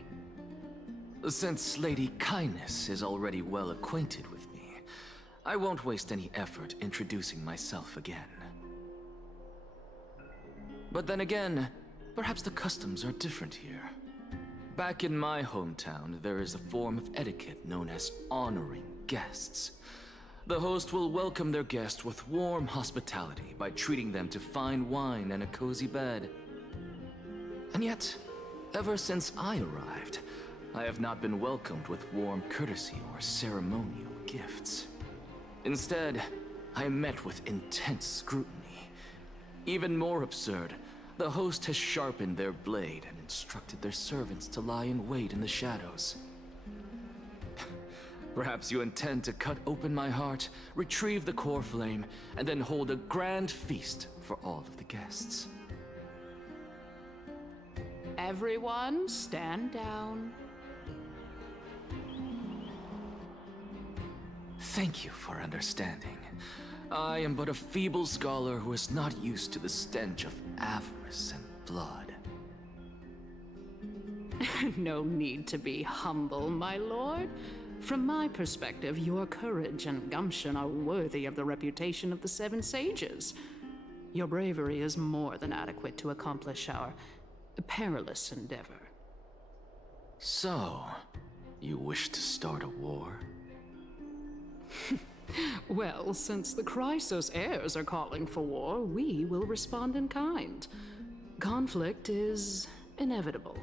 Since Lady Kindness is already well acquainted with me, I won't waste any effort introducing myself again. But then again, perhaps the customs are different here. Back in my hometown, there is a form of etiquette known as honoring guests. The host will welcome their guest with warm hospitality by treating them to fine wine and a cozy bed. And yet, ever since I arrived, I have not been welcomed with warm courtesy or ceremonial gifts. Instead, I am met with intense scrutiny. Even more absurd, the host has sharpened their blade and instructed their servants to lie in wait in the shadows. Perhaps you intend to cut open my heart, retrieve the core flame, and then hold a grand feast for all of the guests. Everyone, stand down. Thank you for understanding. I am but a feeble scholar who is not used to the stench of avarice and blood. No need to be humble, my lord. From my perspective, your courage and gumption are worthy of the reputation of the Seven Sages. Your bravery is more than adequate to accomplish our perilous endeavor. So, you wish to start a war? Well, since the Chrysos heirs are calling for war, we will respond in kind. Conflict is inevitable.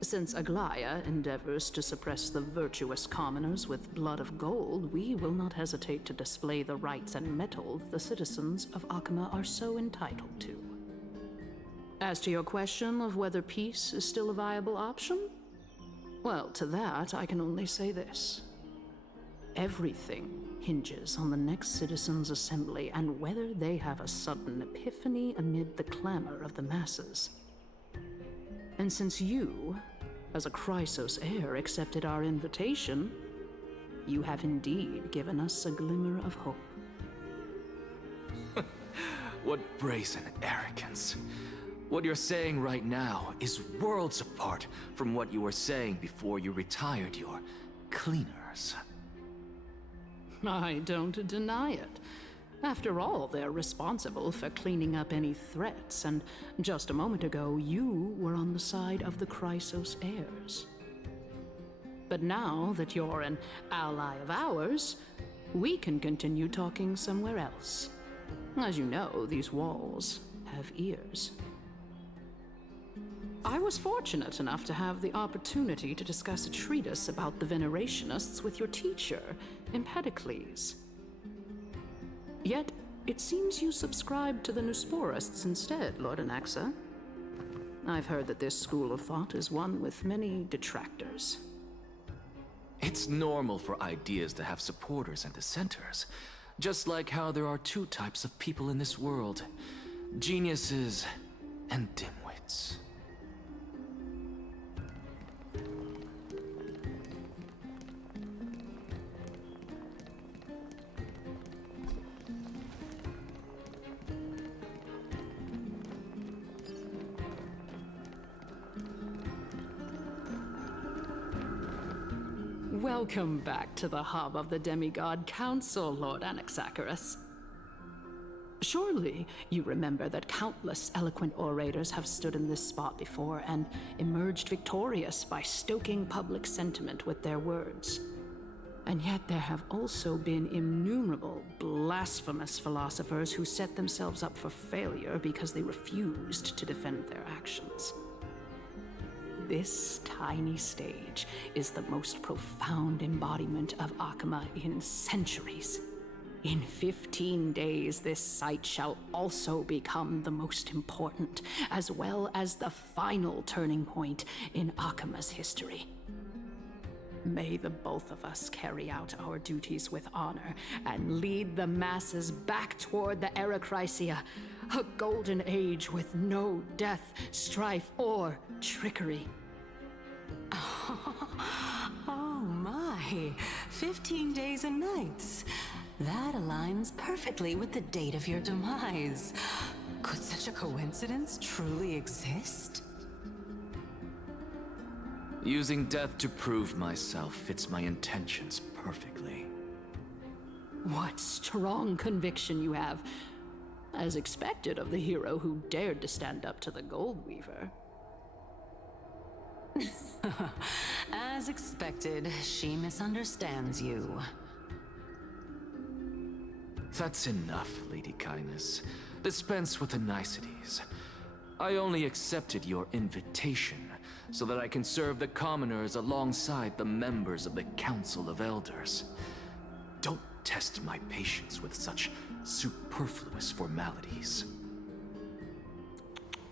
Since Aglaya endeavors to suppress the virtuous commoners with blood of gold, we will not hesitate to display the rights and mettle the citizens of Akama are so entitled to. As to your question of whether peace is still a viable option, well, to that I can only say this. Everything hinges on the next citizens' assembly and whether they have a sudden epiphany amid the clamor of the masses. And since you, as a Chrysos heir, accepted our invitation, you have indeed given us a glimmer of hope. What brazen arrogance. What you're saying right now is worlds apart from what you were saying before you retired your cleaners. I don't deny it. After all, they're responsible for cleaning up any threats, and just a moment ago, you were on the side of the Chrysos heirs. But now that you're an ally of ours, we can continue talking somewhere else. As you know, these walls have ears. I was fortunate enough to have the opportunity to discuss a treatise about the Venerationists with your teacher, Empedocles. Yet, it seems you subscribe to the Nusporists instead, Lord Anaxa. I've heard that this school of thought is one with many detractors. It's normal for ideas to have supporters and dissenters, just like how there are two types of people in this world: geniuses and dimwits. Welcome back to the hub of the Demigod Council, Lord Anaxagoras. Surely you remember that countless eloquent orators have stood in this spot before and emerged victorious by stoking public sentiment with their words. And yet there have also been innumerable blasphemous philosophers who set themselves up for failure because they refused to defend their actions. This tiny stage is the most profound embodiment of Akama in centuries. In 15 days, this site shall also become the most important, as well as the final turning point in Akama's history. May the both of us carry out our duties with honor and lead the masses back toward the Erechrysia, a golden age with no death, strife, or trickery. Oh my, 15 days and nights. That aligns perfectly with the date of your demise. Could such a coincidence truly exist? Using death to prove myself fits my intentions perfectly. What strong conviction you have, as expected of the hero who dared to stand up to the Gold Weaver. As expected, she misunderstands you. That's enough, Lady Kindness. Dispense with the niceties. I only accepted your invitation so that I can serve the commoners alongside the members of the Council of Elders. Don't test my patience with such superfluous formalities.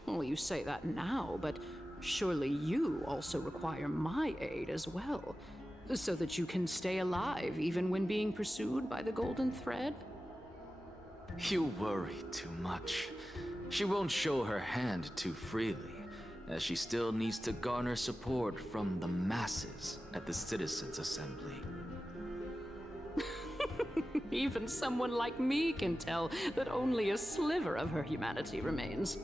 Well, you say that now, but surely you also require my aid as well, so that you can stay alive even when being pursued by the Golden Thread? You worry too much. She won't show her hand too freely, as she still needs to garner support from the masses at the Citizens' Assembly. Even someone like me can tell that only a sliver of her humanity remains.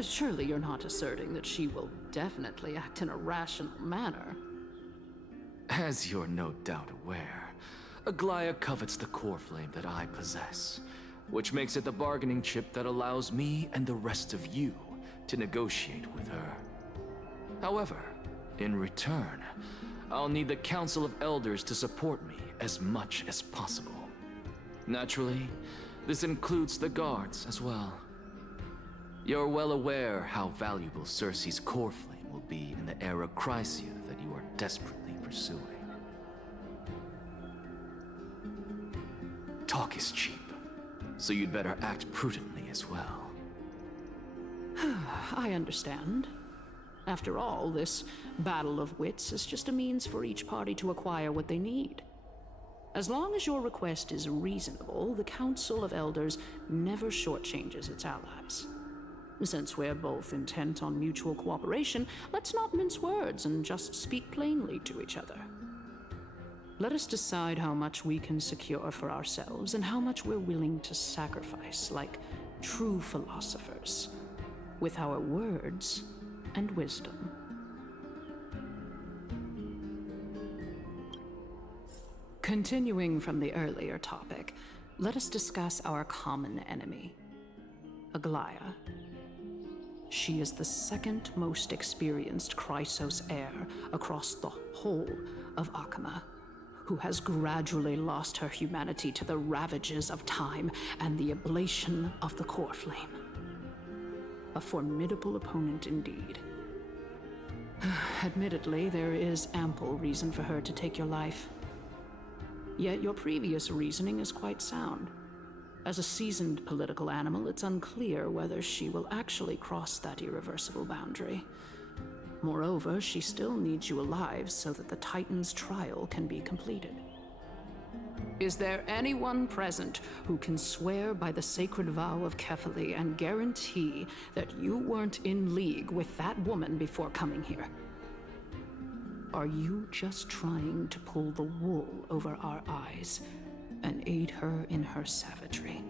Surely you're not asserting that she will definitely act in a rational manner. As you're no doubt aware, Aglaya covets the core flame that I possess, which makes it the bargaining chip that allows me and the rest of you to negotiate with her. However, in return, I'll need the Council of Elders to support me as much as possible. Naturally, this includes the guards as well. You're well aware how valuable Circe's core flame will be in the era Chrysia that you are desperately pursuing. Talk is cheap, so you'd better act prudently as well. I understand. After all, this battle of wits is just a means for each party to acquire what they need. As long as your request is reasonable, the Council of Elders never shortchanges its allies. Since we're both intent on mutual cooperation, let's not mince words and just speak plainly to each other. Let us decide how much we can secure for ourselves and how much we're willing to sacrifice, like true philosophers, with our words and wisdom. Continuing from the earlier topic, let us discuss our common enemy, Aglaya. She is the second most experienced Chrysos heir across the whole of Akama, who has gradually lost her humanity to the ravages of time and the ablation of the core flame. A formidable opponent indeed. Admittedly, there is ample reason for her to take your life. Yet your previous reasoning is quite sound. As a seasoned political animal, it's unclear whether she will actually cross that irreversible boundary. Moreover, she still needs you alive so that the Titan's trial can be completed. Is there anyone present who can swear by the sacred vow of Kefali and guarantee that you weren't in league with that woman before coming here? Are you just trying to pull the wool over our eyes and aid her in her savagery?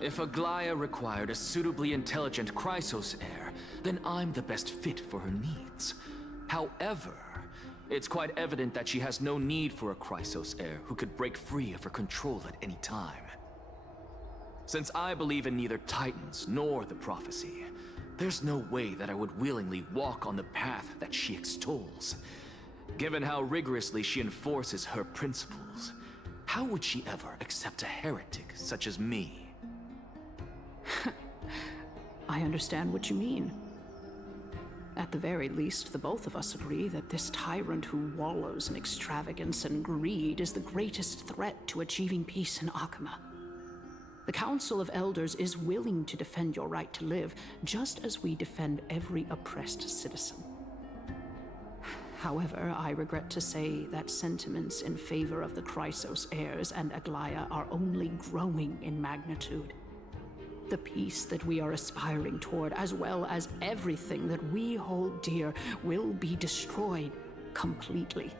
If Aglaya required a suitably intelligent Chrysos heir, then I'm the best fit for her needs. However, it's quite evident that she has no need for a Chrysos heir who could break free of her control at any time. Since I believe in neither Titans nor the prophecy, there's no way that I would willingly walk on the path that she extols. Given how rigorously she enforces her principles, how would she ever accept a heretic such as me? I understand what you mean. At the very least, the both of us agree that this tyrant who wallows in extravagance and greed is the greatest threat to achieving peace in Akama. The Council of Elders is willing to defend your right to live, just as we defend every oppressed citizen. However, I regret to say that sentiments in favor of the Chrysos heirs and Aglaya are only growing in magnitude. The peace that we are aspiring toward, as well as everything that we hold dear, will be destroyed completely.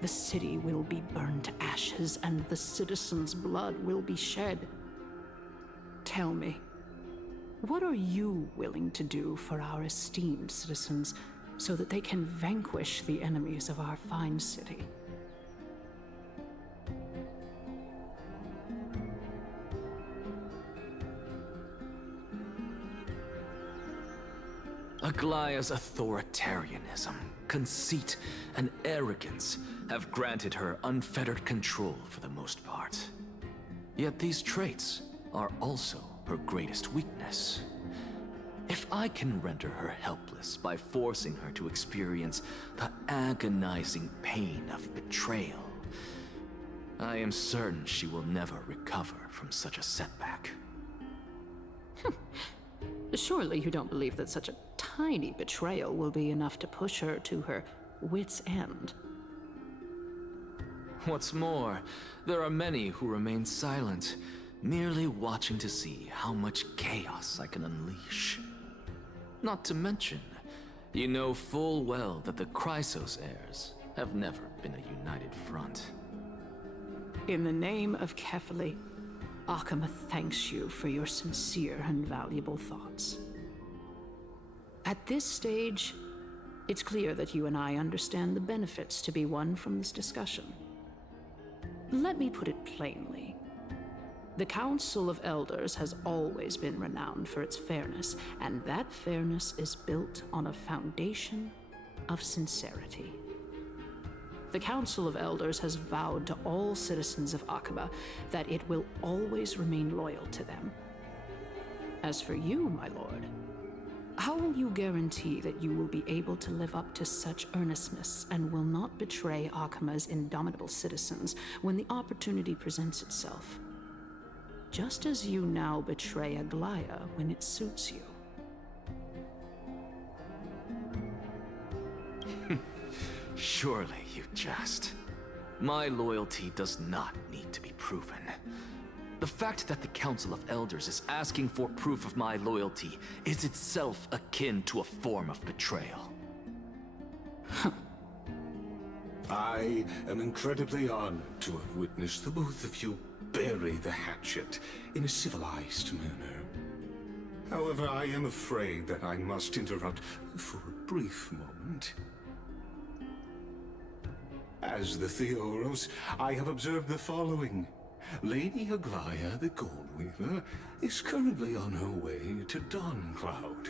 The city will be burned to ashes, and the citizens' blood will be shed. Tell me, what are you willing to do for our esteemed citizens so that they can vanquish the enemies of our fine city? Aglaya's authoritarianism, conceit, and arrogance have granted her unfettered control for the most part. Yet these traits are also her greatest weakness. If I can render her helpless by forcing her to experience the agonizing pain of betrayal, I am certain she will never recover from such a setback. Surely you don't believe that such a tiny betrayal will be enough to push her to her wit's end. What's more, there are many who remain silent, merely watching to see how much chaos I can unleash. Not to mention, You know full well that the Chrysos heirs have never been a united front. In the name of Kefali, Akama thanks you for your sincere and valuable thoughts. At this stage, it's clear that you and I understand the benefits to be won from this discussion. Let me put it plainly. The Council of Elders has always been renowned for its fairness, and that fairness is built on a foundation of sincerity. The Council of Elders has vowed to all citizens of Akaba that it will always remain loyal to them. As for you, my lord, how will you guarantee that you will be able to live up to such earnestness and will not betray Akama's indomitable citizens when the opportunity presents itself? Just as you now betray Aglaya when it suits you. Surely you jest. My loyalty does not need to be proven. The fact that the Council of Elders is asking for proof of my loyalty is itself akin to a form of betrayal. I am incredibly honored to have witnessed the both of you bury the hatchet in a civilized manner. However, I am afraid that I must interrupt for a brief moment. As the Theoros, I have observed the following. Lady Aglaya, the Goldweaver, is currently on her way to Dawncloud.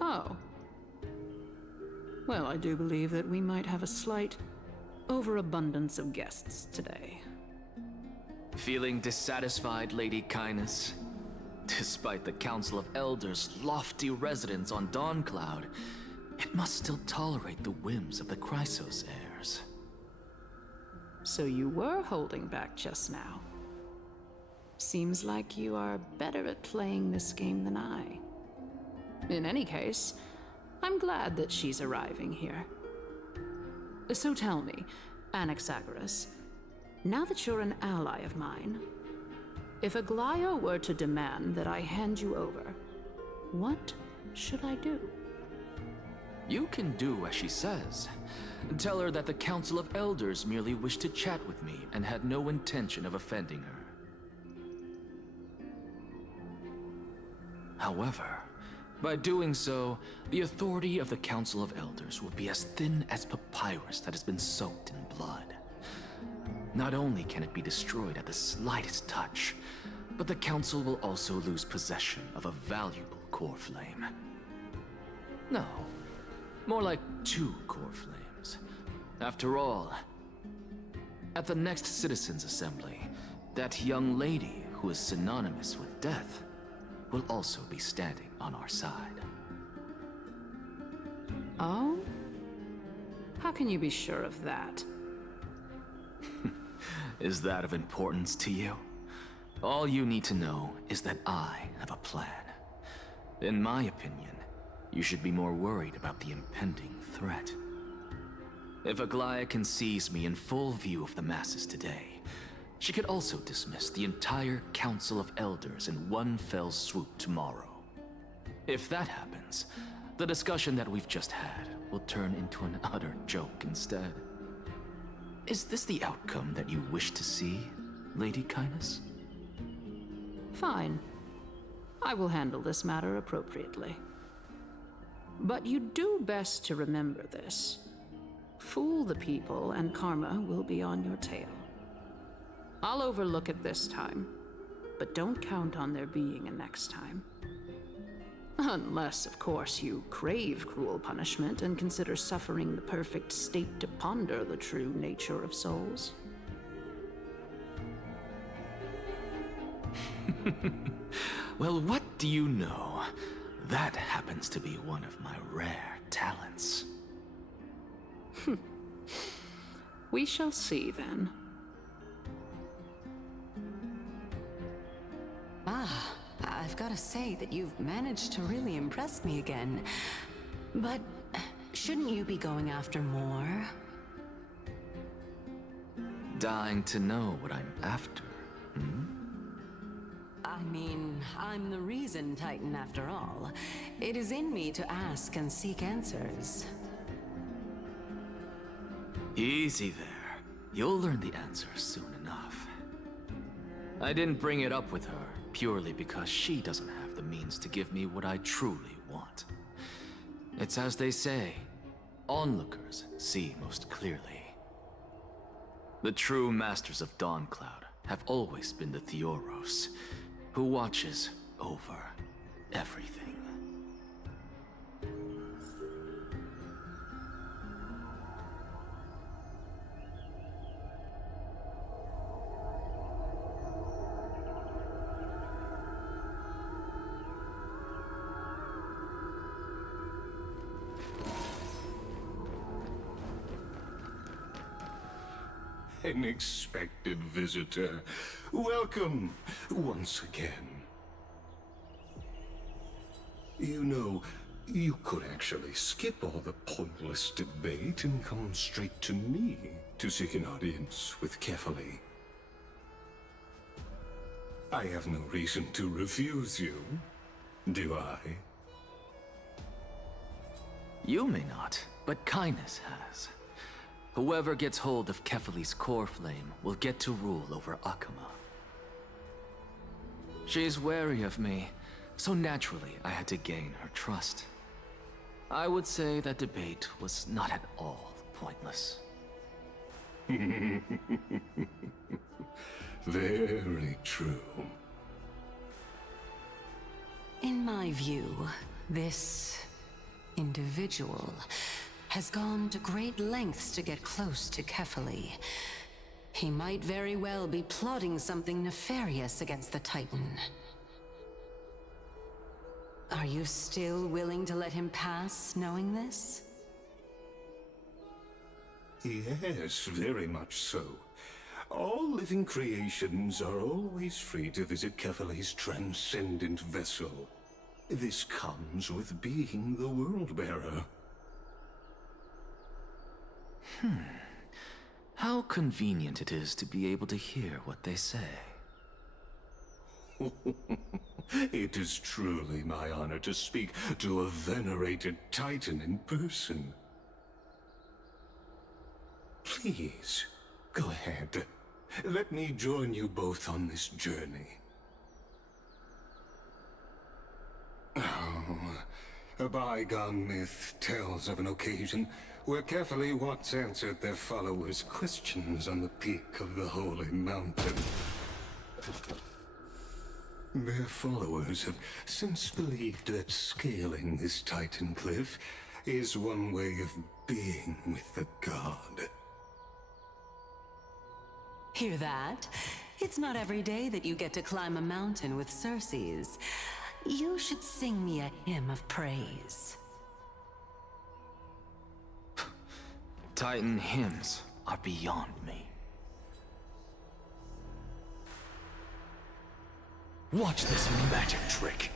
Oh. Well, I do believe that we might have a slight overabundance of guests today. Feeling dissatisfied, Lady Kindness? Despite the Council of Elders' lofty residence on Dawncloud, it must still tolerate the whims of the Chrysos heirs. So you were holding back just now. Seems like you are better at playing this game than I. In any case, I'm glad that she's arriving here. So tell me, Anaxagoras, now that you're an ally of mine, if Aglaya were to demand that I hand you over, what should I do? You can do as she says. Tell her that the Council of Elders merely wished to chat with me and had no intention of offending her. However, by doing so, the authority of the Council of Elders will be as thin as papyrus that has been soaked in blood. Not only can it be destroyed at the slightest touch, but the Council will also lose possession of a valuable core flame. No, more like 2 core flames. After all, at the next Citizens' Assembly, that young lady who is synonymous with death will also be standing on our side. Oh? How can you be sure of that? Is that of importance to you? All you need to know is that I have a plan. In my opinion, you should be more worried about the impending threat. If Aglaya can seize me in full view of the masses today, she could also dismiss the entire Council of Elders in one fell swoop tomorrow. If that happens, the discussion that we've just had will turn into an utter joke instead. Is this the outcome that you wish to see, Lady Kindness? Fine. I will handle this matter appropriately. But you do best to remember this. Fool the people and karma will be on your tail. I'll overlook it this time, but don't count on there being a next time. Unless, of course, you crave cruel punishment and consider suffering the perfect state to ponder the true nature of souls. Well, what do you know? That happens to be one of my rare talents. We shall see, then. Ah, I've got to say that you've managed to really impress me again. But shouldn't you be going after more? Dying to know what I'm after, hmm? I'm mean, I'm the reason Titan after all. It is in me to ask and seek answers. Easy there. You'll learn the answers soon enough. I didn't bring it up with her purely because she doesn't have the means to give me what I truly want. It's as they say, onlookers see most clearly. The true masters of Dawncloud have always been the Theoros, who watches over everything. An expected visitor. Welcome once again. You know, you could actually skip all the pointless debate and come straight to me to seek an audience with Kefali. I have no reason to refuse you, do I? You may not, but Kindness has. Whoever gets hold of Kefali's core flame will get to rule over Akama. She's wary of me, so naturally I had to gain her trust. I would say that debate was not at all pointless. Very true. In my view, this individual has gone to great lengths to get close to Kefali. He might very well be plotting something nefarious against the Titan. Are you still willing to let him pass, knowing this? Yes, very much so. All living creations are always free to visit Kefali's transcendent vessel. This comes with being the World-Bearer. How convenient it is to be able to hear what they say. It is truly my honor to speak to a venerated Titan in person. Please, go ahead. Let me join you both on this journey. Oh, a bygone myth tells of an occasion where Kefali once answered their followers' questions on the peak of the Holy Mountain. Their followers have since believed that scaling this Titan cliff is one way of being with the god. Hear that? It's not every day that you get to climb a mountain with Circes. You should sing me a hymn of praise. Titan hymns are beyond me. Watch this magic trick.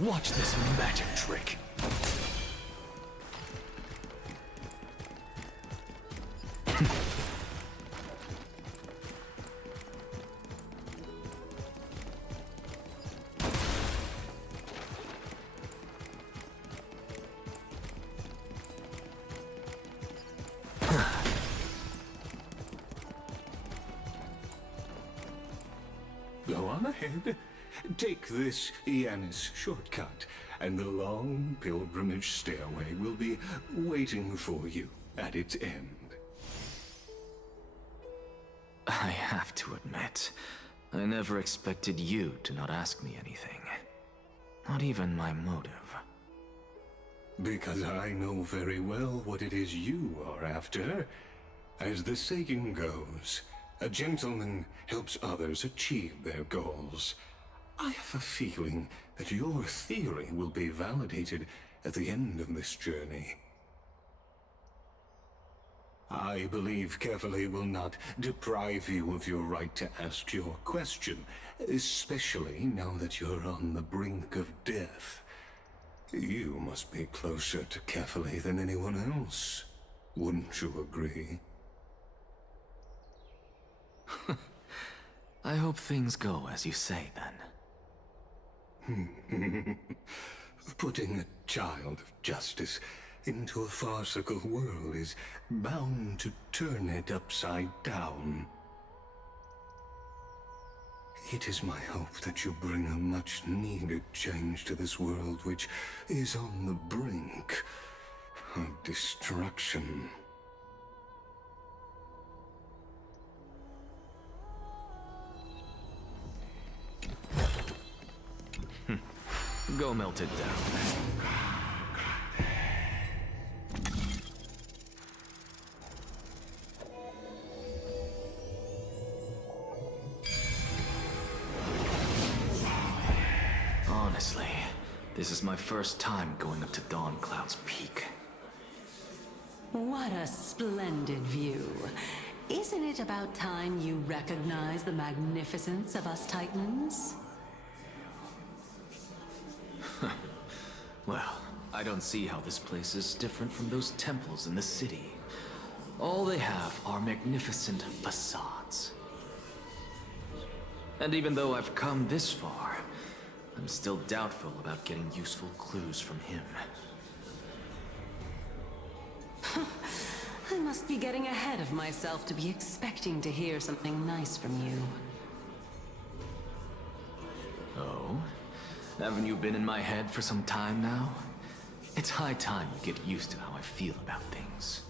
Watch this magic trick. Go on ahead. Take this Yanis shortcut, and the long pilgrimage stairway will be waiting for you at its end. I have to admit, I never expected you to not ask me anything. Not even my motive. Because I know very well what it is you are after. As the saying goes, a gentleman helps others achieve their goals. I have a feeling that your theory will be validated at the end of this journey. I believe Kefali will not deprive you of your right to ask your question, Especially now that you're on the brink of death. You must be closer to Kefali than anyone else. Wouldn't you agree? I hope things go as you say, then. Putting a child of justice into a farcical world is bound to turn it upside down. It is my hope that you bring a much-needed change to this world which is on the brink of destruction. Go melt it down. Honestly, this is my first time going up to Dawn Cloud's peak. What a splendid view. Isn't it about time you recognize the magnificence of us Titans? Well, I don't see how this place is different from those temples in the city. All they have are magnificent facades. And even though I've come this far, I'm still doubtful about getting useful clues from him. I must be getting ahead of myself to be expecting to hear something nice from you. Oh? Haven't you been in my head for some time now? It's high time you get used to how I feel about things.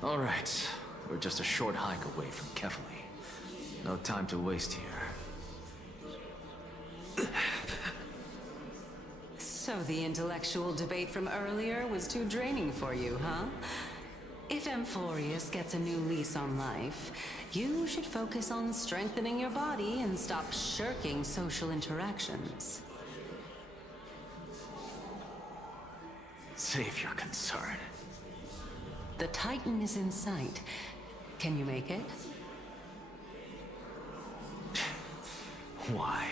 All right, we're just a short hike away from Kefali. No time to waste here. So the intellectual debate from earlier was too draining for you, huh? If Amphorius gets a new lease on life, you should focus on strengthening your body and stop shirking social interactions. Save your concern. The Titan is in sight. Can you make it? Why?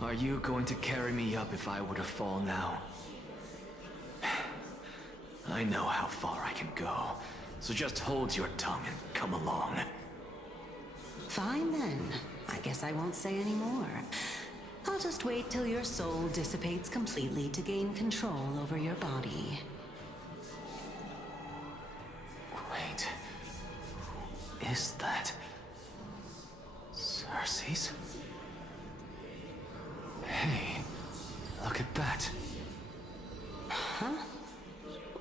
Are you going to carry me up if I were to fall now? I know how far I can go, so just hold your tongue and come along. Fine then. I guess I won't say any more. I'll just wait till your soul dissipates completely to gain control over your body. Wait. Who is that? Cersei's? Hey, look at that. Huh?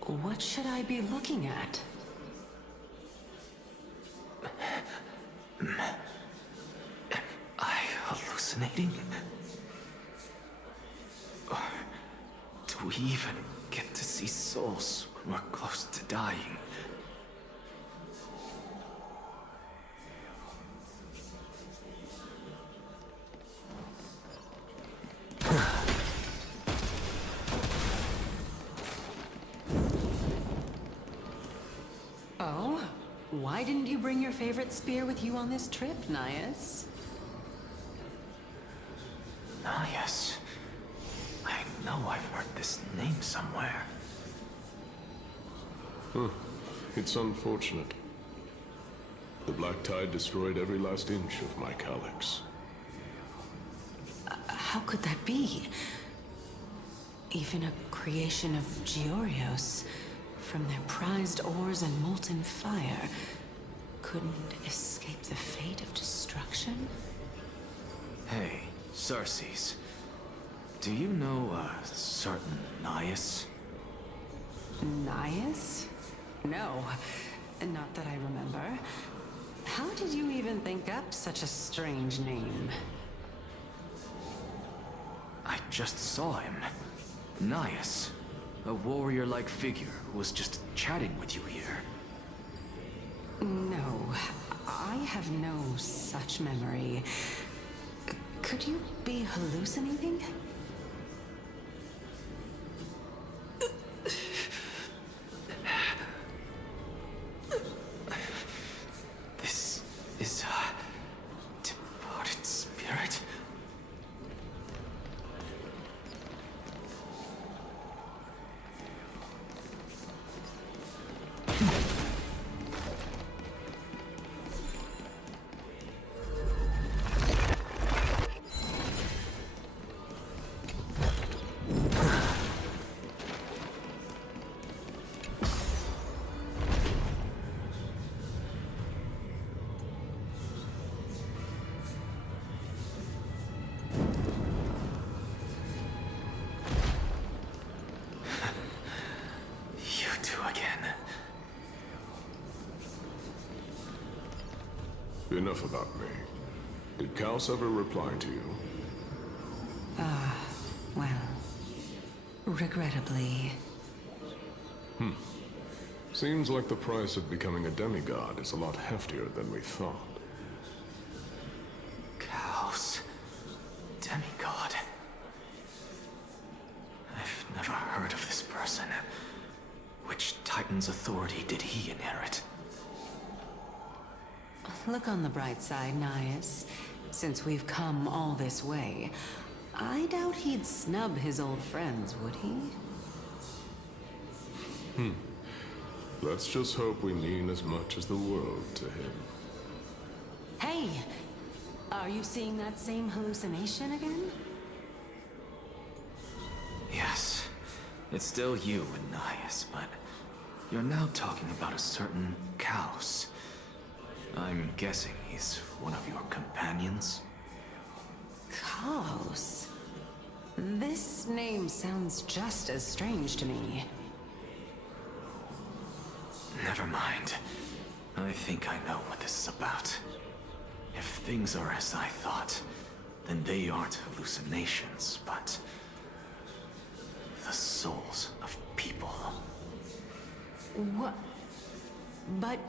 What should I be looking at? Am I hallucinating? Or do we even get to see souls when we're close to dying? Oh? Why didn't you bring your favorite spear with you on this trip, Nias? Nias. I know I've heard this name somewhere. It's unfortunate. The Black Tide destroyed every last inch of my calyx. How could that be? Even a creation of Georios, from their prized ores and molten fire, couldn't escape the fate of destruction? Hey, Cersei's. Do you know a certain Nias? Nias? No, not that I remember. How did you even think up such a strange name? I just saw him. Nias. A warrior-like figure who was just chatting with you here. No, I have no such memory. Could you be hallucinating? This is a Enough about me. Did Kaus ever reply to you? Well, regrettably. Seems like the price of becoming a demigod is a lot heftier than we thought. Kaus. Demigod. I've never heard of this person. Which Titan's authority did he inherit? Look on the bright side, Nias. Since we've come all this way, I doubt he'd snub his old friends, would he? Let's just hope we mean as much as the world to him. Hey! Are you seeing that same hallucination again? Yes. It's still you and Nias, but you're now talking about a certain Kaus. I'm guessing he's one of your companions? Kaos? This name sounds just as strange to me. Never mind. I think I know what this is about. If things are as I thought, then they aren't hallucinations, but the souls of people. What? But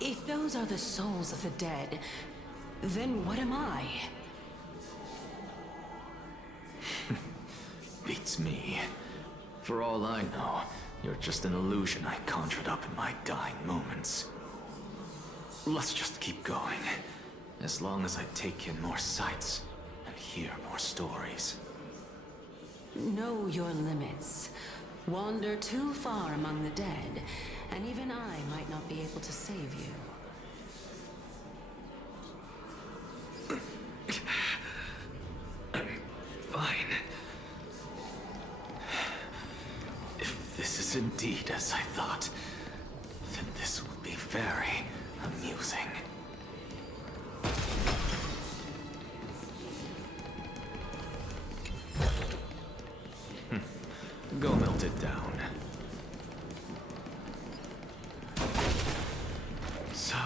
if those are the souls of the dead, then what am I? Beats me. For all I know, you're just an illusion I conjured up in my dying moments. Let's just keep going. As long as I take in more sights and hear more stories. Know your limits. Wander too far among the dead, and even I might not be able to save you. I'm fine. If this is indeed as I thought, then this will be very amusing. Go melt it down. So...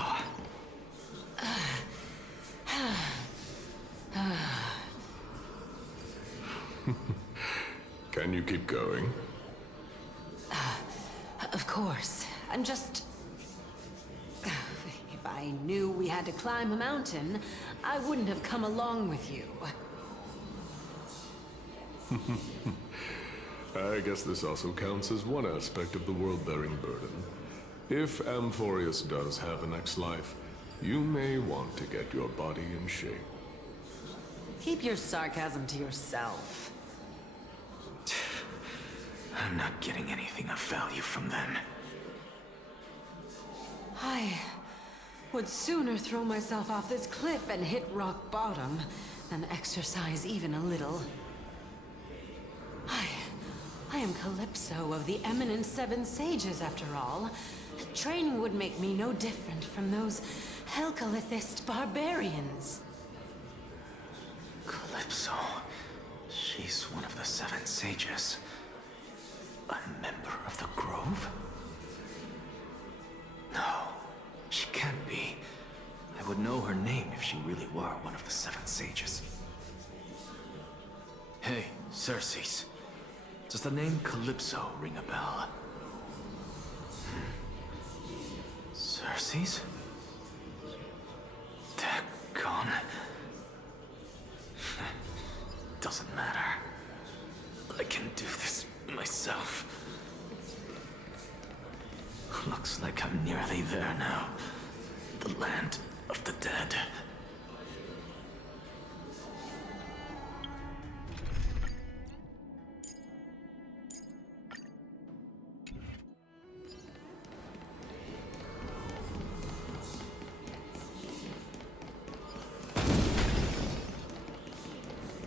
Can you keep going? Of course. I'm just... If I knew we had to climb a mountain, I wouldn't have come along with you. I guess this also counts as one aspect of the world-bearing burden. If Amphorius does have a next life, you may want to get your body in shape. Keep your sarcasm to yourself. I'm not getting anything of value from them. I would sooner throw myself off this cliff and hit rock bottom than exercise even a little. I am Calypso of the eminent Seven Sages, after all. Training would make me no different from those Helcalithist barbarians. Calypso. She's one of the Seven Sages. A member of the Grove? No, she can't be. I would know her name if she really were one of the Seven Sages. Hey, Circes. Does the name Calypso ring a bell? Circes? Daggone. Doesn't matter. I can do this myself. Looks like I'm nearly there now. The land of the dead.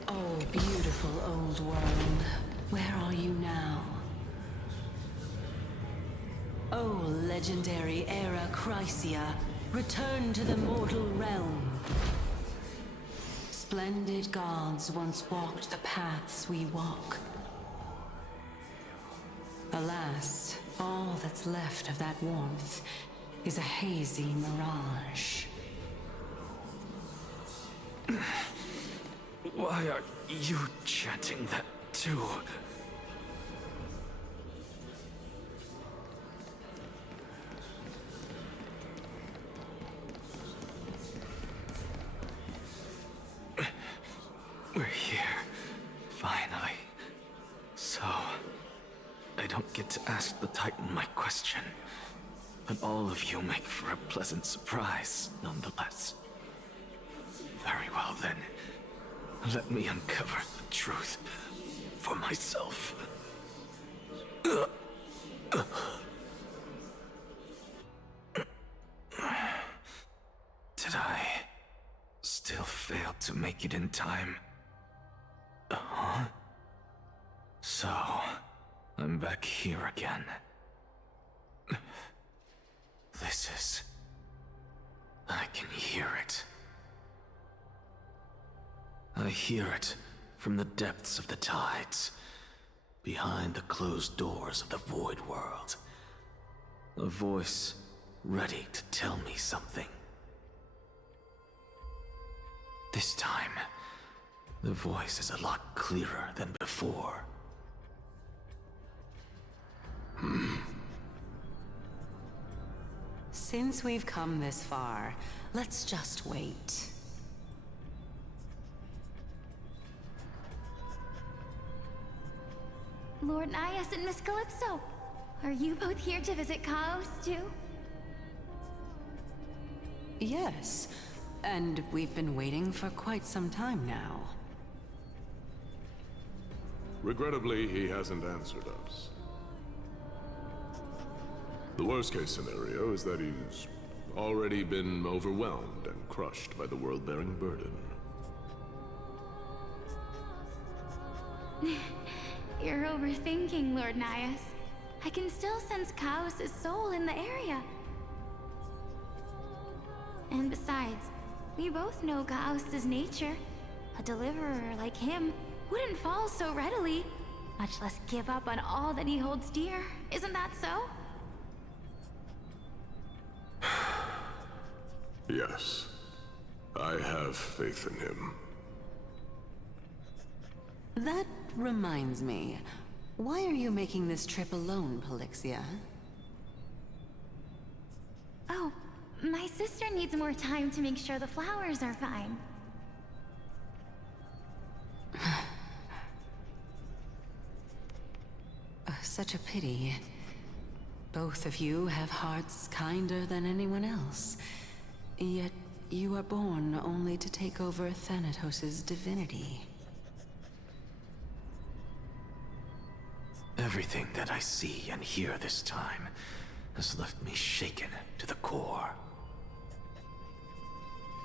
Oh, beautiful old world. Where are you now? Oh, legendary Era Chrysia, return to the mortal realm. Splendid gods once walked the paths we walk. Alas, all that's left of that warmth is a hazy mirage. Why are you chanting that too? We're here, finally. So, I don't get to ask the Titan my question, but all of you make for a pleasant surprise, nonetheless. Very well then, let me uncover the truth for myself. Did I still fail to make it in time? Huh? So, I'm back here again. This is... I can hear it. I hear it from the depths of the tides, behind the closed doors of the void world. A voice ready to tell me something. This time, the voice is a lot clearer than before. Since we've come this far, let's just wait. Lord Nias and Miss Calypso, are you both here to visit Chaos too? Yes, and we've been waiting for quite some time now. Regrettably, he hasn't answered us. The worst-case scenario is that he's already been overwhelmed and crushed by the world-bearing burden. You're overthinking, Lord Nias. I can still sense Chaos' soul in the area. And besides, we both know Chaos' nature. A deliverer like him wouldn't fall so readily, much less give up on all that he holds dear. Isn't that so? Yes. I have faith in him. That reminds me. Why are you making this trip alone, Polixia? Oh, my sister needs more time to make sure the flowers are fine. Such a pity. Both of you have hearts kinder than anyone else. Yet you are born only to take over Thanatos' divinity. Everything that I see and hear this time has left me shaken to the core.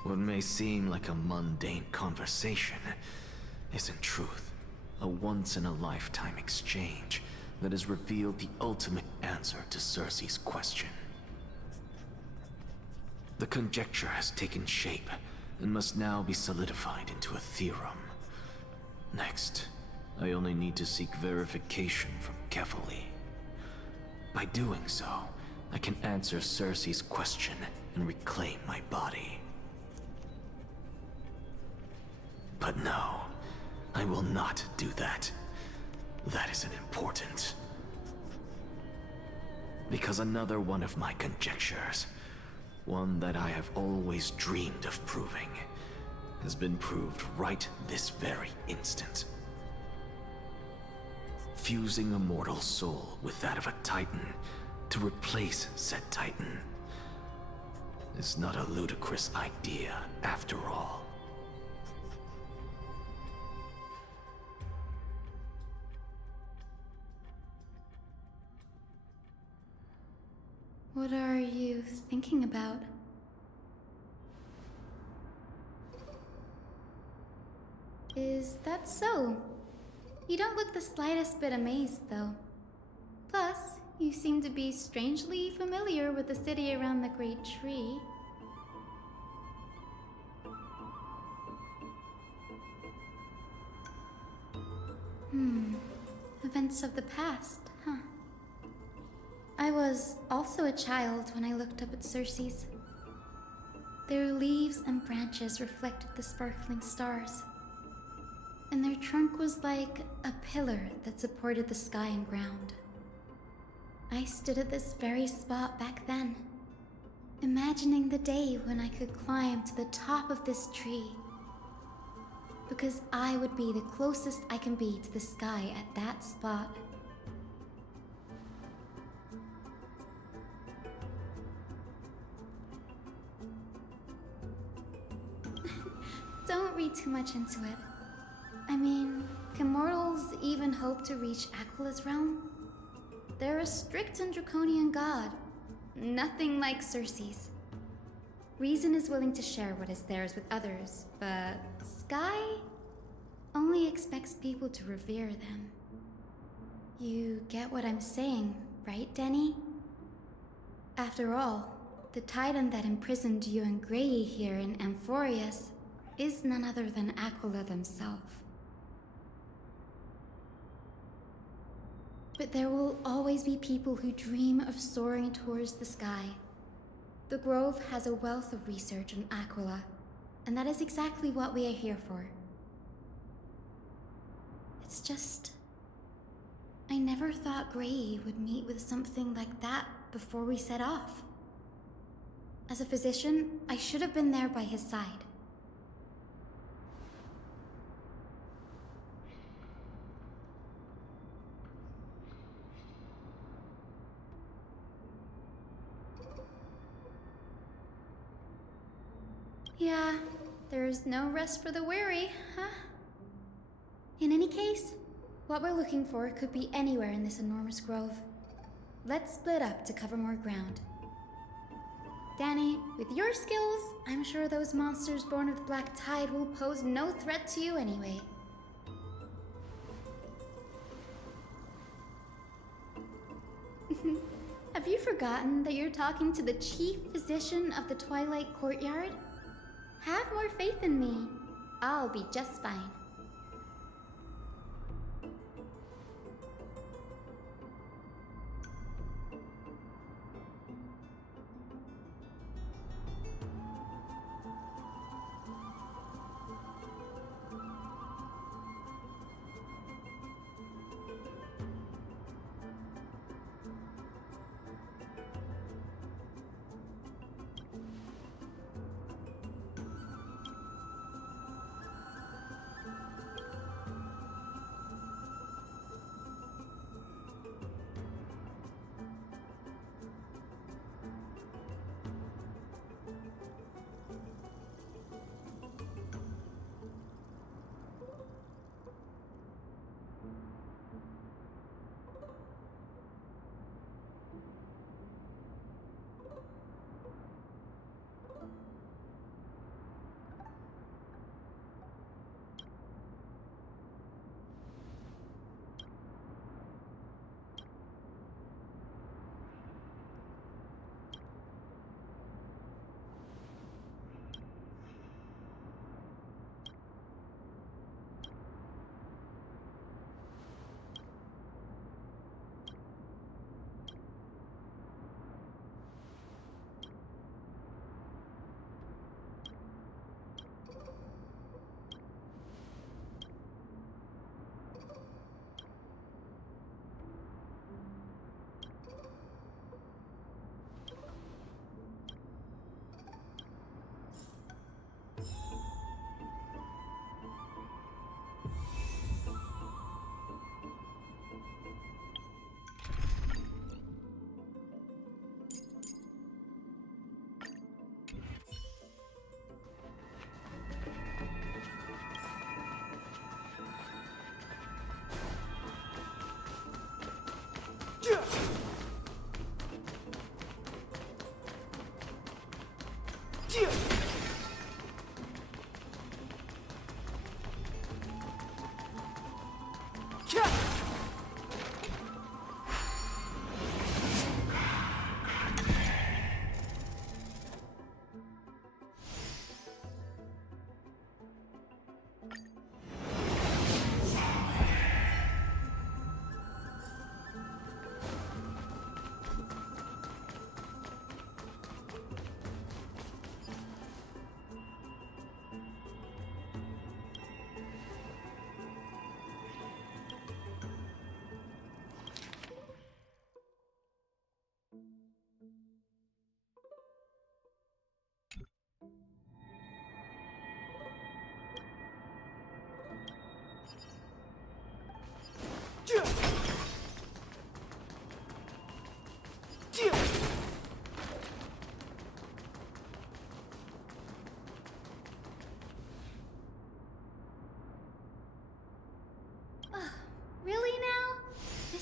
What may seem like a mundane conversation is in truth a once-in-a-lifetime exchange that has revealed the ultimate answer to Cersei's question. The conjecture has taken shape and must now be solidified into a theorem. Next, I only need to seek verification from Kefali. By doing so, I can answer Cersei's question and reclaim my body. But no, I will not do that. That isn't important. Because another one of my conjectures, one that I have always dreamed of proving, has been proved right this very instant. Fusing a mortal soul with that of a Titan to replace said Titan is not a ludicrous idea after all. What are you thinking about? Is that so? You don't look the slightest bit amazed, though. Plus, you seem to be strangely familiar with the city around the Great Tree. Events of the past, huh? I was also a child when I looked up at Cersei's. Their leaves and branches reflected the sparkling stars. and their trunk was like a pillar that supported the sky and ground. I stood at this very spot back then, imagining the day when I could climb to the top of this tree, because I would be the closest I can be to the sky at that spot. Don't read too much into it. I mean, can mortals even hope to reach Aquila's realm? They're a strict and draconian god. Nothing like Circe's. Reason is willing to share what is theirs with others, but Sky only expects people to revere them. You get what I'm saying, right, Denny? After all, the titan that imprisoned you and Grey here in Amphorius is none other than Aquila themselves. But there will always be people who dream of soaring towards the sky. The Grove has a wealth of research on Aquila, and that is exactly what we are here for. It's just, I never thought Grey would meet with something like that before we set off. As a physician, I should have been there by his side. Yeah, there's no rest for the weary, huh? In any case, what we're looking for could be anywhere in this enormous grove. Let's split up to cover more ground. Danny, with your skills, I'm sure those monsters born of the Black Tide will pose no threat to you anyway. Have you forgotten that you're talking to the chief physician of the Twilight Courtyard? Have more faith in me. I'll be just fine.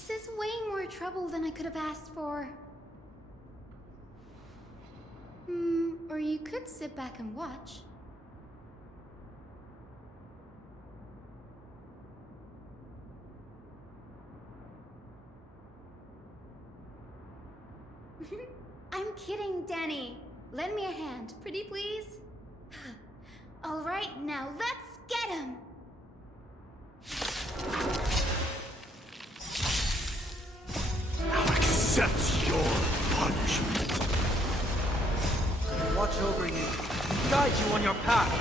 This is way more trouble than I could have asked for. Or you could sit back and watch. I'm kidding, Danny. Lend me a hand, pretty please? All right, now let's get him! Now accept your punishment. Watch over you, guide you on your path.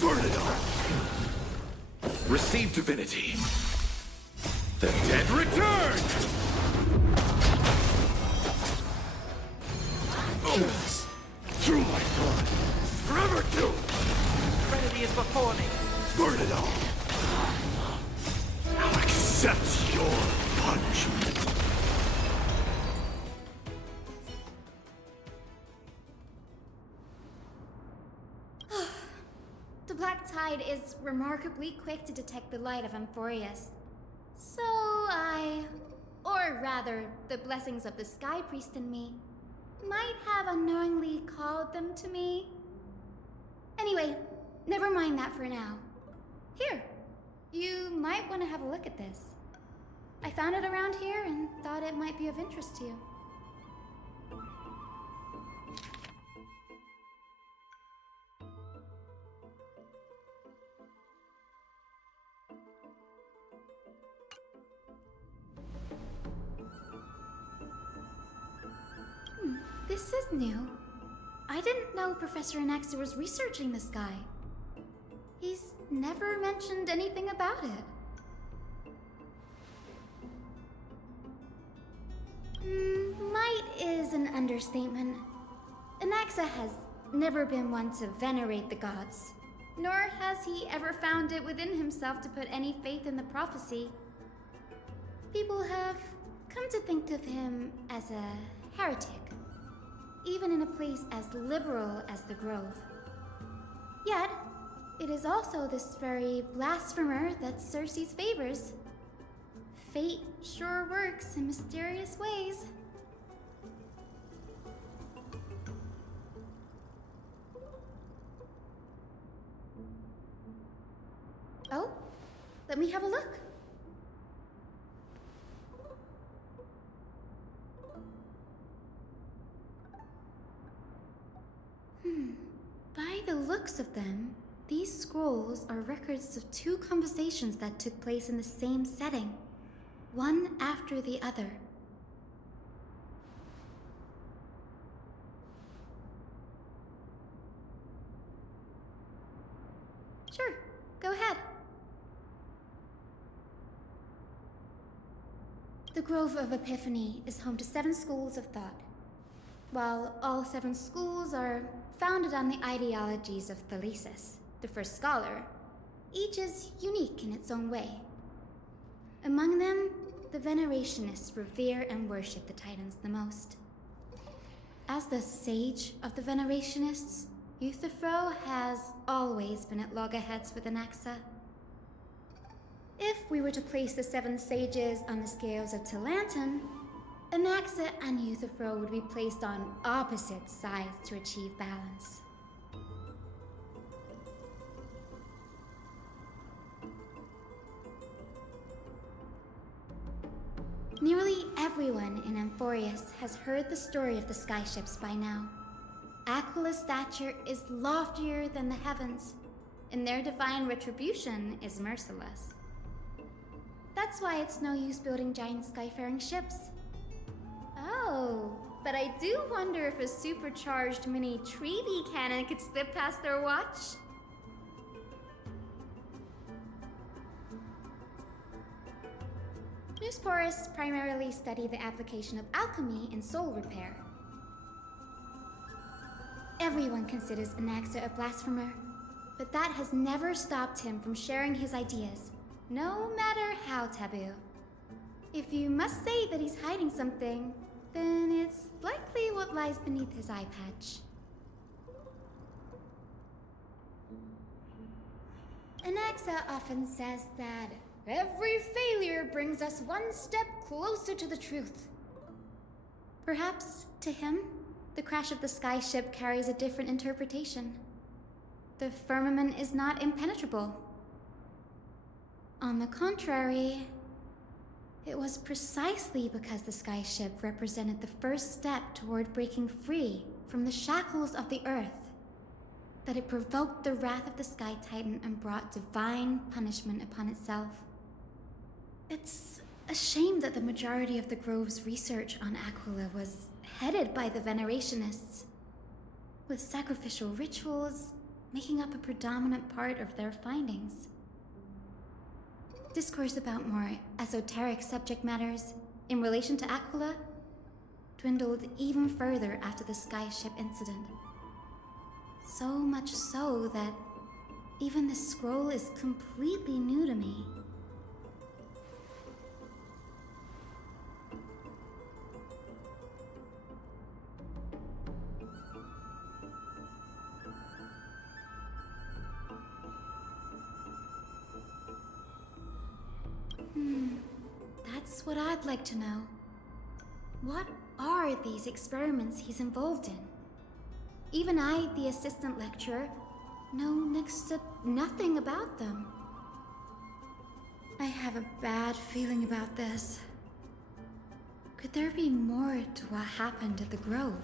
Burn it up. Receive divinity. The dead return! Through my blood. Forever doomed. Serenity is before me. Burn it all. Now accept your punishment. The Black Tide is remarkably quick to detect the light of Amphorius. So or rather, the blessings of the Sky Priest in me, might have unknowingly called them to me. Anyway, never mind that for now. Here, you might want to have a look at this. I found it around here and thought it might be of interest to you. This is new. I didn't know Professor Anaxa was researching the sky. He's never mentioned anything about it. Might is an understatement. Anaxa has never been one to venerate the gods, nor has he ever found it within himself to put any faith in the prophecy. People have come to think of him as a heretic, even in a place as liberal as the Grove. Yet, it is also this very blasphemer that Cersei's favors. Fate sure works in mysterious ways. Oh, let me have a look. By the looks of them, these scrolls are records of two conversations that took place in the same setting, one after the other. Sure, go ahead. The Grove of Epiphany is home to 7 schools of thought. While all 7 schools are founded on the ideologies of Thalesis, the first scholar, each is unique in its own way. Among them, the Venerationists revere and worship the Titans the most. As the sage of the Venerationists, Euthyphro has always been at loggerheads with Anaxa. If we were to place the 7 sages on the scales of Talanton, Anaxa and Euthyphro would be placed on opposite sides to achieve balance. Nearly everyone in Amphorius has heard the story of the skyships by now. Aquila's stature is loftier than the heavens, and their divine retribution is merciless. That's why it's no use building giant skyfaring ships. Oh, but I do wonder if a supercharged mini Treaty cannon could slip past their watch. Newsporists primarily study the application of alchemy in soul repair. Everyone considers Anaxa a blasphemer, but that has never stopped him from sharing his ideas, no matter how taboo. If you must say that he's hiding something, then it's likely what lies beneath his eye patch. Anaxa often says that every failure brings us one step closer to the truth. Perhaps, to him, the crash of the skyship carries a different interpretation. The firmament is not impenetrable. On the contrary, it was precisely because the skyship represented the first step toward breaking free from the shackles of the Earth that it provoked the wrath of the Sky Titan and brought divine punishment upon itself. It's a shame that the majority of the Grove's research on Aquila was headed by the Venerationists, with sacrificial rituals making up a predominant part of their findings. Discourse about more esoteric subject matters in relation to Aquila dwindled even further after the skyship incident. So much so that even the scroll is completely new to me. That's what I'd like to know. What are these experiments he's involved in? Even I, the assistant lecturer, know next to nothing about them. I have a bad feeling about this. Could there be more to what happened at the Grove?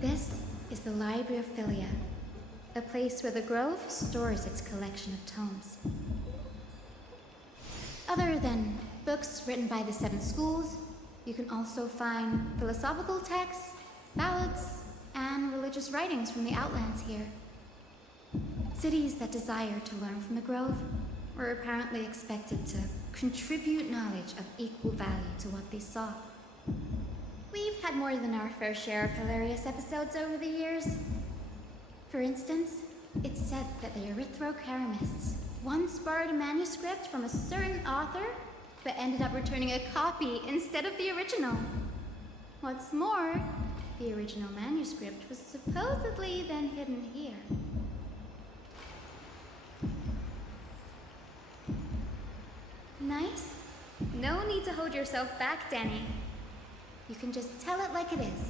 This is the Library of Philia, a place where the Grove stores its collection of tomes. Other than books written by the 7 schools, you can also find philosophical texts, ballads, and religious writings from the Outlands here. Cities that desire to learn from the Grove were apparently expected to contribute knowledge of equal value to what they saw. We've had more than our fair share of hilarious episodes over the years. For instance, it's said that the Erythrocheramists once borrowed a manuscript from a certain author, but ended up returning a copy instead of the original. What's more, the original manuscript was supposedly then hidden here. Nice? No need to hold yourself back, Danny. You can just tell it like it is.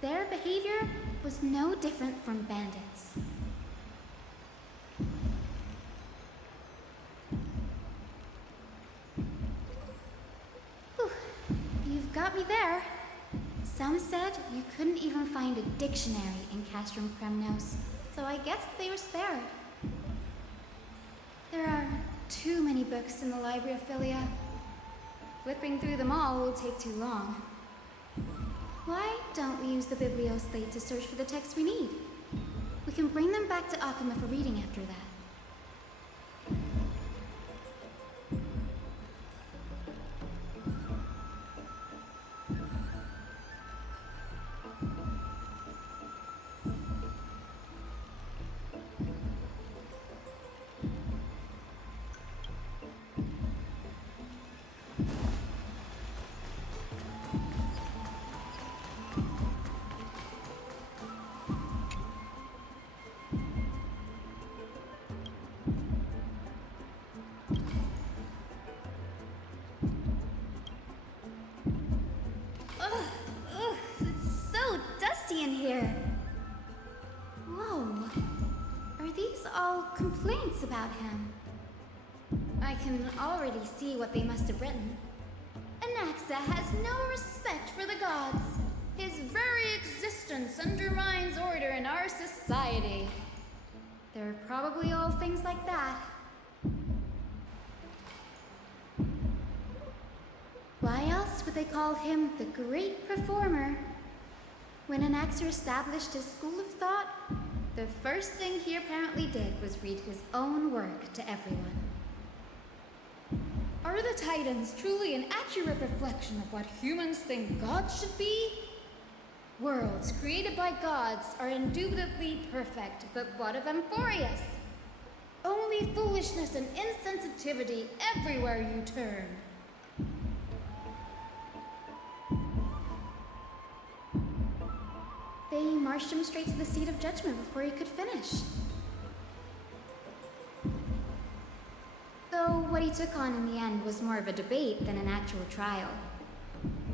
Their behavior was no different from bandits. Whew. You've got me there. Some said you couldn't even find a dictionary in Castrum Kremnos, so I guess they were spared. There are too many books in the Library of Philia. Flipping through them all will take too long. Why don't we use the Biblioslate to search for the texts we need? We can bring them back to Akuma for reading after that. In here. Whoa. Are these all complaints about him? I can already see what they must have written. Anaxa has no respect for the gods. His very existence undermines order in our society. They're probably all things like that. Why else would they call him the Great Performer? When Anaxer established his school of thought, the first thing he apparently did was read his own work to everyone. Are the Titans truly an accurate reflection of what humans think gods should be? Worlds created by gods are indubitably perfect, but what of Amphorius? Only foolishness and insensitivity everywhere you turn. They marched him straight to the seat of judgment before he could finish. Though what he took on in the end was more of a debate than an actual trial.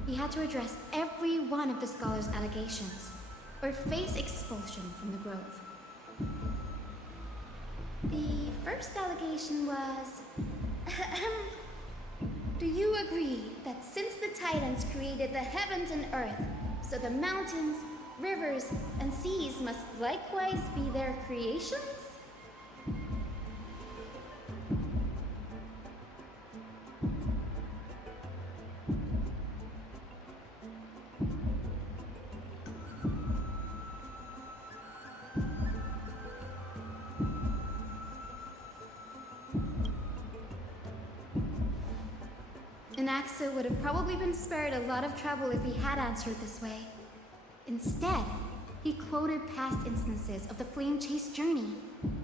He had to address every one of the scholar's allegations, or face expulsion from the Grove. The first allegation was... Do you agree that since the Titans created the heavens and earth, so the mountains, rivers, and seas must likewise be their creations? Anaxa would have probably been spared a lot of trouble if he had answered this way. Instead, he quoted past instances of the flame-chased journey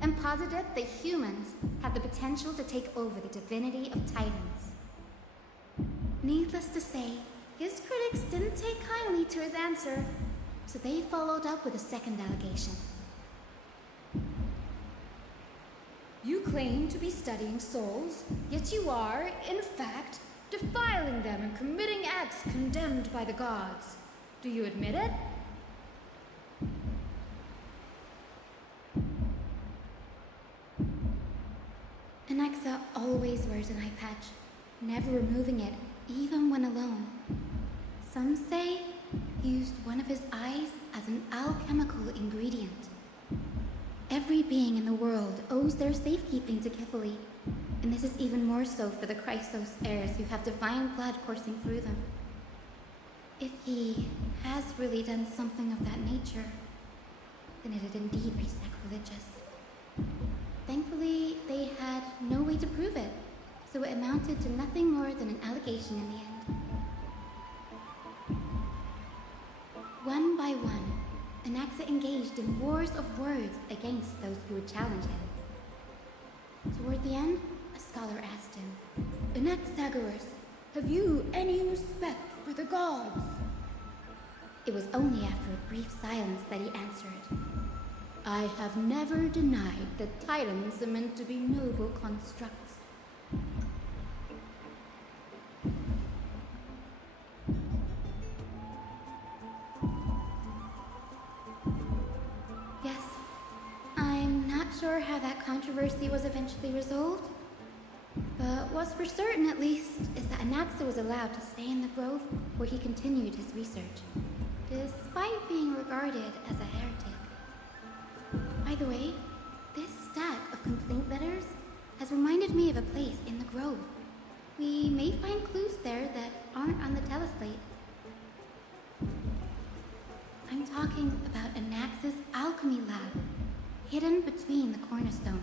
and posited that humans had the potential to take over the divinity of Titans. Needless to say, his critics didn't take kindly to his answer, so they followed up with a second allegation. You claim to be studying souls, yet you are, in fact, defiling them and committing acts condemned by the gods. Do you admit it? Anaxa always wears an eye patch, never removing it, even when alone. Some say he used one of his eyes as an alchemical ingredient. Every being in the world owes their safekeeping to Kifili, and this is even more so for the Chrysos heirs who have divine blood coursing through them. If he has really done something of that nature, then it'd indeed be sacrilegious. Thankfully, they had no way to prove it, so it amounted to nothing more than an allegation in the end. One by one, Anaxa engaged in wars of words against those who would challenge him. Toward the end, a scholar asked him, Anaxagoras, have you any respect for the gods? It was only after a brief silence that he answered, I have never denied that Titans are meant to be noble constructs. Yes, I'm not sure how that controversy was eventually resolved, but what's for certain at least is that Anaxa was allowed to stay in the Grove where he continued his research, despite being regarded as a heretic. By the way, this stack of complaint letters has reminded me of a place in the Grove. We may find clues there that aren't on the teleslate. I'm talking about Anaxa's alchemy lab, hidden between the cornerstones.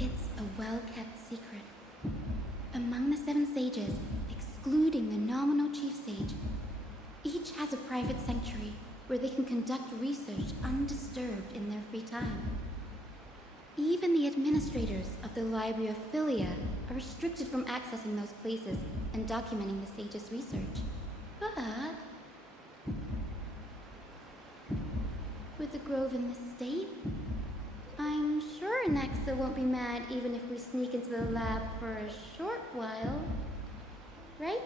It's a well-kept secret. Among the 7 sages, excluding the nominal chief sage, each has a private sanctuary where they can conduct research undisturbed in their free time. Even the administrators of the Library of Philia are restricted from accessing those places and documenting the sage's research. But with the Grove in this state, I'm sure Anaxa won't be mad even if we sneak into the lab for a short while. Right?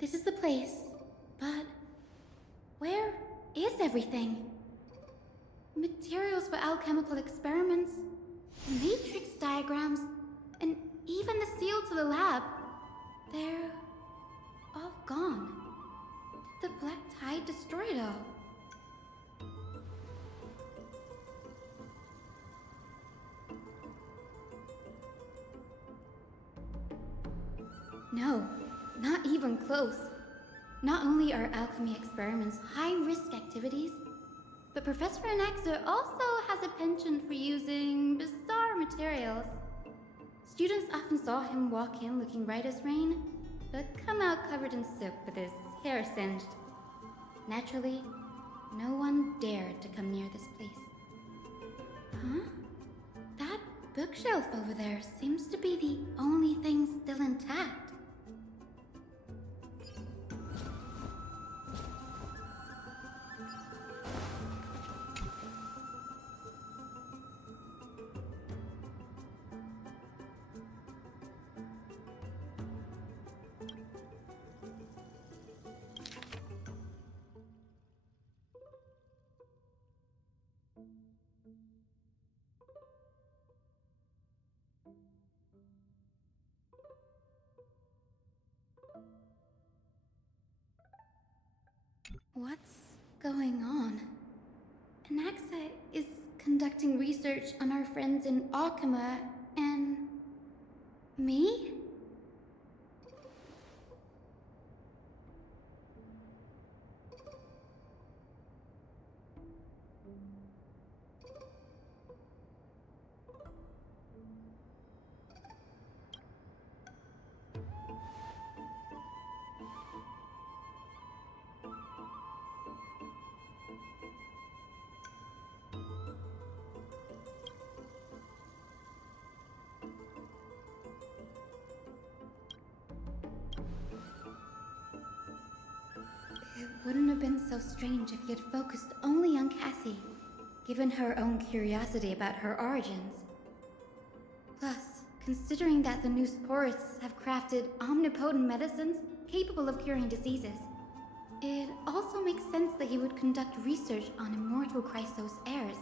This is the place, but where is everything? Materials for alchemical experiments, matrix diagrams, and even the seal to the lab. They're all gone. Did the black tide destroy it all? No, not even close. Not only are alchemy experiments high-risk activities, but Professor Anaxa also has a penchant for using bizarre materials. Students often saw him walk in looking right as rain, but come out covered in soot with his hair singed. Naturally, no one dared to come near this place. Huh? That bookshelf over there seems to be the only thing still intact. What's going on? Anaxa is conducting research on our friends in Alchema and... me? It wouldn't have been so strange if he had focused only on Cassie, given her own curiosity about her origins. Plus, considering that the new sporists have crafted omnipotent medicines capable of curing diseases, it also makes sense that he would conduct research on immortal Chrysos heirs.